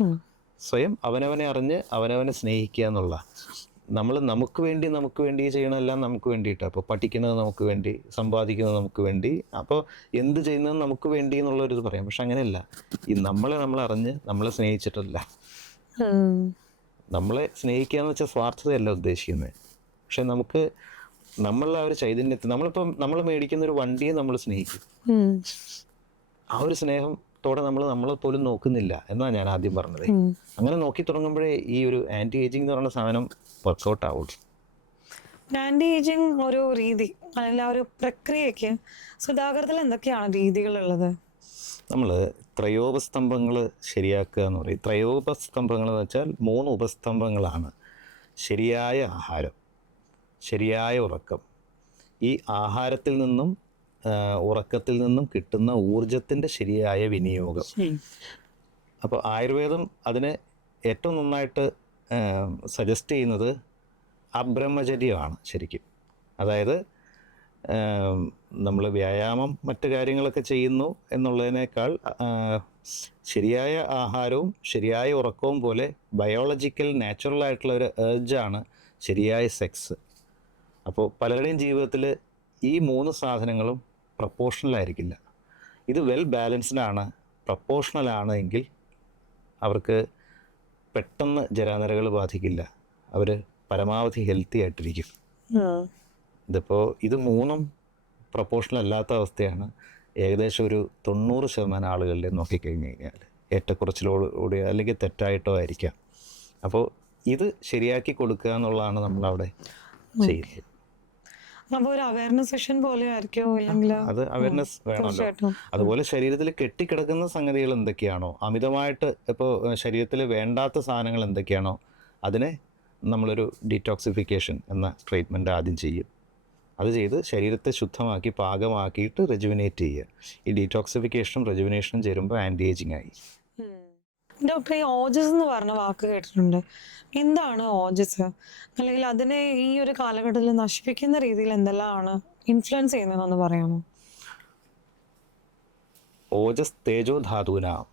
സ്വയം അവനവനെ അറിഞ്ഞ് അവനവനെ സ്നേഹിക്കുക എന്നുള്ള. നമ്മൾ നമുക്ക് വേണ്ടി ചെയ്യണമെല്ലാം നമുക്ക് വേണ്ടിയിട്ടാണ്. അപ്പോൾ പഠിക്കുന്നത് നമുക്ക് വേണ്ടി, സമ്പാദിക്കുന്നത് നമുക്ക് വേണ്ടി, അപ്പോൾ എന്ത് ചെയ്യുന്നത് നമുക്ക് വേണ്ടി എന്നുള്ളൊരിത് പറയാം. പക്ഷെ അങ്ങനെയല്ല. ഈ നമ്മൾ അറിഞ്ഞ് നമ്മളെ സ്നേഹിച്ചിട്ടല്ല. നമ്മളെ സ്നേഹിക്കുക എന്ന് വെച്ചാൽ സ്വാർത്ഥതയല്ല ഉദ്ദേശിക്കുന്നത്. പക്ഷെ നമുക്ക് നമ്മളുടെ ആ ഒരു ചൈതന്യത്തിൽ നമ്മൾ മേടിക്കുന്ന ഒരു വണ്ടിയെ നമ്മൾ സ്നേഹിക്കും. ആ ഒരു സ്നേഹത്തോടെ നമ്മളെ പോലും നോക്കുന്നില്ല എന്നാണ് ഞാൻ ആദ്യം പറഞ്ഞത്. അങ്ങനെ നോക്കി തുടങ്ങുമ്പോഴേ ഈ ഒരു ആൻറ്റി ഏജിങ് എന്ന് പറയുന്ന സാധനം വർക്കൗട്ട് ആവുള്ളൂ. ആൻറ്റി ഏജിങ് ഒരു രീതി അല്ലെങ്കിൽ ആ ഒരു പ്രക്രിയക്ക് സുധാകരത്തിൽ എന്തൊക്കെയാണ് രീതികളുള്ളത്? നമ്മൾ ത്രയോപസ്തംഭങ്ങൾ ശരിയാക്കുക എന്ന് പറയും. ത്രയോപസ്തംഭങ്ങൾ എന്ന് വെച്ചാൽ 3 ഉപസ്തംഭങ്ങളാണ്. ശരിയായ ആഹാരം, ശരിയായ ഉറക്കം, ഈ ആഹാരത്തിൽ നിന്നും ഉറക്കത്തിൽ നിന്നും കിട്ടുന്ന ഊർജത്തിൻ്റെ ശരിയായ വിനിയോഗം. അപ്പോൾ ആയുർവേദം അതിന് ഏറ്റവും നന്നായിട്ട് സജസ്റ്റ് ചെയ്യുന്നത് അബ്രഹ്മചര്യമാണ് ശരിക്കും. അതായത് നമ്മൾ വ്യായാമം മറ്റു കാര്യങ്ങളൊക്കെ ചെയ്യുന്നു എന്നുള്ളതിനേക്കാൾ ശരിയായ ആഹാരവും ശരിയായ ഉറക്കവും പോലെ ബയോളജിക്കൽ നാച്ചുറൽ ആയിട്ടുള്ള ഒരു ഏർജാണ് ശരിയായ സെക്സ്. അപ്പോൾ പലരുടെയും ജീവിതത്തിൽ ഈ 3 സാധനങ്ങളും പ്രപ്പോർഷണൽ ആയിരിക്കില്ല. ഇത് വെൽ ബാലൻസ്ഡ് ആണ്, പ്രപ്പോർഷണൽ ആണ് എങ്കിൽ അവർക്ക് പെട്ടെന്ന് ജരാനരകൾ ബാധിക്കില്ല, അവർ പരമാവധി ഹെൽത്തി ആയിട്ടിരിക്കും. ഇതിപ്പോൾ ഇത് മൂന്നും പ്രപ്പോർഷണൽ അല്ലാത്ത അവസ്ഥയാണ് ഏകദേശം ഒരു 90% ആളുകളിൽ നോക്കിക്കഴിഞ്ഞ് കഴിഞ്ഞാൽ. ഏറ്റക്കുറച്ചിലോടുകൂടി അല്ലെങ്കിൽ തെറ്റായിട്ടോ ആയിരിക്കാം. അപ്പോൾ ഇത് ശരിയാക്കി കൊടുക്കുക എന്നുള്ളതാണ് നമ്മളവിടെ ചെയ്യുന്നത്. അപ്പോൾ ഒരു അവയർനെസ് സെഷൻ പോലെ ആയിരിക്കുമോ? ഇല്ലെങ്കിൽ അത് അവയർനെസ് വേണമല്ലോ. തീർച്ചയായിട്ടും. അതുപോലെ ശരീരത്തിൽ കെട്ടിക്കിടക്കുന്ന സംഗതികൾ എന്തൊക്കെയാണോ, അമിതമായിട്ട് ഇപ്പോൾ ശരീരത്തിൽ വേണ്ടാത്ത സാധനങ്ങൾ എന്തൊക്കെയാണോ, അതിനെ നമ്മളൊരു ഡീറ്റോക്സിഫിക്കേഷൻ എന്ന ട്രീറ്റ്മെൻറ്റ് ആദ്യം ചെയ്യും. അത് ചെയ്ത് ശരീരത്തെ ശുദ്ധമാക്കി പാകമാക്കിയിട്ട് റെജുവിനേറ്റ് ചെയ്യുക. ഈ ഡീറ്റോക്സിഫിക്കേഷനും റെജുവിനേഷനും ചേരുമ്പോൾ ആൻറ്റി ഏജിങ് ആയി. ഡോക്ടർ, ഈ ഓജസ് എന്ന് പറഞ്ഞ വാക്ക് കേട്ടിട്ടുണ്ട്. എന്താണ് ഓജസ്? അല്ലെങ്കിൽ അതിനെ ഈ ഒരു കാലഘട്ടത്തിൽ നശിപ്പിക്കുന്ന രീതിയിൽ എന്തെല്ലാമാണ് ഇൻഫ്ലുവൻസ് ചെയ്യുന്നതെന്ന് പറയാമോ? ഓജസ് തേജോ ധാതുവിനാം,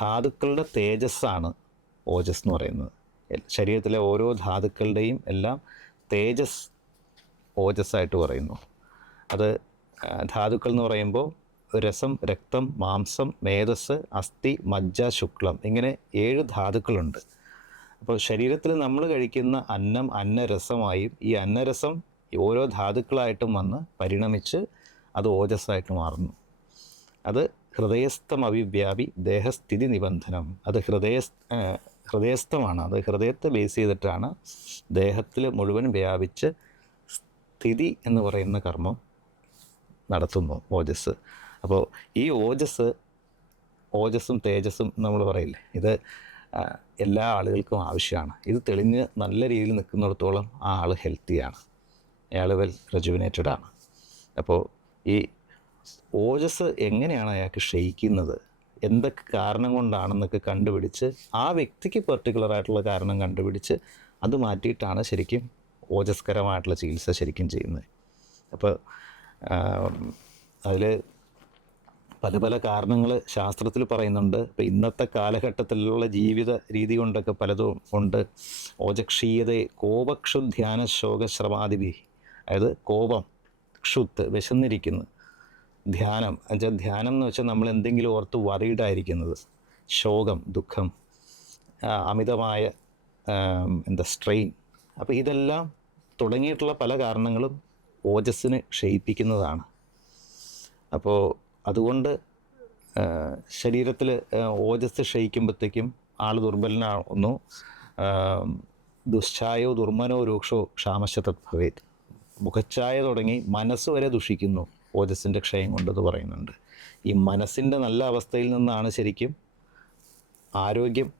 ധാതുക്കളുടെ തേജസ്സാണ് ഓജസ് എന്ന് പറയുന്നത്. ശരീരത്തിലെ ഓരോ ധാതുക്കളുടെയും എല്ലാം തേജസ് ഓജസ്സായിട്ട് പറയുന്നു. അത് ധാതുക്കൾ എന്ന് പറയുമ്പോൾ രസം, രക്തം, മാംസം, മേധസ്, അസ്ഥി, മജ്ജ, ശുക്ലം, ഇങ്ങനെ 7 ധാതുക്കളുണ്ട്. അപ്പോൾ ശരീരത്തിൽ നമ്മൾ കഴിക്കുന്ന അന്നം അന്നരസമായും ഈ അന്നരസം ഓരോ ധാതുക്കളായിട്ടും വന്ന് പരിണമിച്ച് അത് ഓജസ്സായിട്ട് മാറുന്നു. അത് ഹൃദയസ്ഥം അവിവ്യാപി ദേഹസ്ഥിതി നിബന്ധനം. അത് ഹൃദയസ്ഥമാണ്. അത് ഹൃദയത്തെ ബേസ് ചെയ്തിട്ടാണ് ദേഹത്തിൽ മുഴുവൻ വ്യാപിച്ച് സ്ഥിതി എന്ന് പറയുന്ന കർമ്മം നടത്തുന്നു ഓജസ്. അപ്പോൾ ഈ ഓജസ്സും തേജസ്സും നമ്മൾ പറയില്ലേ, ഇത് എല്ലാ ആളുകൾക്കും ആവശ്യമാണ്. ഇത് തെളിഞ്ഞ് നല്ല രീതിയിൽ നിൽക്കുന്നിടത്തോളം ആ ആൾ ഹെൽത്തിയാണ്, അയാൾ വെൽ റെജുവിനേറ്റഡ് ആണ്. അപ്പോൾ ഈ ഓജസ് എങ്ങനെയാണ് അയാൾക്ക് ക്ഷയിക്കുന്നത്, എന്തൊക്കെ കാരണം കൊണ്ടാണെന്നൊക്കെ കണ്ടുപിടിച്ച് ആ വ്യക്തിക്ക് പെർട്ടിക്കുലറായിട്ടുള്ള കാരണം കണ്ടുപിടിച്ച് അത് മാറ്റിയിട്ടാണ് ശരിക്കും ഓജസ്കരമായിട്ടുള്ള ചികിത്സ ശരിക്കും ചെയ്യുന്നത്. അപ്പോൾ അതിൽ പല പല കാരണങ്ങൾ ശാസ്ത്രത്തിൽ പറയുന്നുണ്ട്. ഇപ്പോൾ ഇന്നത്തെ കാലഘട്ടത്തിലുള്ള ജീവിത രീതി കൊണ്ടൊക്കെ പലതും ഉണ്ട്. ഓജക്ഷീയതയെ കോപക്ഷുധ്യാന ശോകശ്രമാദിഭി, അതായത് കോപം, ക്ഷുത്ത്, വിശന്നിരിക്കുന്നു, ധ്യാനം എന്നുവെച്ചാൽ ധ്യാനം എന്ന് വെച്ചാൽ നമ്മൾ എന്തെങ്കിലും ഓർത്ത് വറീഡായിരിക്കുന്നത്, ശോകം, ദുഃഖം, അമിതമായ സ്ട്രെയിൻ. അപ്പോൾ ഇതെല്ലാം തുടങ്ങിയിട്ടുള്ള പല കാരണങ്ങളും ഓജസ്സിനെ ക്ഷയിപ്പിക്കുന്നതാണ്. അപ്പോൾ അതുകൊണ്ട് ശരീരത്തിൽ ഓജസ് ക്ഷയിക്കുമ്പോഴത്തേക്കും ആൾ ദുർബലനാവുന്നു. ദുശ്ചായോ ദുർമനോ രൂക്ഷോ ക്ഷാമശതത് ഭവേത്, മുഖച്ഛായ തുടങ്ങി മനസ്സ് വരെ ദുഷിക്കുന്നു ഓജസ്സിൻ്റെ ക്ഷയം കൊണ്ടെന്ന് പറയുന്നുണ്ട്. ഈ മനസ്സിൻ്റെ നല്ല അവസ്ഥയിൽ നിന്നാണ് ശരിക്കും ആരോഗ്യം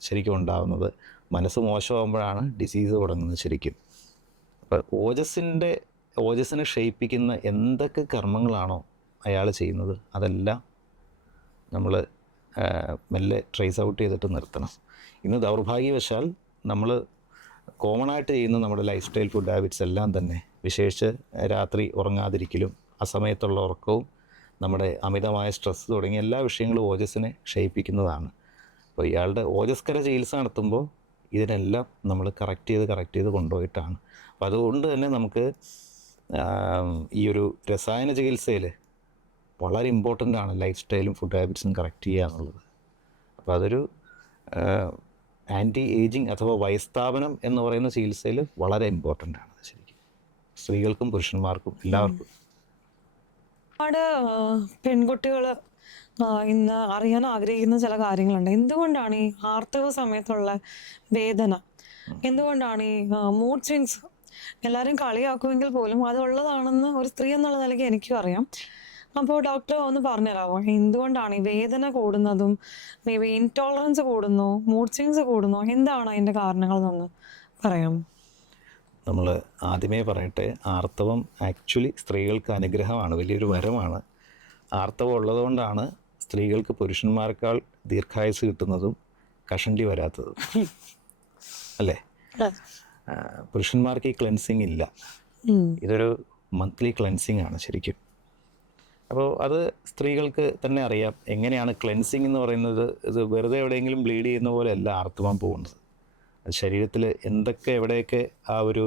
ശരിക്കും ഉണ്ടാകുന്നത്. മനസ്സ് മോശമാകുമ്പോഴാണ് ഡിസീസ് തുടങ്ങുന്നത് ശരിക്കും. അപ്പോൾ ഓജസ്സിനെ ക്ഷയിപ്പിക്കുന്ന എന്തൊക്കെ കർമ്മങ്ങളാണോ അയാൾ ചെയ്യുന്നത് അതെല്ലാം നമ്മൾ മെല്ലെ ട്രേസ് ഔട്ട് ചെയ്തിട്ട് നിർത്തണം. ഇന്ന് ദൗർഭാഗ്യവശാൽ നമ്മൾ കോമണായിട്ട് ചെയ്യുന്ന നമ്മുടെ ലൈഫ് സ്റ്റൈൽ ഫുഡ് ഹാബിറ്റ്സ് എല്ലാം തന്നെ, വിശേഷിച്ച് രാത്രി ഉറങ്ങാതിരിക്കലും അസമയത്തുള്ള ഉറക്കവും നമ്മുടെ അമിതമായ സ്ട്രെസ്സ് തുടങ്ങിയ എല്ലാ വിഷയങ്ങളും ഓജസ്സിനെ ക്ഷയിപ്പിക്കുന്നതാണ്. അപ്പോൾ ഇയാളുടെ ഓജസ്കര ചികിത്സ നടത്തുമ്പോൾ ഇതിനെല്ലാം നമ്മൾ കറക്റ്റ് ചെയ്ത് കൊണ്ടുപോയിട്ടാണ്. അപ്പോൾ അതുകൊണ്ട് തന്നെ നമുക്ക് ഈ ഒരു രസായന ചികിത്സയിൽ വളരെ ഇമ്പോർട്ടൻ്റ് ആണ് ലൈഫ് സ്റ്റൈലും ഫുഡ് ഹാബിറ്റ്സും കറക്റ്റ് ചെയ്യുക എന്നുള്ളത്. അപ്പോൾ അതൊരു ആൻറ്റി ഏജിങ് അഥവാ വയസ്താപനം എന്ന് പറയുന്ന ചികിത്സയിൽ വളരെ ഇമ്പോർട്ടൻ്റ് ആണ് ശരിക്കും, സ്ത്രീകൾക്കും പുരുഷന്മാർക്കും എല്ലാവർക്കും. ഒരുപാട് പെൺകുട്ടികൾ ഇന്ന് അറിയാൻ ആഗ്രഹിക്കുന്ന ചില കാര്യങ്ങളുണ്ട്. എന്തുകൊണ്ടാണ് ഈ ആർത്തവ സമയത്തുള്ള വേദന, എന്തുകൊണ്ടാണ് ഈ മൂഡ് സ്വിങ്സ്? എല്ലാവരും കളിയാക്കുമെങ്കിൽ പോലും അതുള്ളതാണെന്ന് ഒരു സ്ത്രീ എന്നുള്ള നിലയ്ക്ക് എനിക്കും അറിയാം. അപ്പോൾ ഡോക്ടർ ഒന്ന് പറഞ്ഞുതരാമോ, എന്തുകൊണ്ടാണ് ഈ വേദന കൂടുന്നതും മേ ബി ഇൻടോളറൻസ് കൂടുന്നു, മൂഡ് സ്വിങ്സ് കൂടുന്നു, എന്താണ് അതിൻ്റെ കാരണങ്ങൾ എന്നൊന്ന് പറയാമോ? നമ്മൾ ആദ്യമേ പറയട്ടെ, ആർത്തവം ആക്ച്വലി സ്ത്രീകൾക്ക് അനുഗ്രഹമാണ്, വലിയൊരു വരമാണ്. ആർത്തവം ഉള്ളതുകൊണ്ടാണ് സ്ത്രീകൾക്ക് പുരുഷന്മാരെക്കാൾ ദീർഘായുസ് കിട്ടുന്നതും കഷണ്ടി വരാത്തതും, അല്ലേ? പുരുഷന്മാർക്ക് ഈ ക്ലെൻസിങ് ഇല്ല. ഇതൊരു മന്ത്ലി ക്ലെൻസിങ് ആണ് ശരിക്കും. അപ്പോൾ അത് സ്ത്രീകൾക്ക് തന്നെ അറിയാം എങ്ങനെയാണ് ക്ലെൻസിങ് എന്ന് പറയുന്നത്. ഇത് വെറുതെ എവിടെയെങ്കിലും ബ്ലീഡ് ചെയ്യുന്ന പോലെ അല്ല ആർത്തവം പോകുന്നത്. ശരീരത്തിൽ എന്തൊക്കെ എവിടെയൊക്കെ ആ ഒരു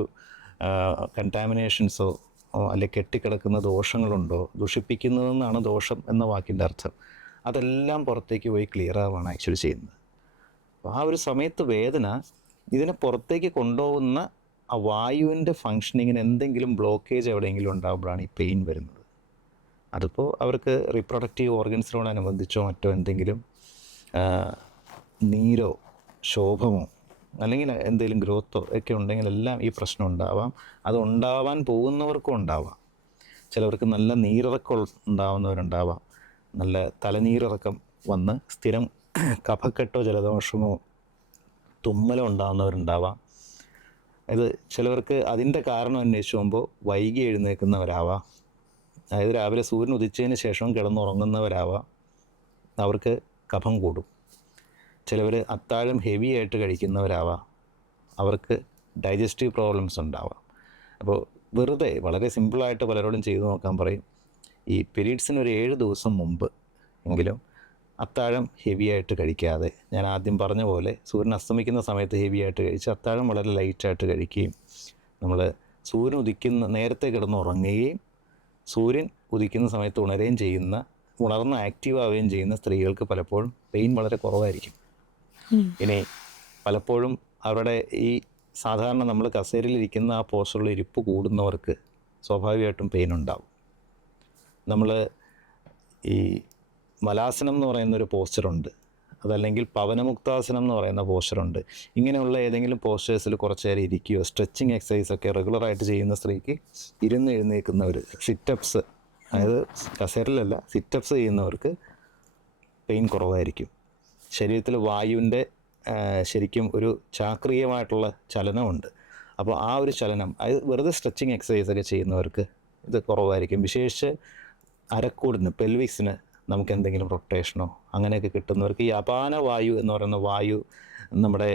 കണ്ടാമിനേഷൻസോ അല്ലെങ്കിൽ കെട്ടിക്കിടക്കുന്ന ദോഷങ്ങളുണ്ടോ, ദുഷിപ്പിക്കുന്നതെന്നാണ് ദോഷം എന്ന വാക്കിൻ്റെ അർത്ഥം. അതെല്ലാം പുറത്തേക്ക് പോയി ക്ലിയർ ആവുകയാണ് ആക്ച്വലി ചെയ്യുന്നത്. അപ്പോൾ ആ ഒരു സമയത്ത് വേദന ഇതിനെ പുറത്തേക്ക് കൊണ്ടുപോകുന്ന ആ വായുവിൻ്റെ ഫങ്ഷനിങ്ങിന് എന്തെങ്കിലും ബ്ലോക്കേജ് എവിടെയെങ്കിലും ഉണ്ടാകുമ്പോഴാണ് ഈ പെയിൻ വരുന്നത്. അതിപ്പോൾ അവർക്ക് റീപ്രൊഡക്റ്റീവ് ഓർഗൻസിനോടനുബന്ധിച്ചോ മറ്റോ എന്തെങ്കിലും നീരോ ശോഭമോ അല്ലെങ്കിൽ എന്തെങ്കിലും ഗ്രോത്തോ ഒക്കെ ഉണ്ടെങ്കിലെല്ലാം ഈ പ്രശ്നം ഉണ്ടാവാം. അത് ഉണ്ടാവാൻ പോകുന്നവർക്കും ഉണ്ടാവാം. ചിലവർക്ക് നല്ല നീരിറക്കം ഉണ്ടാവുന്നവരുണ്ടാവാം. നല്ല തലനീരിറക്കം വന്ന് സ്ഥിരം കഫക്കെട്ടോ ജലദോഷമോ തുമ്മലോ ഉണ്ടാകുന്നവരുണ്ടാവാം. ഇത് ചിലവർക്ക് അതിൻ്റെ കാരണം അന്വേഷിച്ച് പോകുമ്പോൾ വൈകി എഴുന്നേൽക്കുന്നവരാവാം. അതായത് രാവിലെ സൂര്യൻ ഉദിച്ചതിന് ശേഷം കിടന്നുറങ്ങുന്നവരാവാം. അവർക്ക് കഫം കൂടും. ചിലവർ അത്താഴം ഹെവി ആയിട്ട് കഴിക്കുന്നവരാവാം. അവർക്ക് ഡൈജസ്റ്റീവ് പ്രോബ്ലംസ് ഉണ്ടാവാം. അപ്പോൾ വെറുതെ വളരെ സിമ്പിളായിട്ട് പലരോടും ചെയ്തു നോക്കാൻ പറയും. ഈ പീരീഡ്സിന് ഒരു 7 ദിവസം മുമ്പ് എങ്കിലും അത്താഴം ഹെവി ആയിട്ട് കഴിക്കാതെ, ഞാൻ ആദ്യം പറഞ്ഞ പോലെ സൂര്യൻ അസ്തമിക്കുന്ന സമയത്ത് ഹെവി ആയിട്ട് കഴിച്ച് അത്താഴം വളരെ ലൈറ്റായിട്ട് കഴിക്കുകയും നമ്മൾ സൂര്യൻ ഉദിക്കുന്ന നേരത്തെ കിടന്ന് ഉറങ്ങുകയും സൂര്യൻ ഉദിക്കുന്ന സമയത്ത് ഉണർന്ന് ആക്റ്റീവ് ആവുകയും ചെയ്യുന്ന സ്ത്രീകൾക്ക് പലപ്പോഴും പെയിൻ വളരെ കുറവായിരിക്കും. ഇനി പലപ്പോഴും അവരുടെ ഈ സാധാരണ നമ്മൾ കസേരയിലിരിക്കുന്ന ആ പോസ്റ്ററിൽ ഇരിപ്പ് കൂടുന്നവർക്ക് സ്വാഭാവികമായിട്ടും പെയിൻ ഉണ്ടാവും. നമ്മൾ ഈ മലാസനം എന്ന് പറയുന്നൊരു പോസ്റ്ററുണ്ട്, അതല്ലെങ്കിൽ പവനമുക്താസനം എന്ന് പറയുന്ന പോസ്റ്ററുണ്ട്. ഇങ്ങനെയുള്ള ഏതെങ്കിലും പോസ്റ്റേഴ്സിൽ കുറച്ച് നേരം ഇരിക്കുകയോ സ്ട്രെച്ചിങ് എക്സസൈസൊക്കെ റെഗുലറായിട്ട് ചെയ്യുന്ന സ്ത്രീക്ക് ഇരുന്ന് എഴുന്നേൽക്കുന്നവർ, സിറ്റപ്സ്, അതായത് കസേരയിലല്ല സിറ്റപ്സ് ചെയ്യുന്നവർക്ക് പെയിൻ കുറവായിരിക്കും. ശരീരത്തിൽ വായുവിൻ്റെ ശരിക്കും ഒരു ചാക്രീയമായിട്ടുള്ള ചലനമുണ്ട്. അപ്പോൾ ആ ഒരു ചലനം, അതായത് വെറുതെ സ്ട്രെച്ചിങ് എക്സസൈസൊക്കെ ചെയ്യുന്നവർക്ക് ഇത് കുറവായിരിക്കും. വിശേഷിച്ച് അരക്കൂടിന്, പെൽവിക്സിന് നമുക്ക് എന്തെങ്കിലും റൊട്ടേഷനോ അങ്ങനെയൊക്കെ കിട്ടുന്നവർക്ക് ഈ അപാന വായു എന്ന് പറയുന്ന വായു, നമ്മുടെ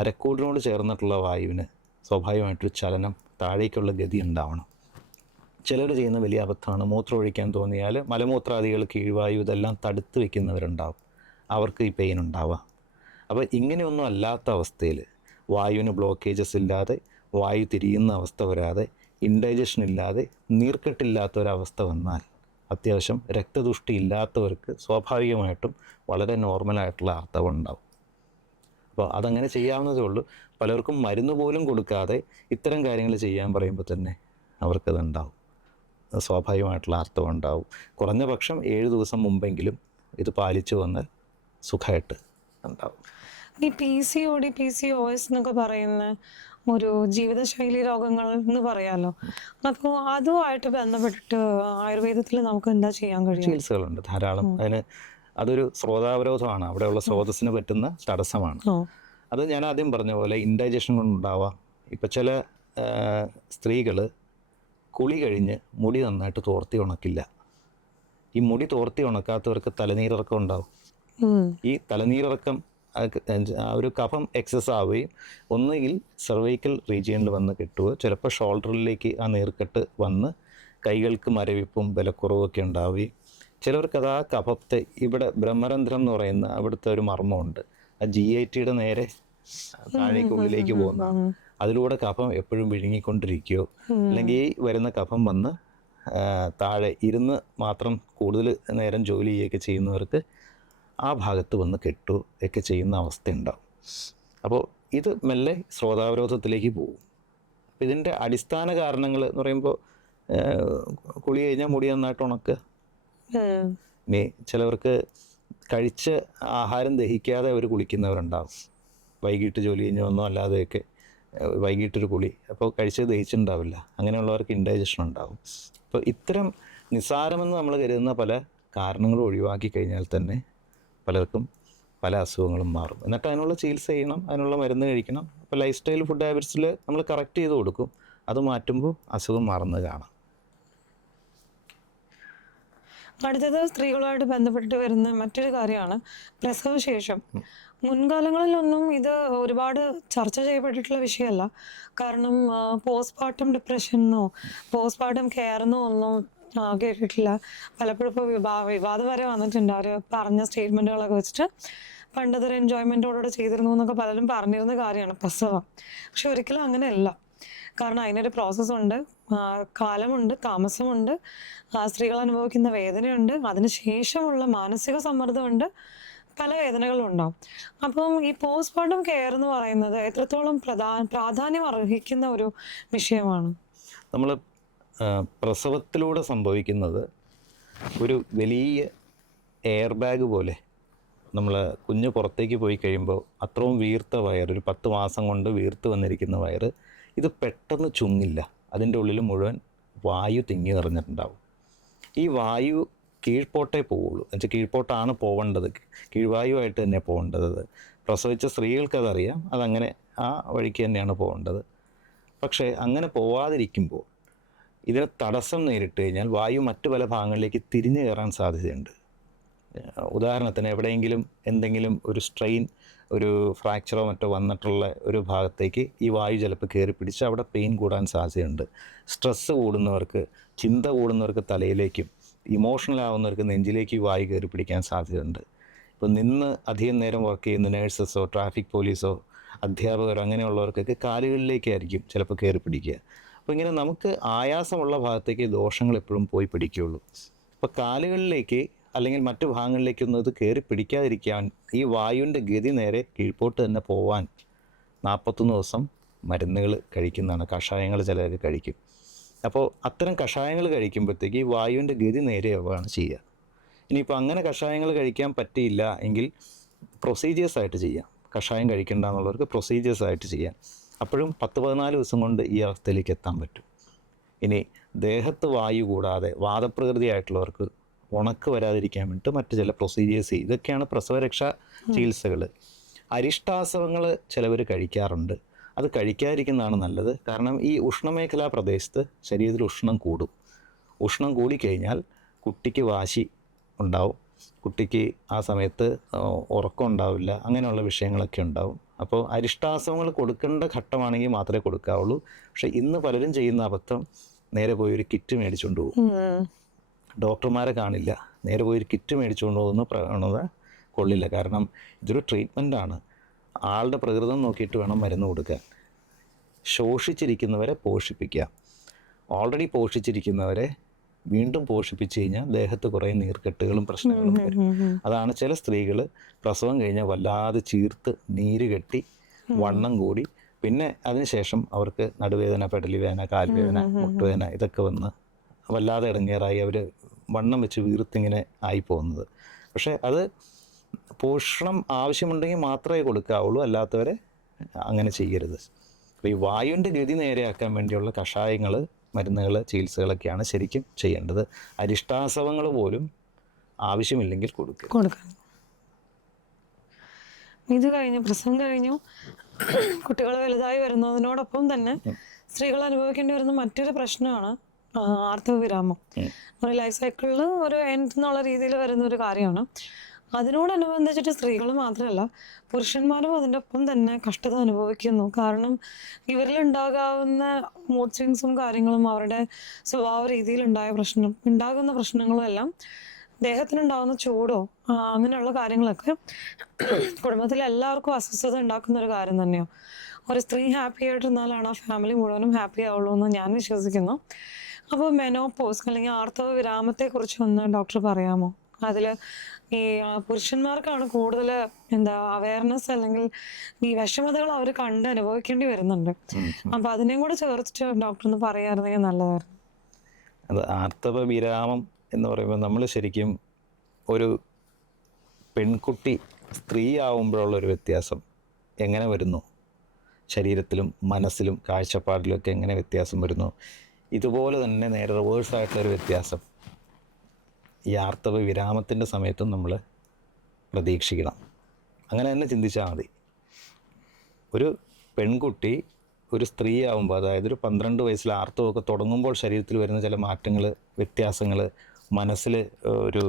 അരക്കൂടിനോട് ചേർന്നിട്ടുള്ള വായുവിന് സ്വാഭാവികമായിട്ടൊരു ചലനം, താഴേക്കുള്ള ഗതി ഉണ്ടാവണം. ചിലർ ചെയ്യുന്ന വലിയ അബദ്ധമാണ് മൂത്രം ഒഴിക്കാൻ തോന്നിയാൽ മലമൂത്രാദികൾ, കീഴ്വായു ഇതെല്ലാം തടുത്ത് വയ്ക്കുന്നവരുണ്ടാവും. അവർക്ക് ഈ പെയിൻ ഉണ്ടാവാം. അപ്പോൾ ഇങ്ങനെയൊന്നും അല്ലാത്ത അവസ്ഥയിൽ, വായുവിന് ബ്ലോക്കേജസ് ഇല്ലാതെ, വായു തിരിയുന്ന അവസ്ഥ വരാതെ, ഇൻഡൈജഷൻ ഇല്ലാതെ, നീർക്കെട്ടില്ലാത്ത ഒരവസ്ഥ വന്നാൽ, അത്യാവശ്യം രക്തദുഷ്ടി ഇല്ലാത്തവർക്ക് സ്വാഭാവികമായിട്ടും വളരെ നോർമലായിട്ടുള്ള ആർത്തവം ഉണ്ടാവും. അപ്പോൾ അതങ്ങനെ ചെയ്യാവുന്നതേ ഉള്ളൂ. പലർക്കും മരുന്ന് പോലും കൊടുക്കാതെ ഇത്തരം കാര്യങ്ങൾ ചെയ്യാൻ പറയുമ്പോൾ തന്നെ അവർക്കതുണ്ടാവും, സ്വാഭാവികമായിട്ടുള്ള ആർത്തവം ഉണ്ടാവും. കുറഞ്ഞ പക്ഷം 7 ദിവസം മുമ്പെങ്കിലും ഇത് പാലിച്ചു വന്നാൽ സുഖമായിട്ട് ഉണ്ടാവും. ഈ PCOD, PCOS എന്നൊക്കെ പറയുന്ന ഒരു ജീവിതശൈലി രോഗങ്ങൾ എന്ന് പറയാലോ, അപ്പോൾ അതുമായിട്ട് ബന്ധപ്പെട്ടിട്ട് ആയുർവേദത്തിൽ നമുക്ക് എന്താ ചെയ്യാൻ കഴിയും? ചികിത്സകളുണ്ട് ധാരാളം. അതൊരു സ്രോതാവരോധമാണ്, അവിടെയുള്ള സ്രോതസ്സിന് പറ്റുന്ന തടസ്സമാണ്. അത് ഞാൻ ആദ്യം പറഞ്ഞ പോലെ ഇൻഡൈജഷൻ കൊണ്ടുണ്ടാവാം. ഇപ്പം ചില സ്ത്രീകൾ കുളി കഴിഞ്ഞ് മുടി നന്നായിട്ട് തോർത്തി ഉണക്കില്ല. ഈ മുടി തോർത്തി ഉണക്കാത്തവർക്ക് തലനീരിറക്കം ഉണ്ടാവും. ഈ തലനീരിറക്കം ആ ഒരു കഫം എക്സസ് ആവുകയും ഒന്നുകിൽ സെർവൈക്കൽ റീജിയനിൽ വന്ന് കിട്ടുകയോ ചിലപ്പോൾ ഷോൾഡറിലേക്ക് ആ നീർക്കെട്ട് വന്ന് കൈകൾക്ക് മരവിപ്പും ബലക്കുറവൊക്കെ ഉണ്ടാവുകയും, ചിലവർക്കത് ആ കഫത്തെ ഇവിടെ ബ്രഹ്മരന്ധ്രം എന്ന് പറയുന്ന അവിടുത്തെ ഒരു മർമ്മമുണ്ട്, ആ GIT-യുടെ നേരെ താഴേക്കുള്ളിലേക്ക് പോകുന്ന, അതിലൂടെ കഫം എപ്പോഴും വിഴുങ്ങിക്കൊണ്ടിരിക്കുകയോ അല്ലെങ്കിൽ വരുന്ന കഫം വന്ന് താഴെ ഇരുന്ന് മാത്രം കൂടുതൽ നേരം ജോലി ചെയ്യുകയൊക്കെ ചെയ്യുന്നവർക്ക് ആ ഭാഗത്ത് വന്ന് കെട്ടുകയോ ഒക്കെ ചെയ്യുന്ന അവസ്ഥ ഉണ്ടാവും. അപ്പോൾ ഇത് മെല്ലെ സ്രോതാവരോധത്തിലേക്ക് പോകും. അപ്പോൾ ഇതിൻ്റെ അടിസ്ഥാന കാരണങ്ങൾ എന്ന് പറയുമ്പോൾ കുളി കഴിഞ്ഞാൽ മുടി നന്നായിട്ട് ഉണക്കുക. ഇനി ചിലവർക്ക് കഴിച്ച് ആഹാരം ദഹിക്കാതെ അവർ കുളിക്കുന്നവരുണ്ടാവും. വൈകിട്ട് ജോലി കഴിഞ്ഞ് വന്നോ അല്ലാതെയൊക്കെ വൈകിട്ടൊരു കുളി, അപ്പോൾ കഴിച്ചത് ദഹിച്ചിട്ടുണ്ടാവില്ല. അങ്ങനെയുള്ളവർക്ക് ഇൻഡൈജഷൻ ഉണ്ടാവും. അപ്പോൾ ഇത്തരം നിസ്സാരമെന്ന് നമ്മൾ കരുതുന്ന പല കാരണങ്ങളും ഒഴിവാക്കി കഴിഞ്ഞാൽ തന്നെ പലർക്കും പല അസുഖങ്ങളും മാറും. എന്നിട്ട് അതിനുള്ള ചികിത്സ ചെയ്യണം, അതിനുള്ള മരുന്ന് കഴിക്കണം. അപ്പോൾ ലൈഫ് സ്റ്റൈൽ, ഫുഡ് ഹാബിറ്റ്സിൽ നമ്മൾ കറക്റ്റ് ചെയ്ത് കൊടുക്കും. അത് മാറ്റുമ്പോൾ അസുഖം മാറുന്നത് കാണാം. അടുത്തത് സ്ത്രീകളുമായിട്ട് ബന്ധപ്പെട്ട് വരുന്ന മറ്റൊരു കാര്യമാണ് പ്രസവശേഷം. മുൻകാലങ്ങളിലൊന്നും ഇത് ഒരുപാട് ചർച്ച ചെയ്യപ്പെട്ടിട്ടുള്ള വിഷയമല്ല. കാരണം പോസ്റ്റ്മോർട്ടം ഡിപ്രഷനോ പോസ്റ്റ്മോർട്ടം കെയറെന്നോ ഒന്നും കേട്ടിട്ടില്ല. പലപ്പോഴും ഇപ്പോൾ വിവാദം വരെ വന്നിട്ടുണ്ട്. അവർ പറഞ്ഞ സ്റ്റേറ്റ്മെൻറ്റുകളൊക്കെ വെച്ചിട്ട് പണ്ടതൊരു എൻജോയ്മെൻറ്റോടുകൂടെ ചെയ്തിരുന്നു എന്നൊക്കെ പലരും പറഞ്ഞിരുന്ന കാര്യമാണ് പ്രസവം. പക്ഷെ ഒരിക്കലും അങ്ങനെയല്ല. കാരണം അതിനൊരു പ്രോസസ്സുണ്ട്, കാലമുണ്ട്, താമസമുണ്ട്, സ്ത്രീകൾ അനുഭവിക്കുന്ന വേദനയുണ്ട്, അതിനുശേഷമുള്ള മാനസിക സമ്മർദ്ദമുണ്ട്, പല വേദനകളും ഉണ്ടാവും. അപ്പം ഈ പോസ്റ്റ്മോർട്ടം കെയർ എന്ന് പറയുന്നത് എത്രത്തോളം പ്രാധാന്യം അർഹിക്കുന്ന ഒരു വിഷയമാണ്? നമ്മൾ പ്രസവത്തിലൂടെ സംഭവിക്കുന്നത് ഒരു വലിയ എയർ ബാഗ് പോലെ. നമ്മൾ കുഞ്ഞ് പുറത്തേക്ക് പോയി കഴിയുമ്പോൾ അത്രയും വീർത്ത വയർ, ഒരു 10 മാസം കൊണ്ട് വീർത്ത് വന്നിരിക്കുന്ന വയറ്, ഇത് പെട്ടെന്ന് ചുങ്ങില്ല. അതിൻ്റെ ഉള്ളിൽ മുഴുവൻ വായു തിങ്ങി നിറഞ്ഞിട്ടുണ്ടാവും. ഈ വായു കീഴ്പോട്ടേ പോവുള്ളൂ, എന്നുവെച്ചാൽ കീഴ്പോട്ടാണ് പോവേണ്ടത്, കീഴ്വായുവായിട്ട് തന്നെ പോകേണ്ടത്. പ്രസവിച്ച സ്ത്രീകൾക്കതറിയാം, അതങ്ങനെ ആ വഴിക്ക് തന്നെയാണ് പോകേണ്ടത്. പക്ഷേ അങ്ങനെ പോവാതിരിക്കുമ്പോൾ ഇതിന് തടസ്സം നേരിട്ട് കഴിഞ്ഞാൽ വായു മറ്റു പല ഭാഗങ്ങളിലേക്ക് തിരിഞ്ഞു കയറാൻ സാധ്യതയുണ്ട്. ഉദാഹരണത്തിന് എവിടെയെങ്കിലും എന്തെങ്കിലും ഒരു സ്ട്രെയിൻ, ഒരു ഫ്രാക്ചറോ മറ്റോ വന്നിട്ടുള്ള ഒരു ഭാഗത്തേക്ക് ഈ വായു ചിലപ്പോൾ കയറി പിടിച്ച് അവിടെ പെയിൻ കൂടാൻ സാധ്യതയുണ്ട്. സ്ട്രെസ്സ് കൂടുന്നവർക്ക്, ചിന്ത കൂടുന്നവർക്ക് തലയിലേക്കും, ഇമോഷണൽ ആവുന്നവർക്ക് നെഞ്ചിലേക്ക് ഈ വായു കയറി പിടിക്കാൻ സാധ്യതയുണ്ട്. ഇപ്പോൾ നിന്ന് അധികം നേരം വർക്ക് ചെയ്യുന്ന നേഴ്സസോ ട്രാഫിക് പോലീസോ അധ്യാപകരോ അങ്ങനെയുള്ളവർക്കൊക്കെ കാലുകളിലേക്കായിരിക്കും ചിലപ്പോൾ കയറി പിടിക്കുക. അപ്പോൾ ഇങ്ങനെ നമുക്ക് ആയാസമുള്ള ഭാഗത്തേക്ക് ദോഷങ്ങൾ എപ്പോഴും പോയി പിടിക്കുകയുള്ളൂ. അപ്പോൾ കാലുകളിലേക്ക് അല്ലെങ്കിൽ മറ്റു ഭാഗങ്ങളിലേക്കൊന്നും ഇത് കയറി പിടിക്കാതിരിക്കാൻ ഈ വായുവിൻ്റെ ഗതി നേരെ കീഴ്പോട്ട് തന്നെ പോവാൻ 41 ദിവസം മരുന്നുകൾ കഴിക്കുന്നതാണ്. കഷായങ്ങൾ ചിലർ കഴിക്കും. അപ്പോൾ അത്തരം കഷായങ്ങൾ കഴിക്കുമ്പോഴത്തേക്ക് ഈ വായുവിൻ്റെ ഗതി നേരെയാവുകയാണ് ചെയ്യുക. ഇനിയിപ്പോൾ അങ്ങനെ കഷായങ്ങൾ കഴിക്കാൻ പറ്റിയില്ല എങ്കിൽ പ്രൊസീജിയേഴ്സായിട്ട് ചെയ്യാം. കഷായം കഴിക്കേണ്ട എന്നുള്ളവർക്ക് പ്രൊസീജിയേഴ്സായിട്ട് ചെയ്യാം. അപ്പോഴും 10-14 ദിവസം കൊണ്ട് ഈ അവസ്ഥയിലേക്ക് എത്താൻ പറ്റും. ഇനി ദേഹത്ത് വായു കൂടാതെ വാതപ്രകൃതിയായിട്ടുള്ളവർക്ക് ഉണക്ക് വരാതിരിക്കാൻ വേണ്ടിയിട്ട് മറ്റ് ചില പ്രൊസീജിയേഴ്സ് ചെയ്യും. ഇതൊക്കെയാണ് പ്രസവരക്ഷാ ചികിത്സകൾ. അരിഷ്ടാസവങ്ങൾ ചിലവർ കഴിക്കാറുണ്ട്. അത് കഴിക്കാതിരിക്കുന്നതാണ് നല്ലത്. കാരണം ഈ ഉഷ്ണമേഖലാ പ്രദേശത്ത് ശരീരത്തിൽ ഉഷ്ണം കൂടും. ഉഷ്ണം കൂടിക്കഴിഞ്ഞാൽ കുട്ടിക്ക് വാശി ഉണ്ടാവും, കുട്ടിക്ക് ആ സമയത്ത് ഉറക്കം ഉണ്ടാവില്ല, അങ്ങനെയുള്ള വിഷയങ്ങളൊക്കെ ഉണ്ടാവും. അപ്പോൾ അരിഷ്ടാസവങ്ങൾ കൊടുക്കേണ്ട ഘട്ടമാണെങ്കിൽ മാത്രമേ കൊടുക്കാവുള്ളൂ. പക്ഷേ ഇന്ന് പലരും ചെയ്യുന്ന അബദ്ധം, നേരെ പോയി ഒരു കിറ്റ് മേടിച്ചുകൊണ്ട് പോകും. ഡോക്ടർമാരെ കാണില്ല, നേരെ പോയി ഒരു കിറ്റ് മേടിച്ചുകൊണ്ട് പോകുന്ന പ്രവണത കൊള്ളില്ല. കാരണം ഇതൊരു ട്രീറ്റ്മെൻറ്റാണ്. ആളുടെ പ്രകൃതം നോക്കിയിട്ട് വേണം മരുന്ന് കൊടുക്കാൻ. ശോഷിച്ചിരിക്കുന്നവരെ പോഷിപ്പിക്കുക. ഓൾറെഡി പോഷിച്ചിരിക്കുന്നവരെ വീണ്ടും പോഷിപ്പിച്ച് കഴിഞ്ഞാൽ ദേഹത്ത് കുറേ നീർക്കെട്ടുകളും പ്രശ്നങ്ങളും വരും. അതാണ് ചില സ്ത്രീകൾ പ്രസവം കഴിഞ്ഞാൽ വല്ലാതെ ചീർത്ത് നീര് കെട്ടി വണ്ണം കൂടി പിന്നെ അതിനുശേഷം അവർക്ക് നടുവേദന, പെടലിവേദന, കാൽവേദന, മുട്ടുവേദന ഇതൊക്കെ വന്ന് വല്ലാതെ ഇടങ്ങേറായി അവർ വണ്ണം വെച്ച് വീർത്തിങ്ങനെ ആയി പോകുന്നത്. പക്ഷേ അത് പോഷണം ആവശ്യമുണ്ടെങ്കിൽ മാത്രമേ കൊടുക്കാവുള്ളൂ, അല്ലാത്തവരെ അങ്ങനെ ചെയ്യരുത്. അപ്പോൾ ഈ വായുവിൻ്റെ ഗതി നേരെയാക്കാൻ വേണ്ടിയുള്ള കഷായങ്ങൾ, മരുന്നുകൾ, ചികിത്സകളൊക്കെയാണ് ശരിക്കും ചെയ്യേണ്ടത്. അരിഷ്ടാസവങ്ങൾ പോലും ആവശ്യമില്ലെങ്കിൽ കൊടുക്കുക. ഇത് കഴിഞ്ഞു, പ്രസവം കഴിഞ്ഞു, കുട്ടികൾ വലുതായി വരുന്നതിനോടൊപ്പം തന്നെ സ്ത്രീകൾ അനുഭവിക്കേണ്ടി വരുന്ന മറ്റൊരു പ്രശ്നമാണ് ആർത്തവവിരാമം. ഒരു ലൈഫ് സൈക്കിളിൽ ഒരു എൻഡ് എന്നുള്ള രീതിയിൽ വരുന്ന ഒരു കാര്യമാണ്. അതിനോടനുബന്ധിച്ചിട്ട് സ്ത്രീകൾ മാത്രമല്ല പുരുഷന്മാരും അതിൻ്റെ ഒപ്പം തന്നെ കഷ്ടത അനുഭവിക്കുന്നു. കാരണം ഇവരിലുണ്ടാകാവുന്ന മൂഡ് സ്വിങ്സും കാര്യങ്ങളും അവരുടെ സ്വഭാവ രീതിയിൽ ഉണ്ടാകുന്ന പ്രശ്നങ്ങളും എല്ലാം ദേഹത്തിനുണ്ടാകുന്ന ചൂടോ അങ്ങനെയുള്ള കാര്യങ്ങളൊക്കെ കുടുംബത്തിലെ എല്ലാവർക്കും അസ്വസ്ഥത ഉണ്ടാക്കുന്ന ഒരു കാര്യം തന്നെയാണ്. ഒരു സ്ത്രീ ഹാപ്പി ആയിട്ടിരുന്നാലാണ് ആ ഫാമിലി മുഴുവനും ഹാപ്പി ആവുള്ളൂ എന്ന് ഞാൻ വിശ്വസിക്കുന്നു. അപ്പോൾ മെനോപോസ് അല്ലെങ്കിൽ ആർത്തവ വിരാമത്തെക്കുറിച്ച് ഒന്ന് ഡോക്ടർ പറയാമോ? അതിൽ ഈ പുരുഷന്മാർക്കാണ് കൂടുതൽ അവയർനെസ് അല്ലെങ്കിൽ ഈ വിഷമതകൾ അവർ കണ്ട് അനുഭവിക്കേണ്ടി വരുന്നുണ്ട്. അപ്പോൾ അതിനെയും കൂടെ ചേർത്തിട്ട് ഡോക്ടർ ഒന്ന് പറയാറുണ്ടെങ്കിൽ നല്ലതായിരുന്നു. അത് ആർത്തവ വിരാമം എന്ന് പറയുമ്പോൾ നമ്മൾ ശരിക്കും ഒരു പെൺകുട്ടി സ്ത്രീ ആവുമ്പോഴുള്ളൊരു വ്യത്യാസം എങ്ങനെ വരുന്നു, ശരീരത്തിലും മനസ്സിലും കാഴ്ചപ്പാടിലുമൊക്കെ എങ്ങനെ വ്യത്യാസം വരുന്നു, ഇതുപോലെ തന്നെ നേരെ റിവേഴ്സായിട്ടുള്ളൊരു വ്യത്യാസം ഈ ആർത്തവ വിരാമത്തിൻ്റെ സമയത്തും നമ്മൾ പ്രതീക്ഷിക്കണം. അങ്ങനെ തന്നെ ചിന്തിച്ചാൽ മതി. ഒരു പെൺകുട്ടി ഒരു സ്ത്രീ ആവുമ്പോൾ, അതായത് ഒരു 12 വയസ്സിൽ ആർത്തവമൊക്കെ തുടങ്ങുമ്പോൾ ശരീരത്തിൽ വരുന്ന ചില മാറ്റങ്ങൾ, വ്യത്യാസങ്ങൾ, മനസ്സിൽ ഒരു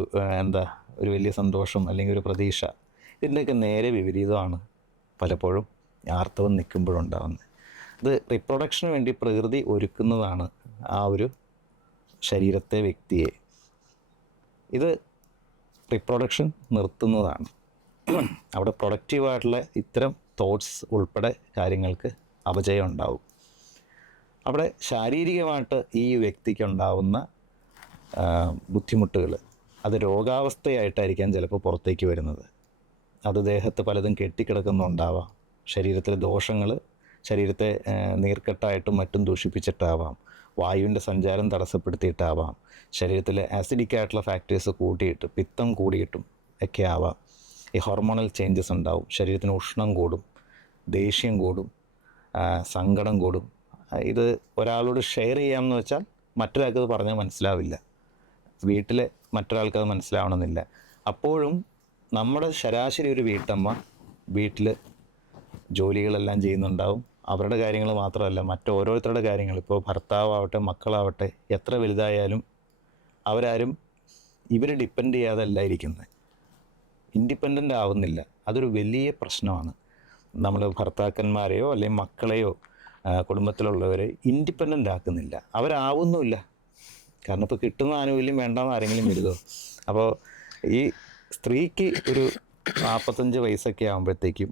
ഒരു വലിയ സന്തോഷം അല്ലെങ്കിൽ ഒരു പ്രതീക്ഷ, ഇതിൻ്റെയൊക്കെ നേരെ വിപരീതമാണ് പലപ്പോഴും ആർത്തവം നിൽക്കുമ്പോഴുണ്ടാകുന്നത്. ഇത് റീപ്രൊഡക്ഷന് വേണ്ടി പ്രകൃതി ഒരുക്കുന്നതാണ് ആ ഒരു ശരീരത്തെ, വ്യക്തിയെ. ഇത് റീപ്രൊഡക്ഷൻ നിർത്തുന്നതാണ്. അവിടെ പ്രൊഡക്റ്റീവായിട്ടുള്ള ഇത്തരം തോട്ട്സ് ഉൾപ്പെടെ കാര്യങ്ങൾക്ക് അപജയം ഉണ്ടാവും. അവിടെ ശാരീരികമായിട്ട് ഈ വ്യക്തിക്ക് ഉണ്ടാവുന്ന ബുദ്ധിമുട്ടുകൾ അത് രോഗാവസ്ഥയായിട്ടായിരിക്കാം ചിലപ്പോൾ പുറത്തേക്ക് വരുന്നത്. അത് ദേഹത്ത് പലതും കെട്ടിക്കിടക്കുന്നുണ്ടാവാം, ശരീരത്തിലെ ദോഷങ്ങൾ ശരീരത്തെ നീർക്കെട്ടായിട്ടും മറ്റും ദൂഷിപ്പിച്ചിട്ടാവാം, വായുവിൻ്റെ സഞ്ചാരം തടസ്സപ്പെടുത്തിയിട്ടാവാം, ശരീരത്തിലെ ആസിഡിക് ആയിട്ടുള്ള ഫാക്ടേഴ്സ് കൂട്ടിയിട്ട് പിത്തം കൂടിയിട്ടും ഒക്കെ ആവാം. ഈ ഹോർമോണൽ ചേഞ്ചസ് ഉണ്ടാവും, ശരീരത്തിന് ഉഷ്ണം കൂടും, ദേഷ്യം കൂടും, സങ്കടം കൂടും. ഇത് ഒരാളോട് ഷെയർ ചെയ്യാമെന്ന് വെച്ചാൽ മറ്റൊരാൾക്കത് പറഞ്ഞാൽ മനസ്സിലാവില്ല, വീട്ടിലെ മറ്റൊരാൾക്കത് മനസ്സിലാവണമെന്നില്ല. അപ്പോഴും നമ്മുടെ ശരാശരി ഒരു വീട്ടമ്മ വീട്ടിൽ ജോലികളെല്ലാം ചെയ്യുന്നുണ്ടാവും. അവരുടെ കാര്യങ്ങൾ മാത്രമല്ല, മറ്റോരോരുത്തരുടെ കാര്യങ്ങൾ, ഇപ്പോൾ ഭർത്താവാവട്ടെ മക്കളാവട്ടെ എത്ര വലുതായാലും അവരാരും ഇവർ ഡിപ്പെൻഡ് ചെയ്യാതല്ല ഇരിക്കുന്നത്, ഇൻഡിപെൻഡൻ്റ് ആവുന്നില്ല. അതൊരു വലിയ പ്രശ്നമാണ്. നമ്മൾ ഭർത്താക്കന്മാരെയോ അല്ലെങ്കിൽ മക്കളെയോ കുടുംബത്തിലുള്ളവരെ ഇൻഡിപെൻഡൻ്റ് ആക്കുന്നില്ല, അവരാവുന്നുമില്ല. കാരണം ഇപ്പോൾ കിട്ടുന്ന ആനുകൂല്യം വേണ്ടാന്ന് ആരെങ്കിലും വരുതോ? അപ്പോൾ ഈ സ്ത്രീക്ക് ഒരു 45 വയസ്സൊക്കെ ആകുമ്പോഴത്തേക്കും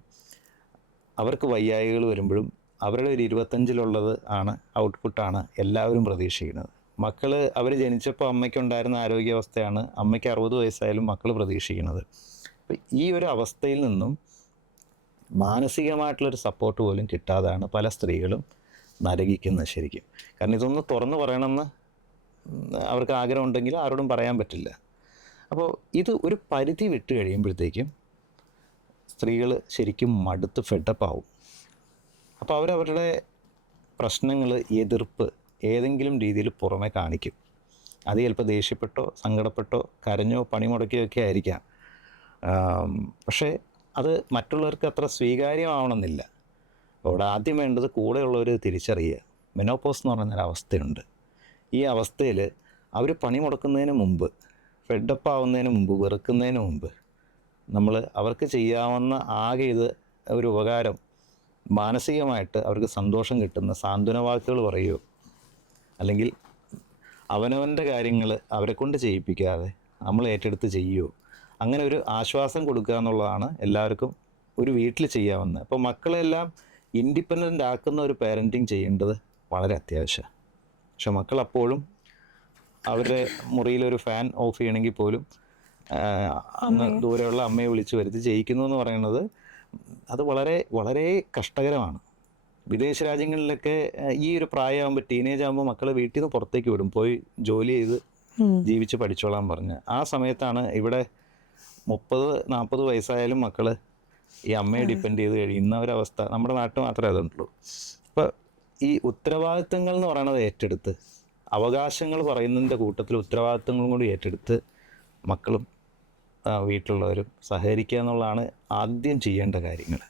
അവർക്ക് വയ്യായികൾ വരുമ്പോഴും അവരുടെ ഒരു 25-ലുള്ളത് ആണ് ഔട്ട്പുട്ടാണ് എല്ലാവരും പ്രതീക്ഷിക്കുന്നത്. മക്കൾ അവർ ജനിച്ചപ്പോൾ അമ്മയ്ക്കുണ്ടായിരുന്ന ആരോഗ്യാവസ്ഥയാണ് അമ്മയ്ക്ക് 60 വയസ്സായാലും മക്കൾ പ്രതീക്ഷിക്കുന്നത്. അപ്പം ഈ ഒരു അവസ്ഥയിൽ നിന്നും മാനസികമായിട്ടുള്ളൊരു സപ്പോർട്ട് പോലും കിട്ടാതാണ് പല സ്ത്രീകളും നരകിക്കുന്നത് ശരിക്കും. കാരണം ഇതൊന്ന് തുറന്നു പറയണമെന്ന് അവർക്ക് ആഗ്രഹം ഉണ്ടെങ്കിൽ ആരോടും പറയാൻ പറ്റില്ല. അപ്പോൾ ഇത് ഒരു പരിധി വിട്ട് കഴിയുമ്പോഴത്തേക്കും സ്ത്രീകൾ ശരിക്കും മടുത്ത് ഫെഡപ്പാവും. അപ്പോൾ അവരവരുടെ പ്രശ്നങ്ങൾ, എതിർപ്പ് ഏതെങ്കിലും രീതിയിൽ പുറമെ കാണിക്കും. അത് ചിലപ്പോൾ ദേഷ്യപ്പെട്ടോ സങ്കടപ്പെട്ടോ കരഞ്ഞോ പണിമുടക്കിയോ ഒക്കെ ആയിരിക്കാം. പക്ഷേ അത് മറ്റുള്ളവർക്ക് അത്ര സ്വീകാര്യമാവണമെന്നില്ല. അവിടെ ആദ്യം വേണ്ടത് കൂടെയുള്ളവർ തിരിച്ചറിയുക. മെനോപോസ് എന്ന് പറയുന്നൊരവസ്ഥയുണ്ട്. ഈ അവസ്ഥയിൽ അവർ പണി മുടക്കുന്നതിന് മുമ്പ്, ഫെഡപ്പാവുന്നതിന് മുമ്പ്, വെറുക്കുന്നതിന് മുമ്പ് നമ്മൾ അവർക്ക് ചെയ്യാവുന്ന ആകെ ഇത് ഒരു ഉപകാരം, മാനസികമായിട്ട് അവർക്ക് സന്തോഷം കിട്ടുന്ന സാന്ത്വന വാക്കുകൾ പറയുകയോ അല്ലെങ്കിൽ അവനവൻ്റെ കാര്യങ്ങൾ അവരെ കൊണ്ട് ചെയ്യിപ്പിക്കാതെ നമ്മൾ ഏറ്റെടുത്ത് ചെയ്യുകയോ, അങ്ങനെ ഒരു ആശ്വാസം കൊടുക്കുക എന്നുള്ളതാണ് എല്ലാവർക്കും ഒരു വീട്ടിൽ ചെയ്യാവുന്നത്. അപ്പോൾ മക്കളെല്ലാം ഇൻഡിപെൻഡൻ്റ് ആക്കുന്ന ഒരു പാരൻറ്റിങ് ചെയ്യേണ്ടത് വളരെ അത്യാവശ്യമാണ്. പക്ഷെ മക്കൾ അപ്പോഴും അവരുടെ മുറിയിലൊരു ഫാൻ ഓഫ് ചെയ്യണമെങ്കിൽ പോലും ദൂരെയുള്ള അമ്മയെ വിളിച്ച് വരുത്തി ചെയ്യിക്കുന്നു എന്ന് പറയുന്നത് അത് വളരെ വളരെ കഷ്ടകരമാണ്. വിദേശ രാജ്യങ്ങളിലൊക്കെ ഈ ഒരു പ്രായമാകുമ്പോൾ, ടീനേജ് ആകുമ്പോൾ മക്കളെ വീട്ടിൽ നിന്ന് പുറത്തേക്ക് വിടും, പോയി ജോലി ചെയ്ത് ജീവിച്ച് പഠിച്ചോളാൻ പറഞ്ഞ്. ആ സമയത്താണ് ഇവിടെ 30-40 വയസ്സായാലും മക്കൾ ഈ അമ്മയെ ഡിപ്പെൻഡ് ചെയ്ത് കഴിയുന്ന ഒരവസ്ഥ നമ്മുടെ നാട്ടിൽ മാത്രമേ അതുള്ളൂ. അപ്പോൾ ഈ ഉത്തരവാദിത്തങ്ങൾ എന്ന് പറയുന്നത് ഏറ്റെടുത്ത്, അവകാശങ്ങൾ പറയുന്നതിൻ്റെ കൂട്ടത്തിൽ ഉത്തരവാദിത്തങ്ങളും കൂടി ഏറ്റെടുത്ത് മക്കളും വീട്ടിലുള്ളവരും സഹകരിക്കുക എന്നുള്ളതാണ് ആദ്യം ചെയ്യേണ്ട കാര്യങ്ങൾ.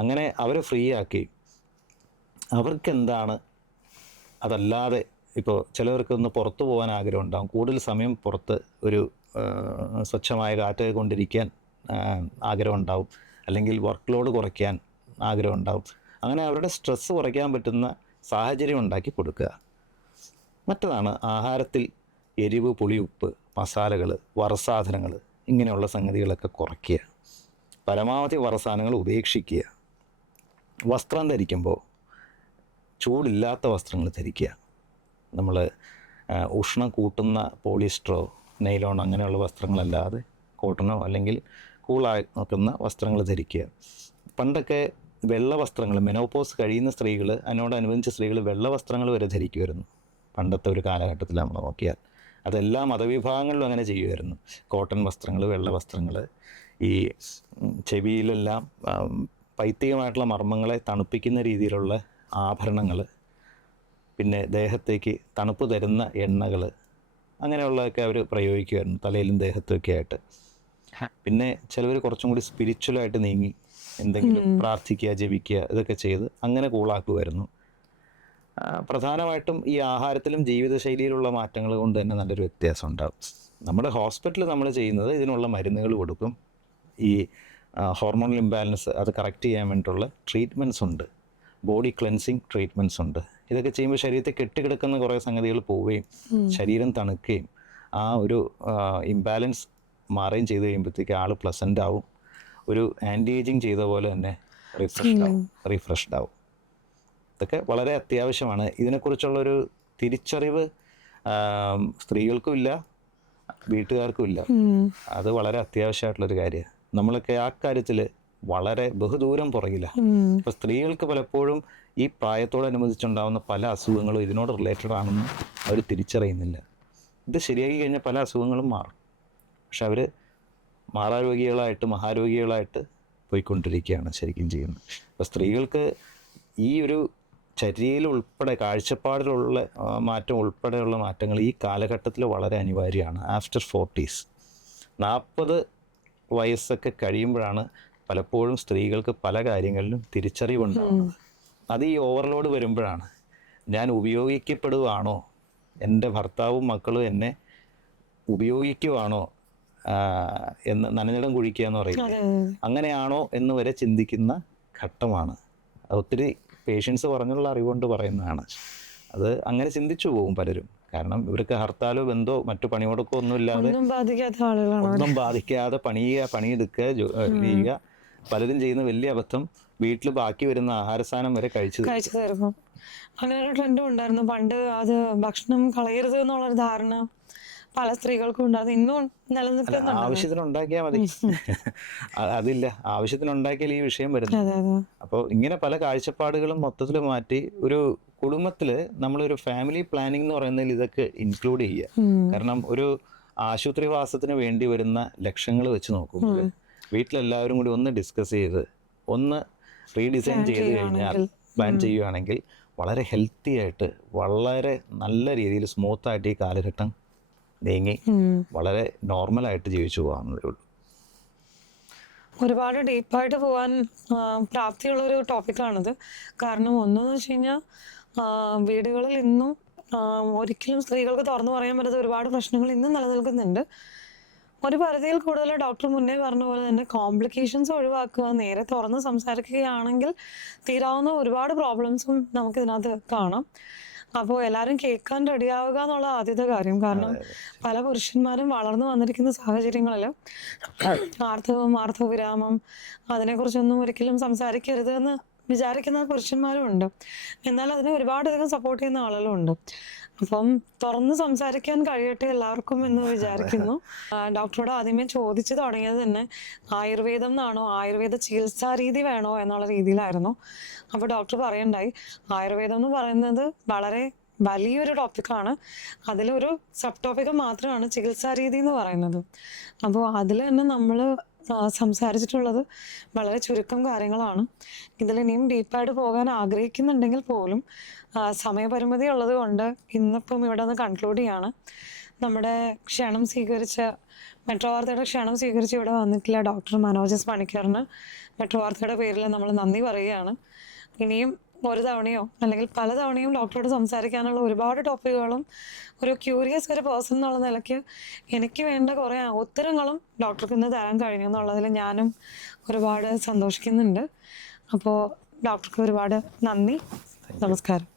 അങ്ങനെ അവരെ ഫ്രീ ആക്കി അവർക്കെന്താണ്, അതല്ലാതെ ഇപ്പോൾ ചിലവർക്കൊന്ന് പുറത്തു പോകാൻ ആഗ്രഹം ഉണ്ടാകും, കൂടുതൽ സമയം പുറത്ത് ഒരു സ്വച്ഛമായ കാറ്റ് കൊണ്ടിരിക്കാൻ ആഗ്രഹം ഉണ്ടാവും, അല്ലെങ്കിൽ വർക്ക് ലോഡ് കുറയ്ക്കാൻ ആഗ്രഹം ഉണ്ടാവും. അങ്ങനെ അവരുടെ സ്ട്രെസ്സ് കുറയ്ക്കാൻ പറ്റുന്ന സാഹചര്യം ഉണ്ടാക്കി കൊടുക്കുക. മറ്റതാണ് ആഹാരത്തിൽ എരിവ്, പുളി, ഉപ്പ്, മസാലകൾ, വറസാധനങ്ങൾ ഇങ്ങനെയുള്ള സംഗതികളൊക്കെ കുറയ്ക്കുക. പരമാവധി വറസാധനങ്ങൾ ഉപേക്ഷിക്കുക. വസ്ത്രം ധരിക്കുമ്പോൾ ചൂടില്ലാത്ത വസ്ത്രങ്ങൾ ധരിക്കുക. നമ്മൾ ഉഷ്ണം കൂട്ടുന്ന പോളിസ്റ്ററോ നൈലോൺ അങ്ങനെയുള്ള വസ്ത്രങ്ങളല്ലാതെ കോട്ടണോ അല്ലെങ്കിൽ കൂളായി നോക്കുന്ന വസ്ത്രങ്ങൾ ധരിക്കുക. പണ്ടൊക്കെ വെള്ള വസ്ത്രങ്ങൾ, മെനോപോസ് കഴിയുന്ന സ്ത്രീകൾ, അതിനോടനുബന്ധിച്ച സ്ത്രീകൾ വെള്ള വസ്ത്രങ്ങൾ വരെ ധരിക്കുമായിരുന്നു പണ്ടത്തെ ഒരു കാലഘട്ടത്തിൽ നമ്മൾ നോക്കിയാൽ. അതെല്ലാ മതവിഭാഗങ്ങളിലും അങ്ങനെ ചെയ്യുമായിരുന്നു. കോട്ടൺ വസ്ത്രങ്ങൾ, വെള്ള വസ്ത്രങ്ങൾ, ഈ ചെവിയിലെല്ലാം പൈത്തികമായിട്ടുള്ള മർമ്മങ്ങളെ തണുപ്പിക്കുന്ന രീതിയിലുള്ള ആഭരണങ്ങൾ, പിന്നെ ദേഹത്തേക്ക് തണുപ്പ് തരുന്ന എണ്ണകൾ, അങ്ങനെയുള്ളതൊക്കെ അവർ പ്രയോഗിക്കുമായിരുന്നു തലയിലും ദേഹത്തുമൊക്കെ ആയിട്ട്. പിന്നെ ചിലവർ കുറച്ചും കൂടി സ്പിരിച്വലായിട്ട് നീങ്ങി എന്തെങ്കിലും പ്രാർത്ഥിക്കുക, ജപിക്കുക, ഇതൊക്കെ ചെയ്ത് അങ്ങനെ കൂളാക്കുമായിരുന്നു. പ്രധാനമായിട്ടും ഈ ആഹാരത്തിലും ജീവിതശൈലിയിലുള്ള മാറ്റങ്ങൾ കൊണ്ട് തന്നെ നല്ലൊരു വ്യത്യാസം ഉണ്ടാകും. നമ്മുടെ ഹോസ്പിറ്റലിൽ നമ്മൾ ചെയ്യുന്നത് ഇതിനുള്ള മരുന്നുകൾ കൊടുക്കും. ഈ ഹോർമോണൽ ഇംബാലൻസ് അത് കറക്റ്റ് ചെയ്യാൻ വേണ്ടിയിട്ടുള്ള ട്രീറ്റ്മെൻറ്റ്സ് ഉണ്ട്, ബോഡി ക്ലെൻസിങ് ട്രീറ്റ്മെൻറ്റ്സ് ഉണ്ട്. ഇതൊക്കെ ചെയ്യുമ്പോൾ ശരീരത്തിൽ കെട്ടിക്കിടക്കുന്ന കുറേ സംഗതികൾ പോവുകയും ശരീരം തണുക്കുകയും ആ ഒരു ഇംബാലൻസ് മാറുകയും ചെയ്ത് കഴിയുമ്പോഴത്തേക്ക് ആൾ പ്ലസൻ്റ് ആവും. ഒരു ആൻറ്റി ഏജിങ് ചെയ്ത പോലെ തന്നെ റിഫ്രഷ്ഡ് ആവും. ഇതൊക്കെ വളരെ അത്യാവശ്യമാണ്. ഇതിനെക്കുറിച്ചുള്ളൊരു തിരിച്ചറിവ് സ്ത്രീകൾക്കും ഇല്ല, വീട്ടുകാർക്കും ഇല്ല. അത് വളരെ അത്യാവശ്യമായിട്ടുള്ളൊരു കാര്യമാണ്. നമ്മളൊക്കെ ആ കാര്യത്തിൽ വളരെ ബഹുദൂരം പുറകിലാണ്. അപ്പോൾ സ്ത്രീകൾക്ക് പലപ്പോഴും ഈ പ്രായത്തോടനുബന്ധിച്ചുണ്ടാകുന്ന പല അസുഖങ്ങളും ഇതിനോട് റിലേറ്റഡ് ആണെന്ന് അവർ തിരിച്ചറിയുന്നില്ല. ഇത് ശരിയാക്കി കഴിഞ്ഞാൽ പല അസുഖങ്ങളും മാറും. പക്ഷെ അവർ മാറാരോഗികളായിട്ട് മഹാരോഗികളായിട്ട് പോയിക്കൊണ്ടിരിക്കുകയാണ് ശരിക്കും ചെയ്യുന്നത്. അപ്പോൾ സ്ത്രീകൾക്ക് ഈ ഒരു ചര്യയിൽ ഉൾപ്പെടെ കാഴ്ചപ്പാടിലുള്ള മാറ്റം ഉൾപ്പെടെയുള്ള മാറ്റങ്ങൾ ഈ കാലഘട്ടത്തിൽ വളരെ അനിവാര്യമാണ്. ആഫ്റ്റർ 40s 40 വയസ്സൊക്കെ കഴിയുമ്പോഴാണ് പലപ്പോഴും സ്ത്രീകൾക്ക് പല കാര്യങ്ങളിലും തിരിച്ചറിവുണ്ടാകുന്നത്. അത് ഈ ഓവർലോഡ് വരുമ്പോഴാണ്. ഞാൻ ഉപയോഗിക്കപ്പെടുകയാണോ, എൻ്റെ ഭർത്താവും മക്കളും എന്നെ ഉപയോഗിക്കുവാണോ എന്ന് നനഞ്ഞിടം കുഴിക്കുക എന്ന് പറയുന്നത്, അങ്ങനെയാണോ എന്ന് വരെ ചിന്തിക്കുന്ന ഘട്ടമാണ്. ഒത്തിരി പേഷ്യൻസ് പറഞ്ഞുള്ള അറിവുകൊണ്ട് പറയുന്നതാണ്. അത് അങ്ങനെ ചിന്തിച്ചു പോകും പലരും. കാരണം ഇവർക്ക് ഹർത്താലോ ബന്ധോ മറ്റു പണിമുടക്കോ ഒന്നുമില്ലാതെ ഒന്നും ബാധിക്കാതെ പണിയെടുക്കുക ചെയ്യുക. പലരും ചെയ്യുന്ന വലിയ അബദ്ധം വീട്ടിൽ ബാക്കി വരുന്ന ആഹാരസാധനം വരെ കഴിച്ചു തീർക്കും. അങ്ങനെ ഒരു ട്രെൻഡും ഉണ്ടായിരുന്നു പണ്ട്. അത് ഭക്ഷണം കളയരുത് എന്നുള്ളൊരു ധാരണ പല സ്ത്രീകൾക്കും ഉണ്ടായിരുന്നു. ഇന്നും നിലനിൽക്കുന്നുണ്ട്. ആവശ്യത്തിനുണ്ടാക്കിയാൽ മതി. അതില്ല, ആവശ്യത്തിനുണ്ടാക്കിയാൽ ഈ വിഷയം വരുന്നത്. അപ്പോൾ ഇങ്ങനെ പല കാഴ്ചപ്പാടുകളും മൊത്തത്തിൽ മാറ്റി ഒരു കുടുംബത്തിൽ നമ്മളൊരു ഫാമിലി പ്ലാനിങ് എന്ന് പറയുന്നതിൽ ഇതൊക്കെ ഇൻക്ലൂഡ് ചെയ്യുക. കാരണം ഒരു ആശുപത്രിവാസത്തിന് വേണ്ടി വരുന്ന ലക്ഷങ്ങൾ വെച്ച് നോക്കുമ്പോൾ വീട്ടിലെല്ലാവരും കൂടി ഒന്ന് ഡിസ്കസ് ചെയ്ത് ഒന്ന് റീഡിസൈൻ ചെയ്ത് കഴിഞ്ഞാൽ, പ്ലാൻ ചെയ്യുകയാണെങ്കിൽ വളരെ ഹെൽത്തി ആയിട്ട് വളരെ നല്ല രീതിയിൽ സ്മൂത്തായിട്ട് ഈ കാലഘട്ടം നീങ്ങി വളരെ നോർമലായിട്ട് ജീവിച്ചു പോകാവുന്നതേ ഉള്ളൂ. ഒരുപാട് ഡീപ്പായിട്ട് പോകാൻ പ്രാപ്തിയുള്ളൊരു ടോപ്പിക്കാണിത്. കാരണം ഒന്നെന്ന് വെച്ച് കഴിഞ്ഞാൽ വീടുകളിൽ ഇന്നും ഒരിക്കലും സ്ത്രീകൾക്ക് തുറന്നു പറയാൻ പറ്റാത്ത ഒരുപാട് പ്രശ്നങ്ങൾ ഇന്നും നിലനിൽക്കുന്നുണ്ട്. ഒരു പരിധിയിൽ കൂടുതൽ ഡോക്ടർ മുന്നേ പറഞ്ഞ പോലെ തന്നെ കോംപ്ലിക്കേഷൻസ് ഒഴിവാക്കുക, നേരെ തുറന്ന് സംസാരിക്കുകയാണെങ്കിൽ തീരാവുന്ന ഒരുപാട് പ്രോബ്ലംസും നമുക്കിതിനകത്ത് കാണാം. അപ്പോൾ എല്ലാവരും കേൾക്കാൻ റെഡിയാവുക എന്നുള്ള ആദ്യത്തെ കാര്യം. കാരണം പല പുരുഷന്മാരും വളർന്നു വന്നിരിക്കുന്ന സാഹചര്യങ്ങളിൽ ആർത്തവവിരാമം അതിനെക്കുറിച്ചൊന്നും ഒരിക്കലും സംസാരിക്കരുത് എന്ന് വിചാരിക്കുന്ന പുരുഷന്മാരും ഉണ്ട്. എന്നാൽ അതിനെ ഒരുപാടധികം സപ്പോർട്ട് ചെയ്യുന്ന ആളുകളും ഉണ്ട്. അപ്പം തുറന്ന് സംസാരിക്കാൻ കഴിയട്ടെ എല്ലാവർക്കും എന്ന് വിചാരിക്കുന്നു. ഡോക്ടറോട് ആദ്യമേ ചോദിച്ചു തുടങ്ങിയത് തന്നെ ആയുർവേദം എന്നാണോ, ആയുർവേദ ചികിത്സാ രീതി വേണോ എന്നുള്ള രീതിയിലായിരുന്നു. അപ്പോൾ ഡോക്ടർ പറയണ്ടായി ആയുർവേദം എന്ന് പറയുന്നത് വളരെ വലിയൊരു ടോപ്പിക്കാണ്, അതിലൊരു സബ് ടോപ്പിക്ക് മാത്രമാണ് ചികിത്സാ രീതി എന്ന് പറയുന്നത്. അപ്പോൾ അതിൽ തന്നെ നമ്മൾ സംസാരിച്ചിട്ടുള്ളത് വളരെ ചുരുക്കം കാര്യങ്ങളാണ്. ഇതിലിനിയും ഡീപ്പായിട്ട് പോകാൻ ആഗ്രഹിക്കുന്നുണ്ടെങ്കിൽ പോലും സമയപരിമിതി ഉള്ളത് കൊണ്ട് ഇന്നിപ്പം ഇവിടെ നിന്ന് കൺക്ലൂഡ് ചെയ്യാണ്. നമ്മുടെ ക്ഷണം സ്വീകരിച്ച മെട്രോ വാർത്തയുടെ ക്ഷണം സ്വീകരിച്ച് ഇവിടെ വന്നിട്ടുള്ള ഡോക്ടർ മനോജ് എസ് പണിക്കറിന് മെട്രോ വാർത്തയുടെ പേരിൽ നമ്മൾ നന്ദി പറയുകയാണ്. ഇനിയും ഒരു തവണയോ അല്ലെങ്കിൽ പല തവണയും ഡോക്ടറോട് സംസാരിക്കാനുള്ള ഒരുപാട് ടോപ്പിക്കുകളും ഒരു ക്യൂരിയസ് ഒരു പേഴ്സൺ എന്നുള്ള നിലയ്ക്ക് എനിക്ക് വേണ്ട കുറേ ഉത്തരങ്ങളും ഡോക്ടർക്ക് ഇന്ന് തരാൻ കഴിഞ്ഞു എന്നുള്ളതിൽ ഞാനും ഒരുപാട് സന്തോഷിക്കുന്നുണ്ട്. അപ്പോൾ ഡോക്ടർക്ക് ഒരുപാട് നന്ദി, നമസ്കാരം.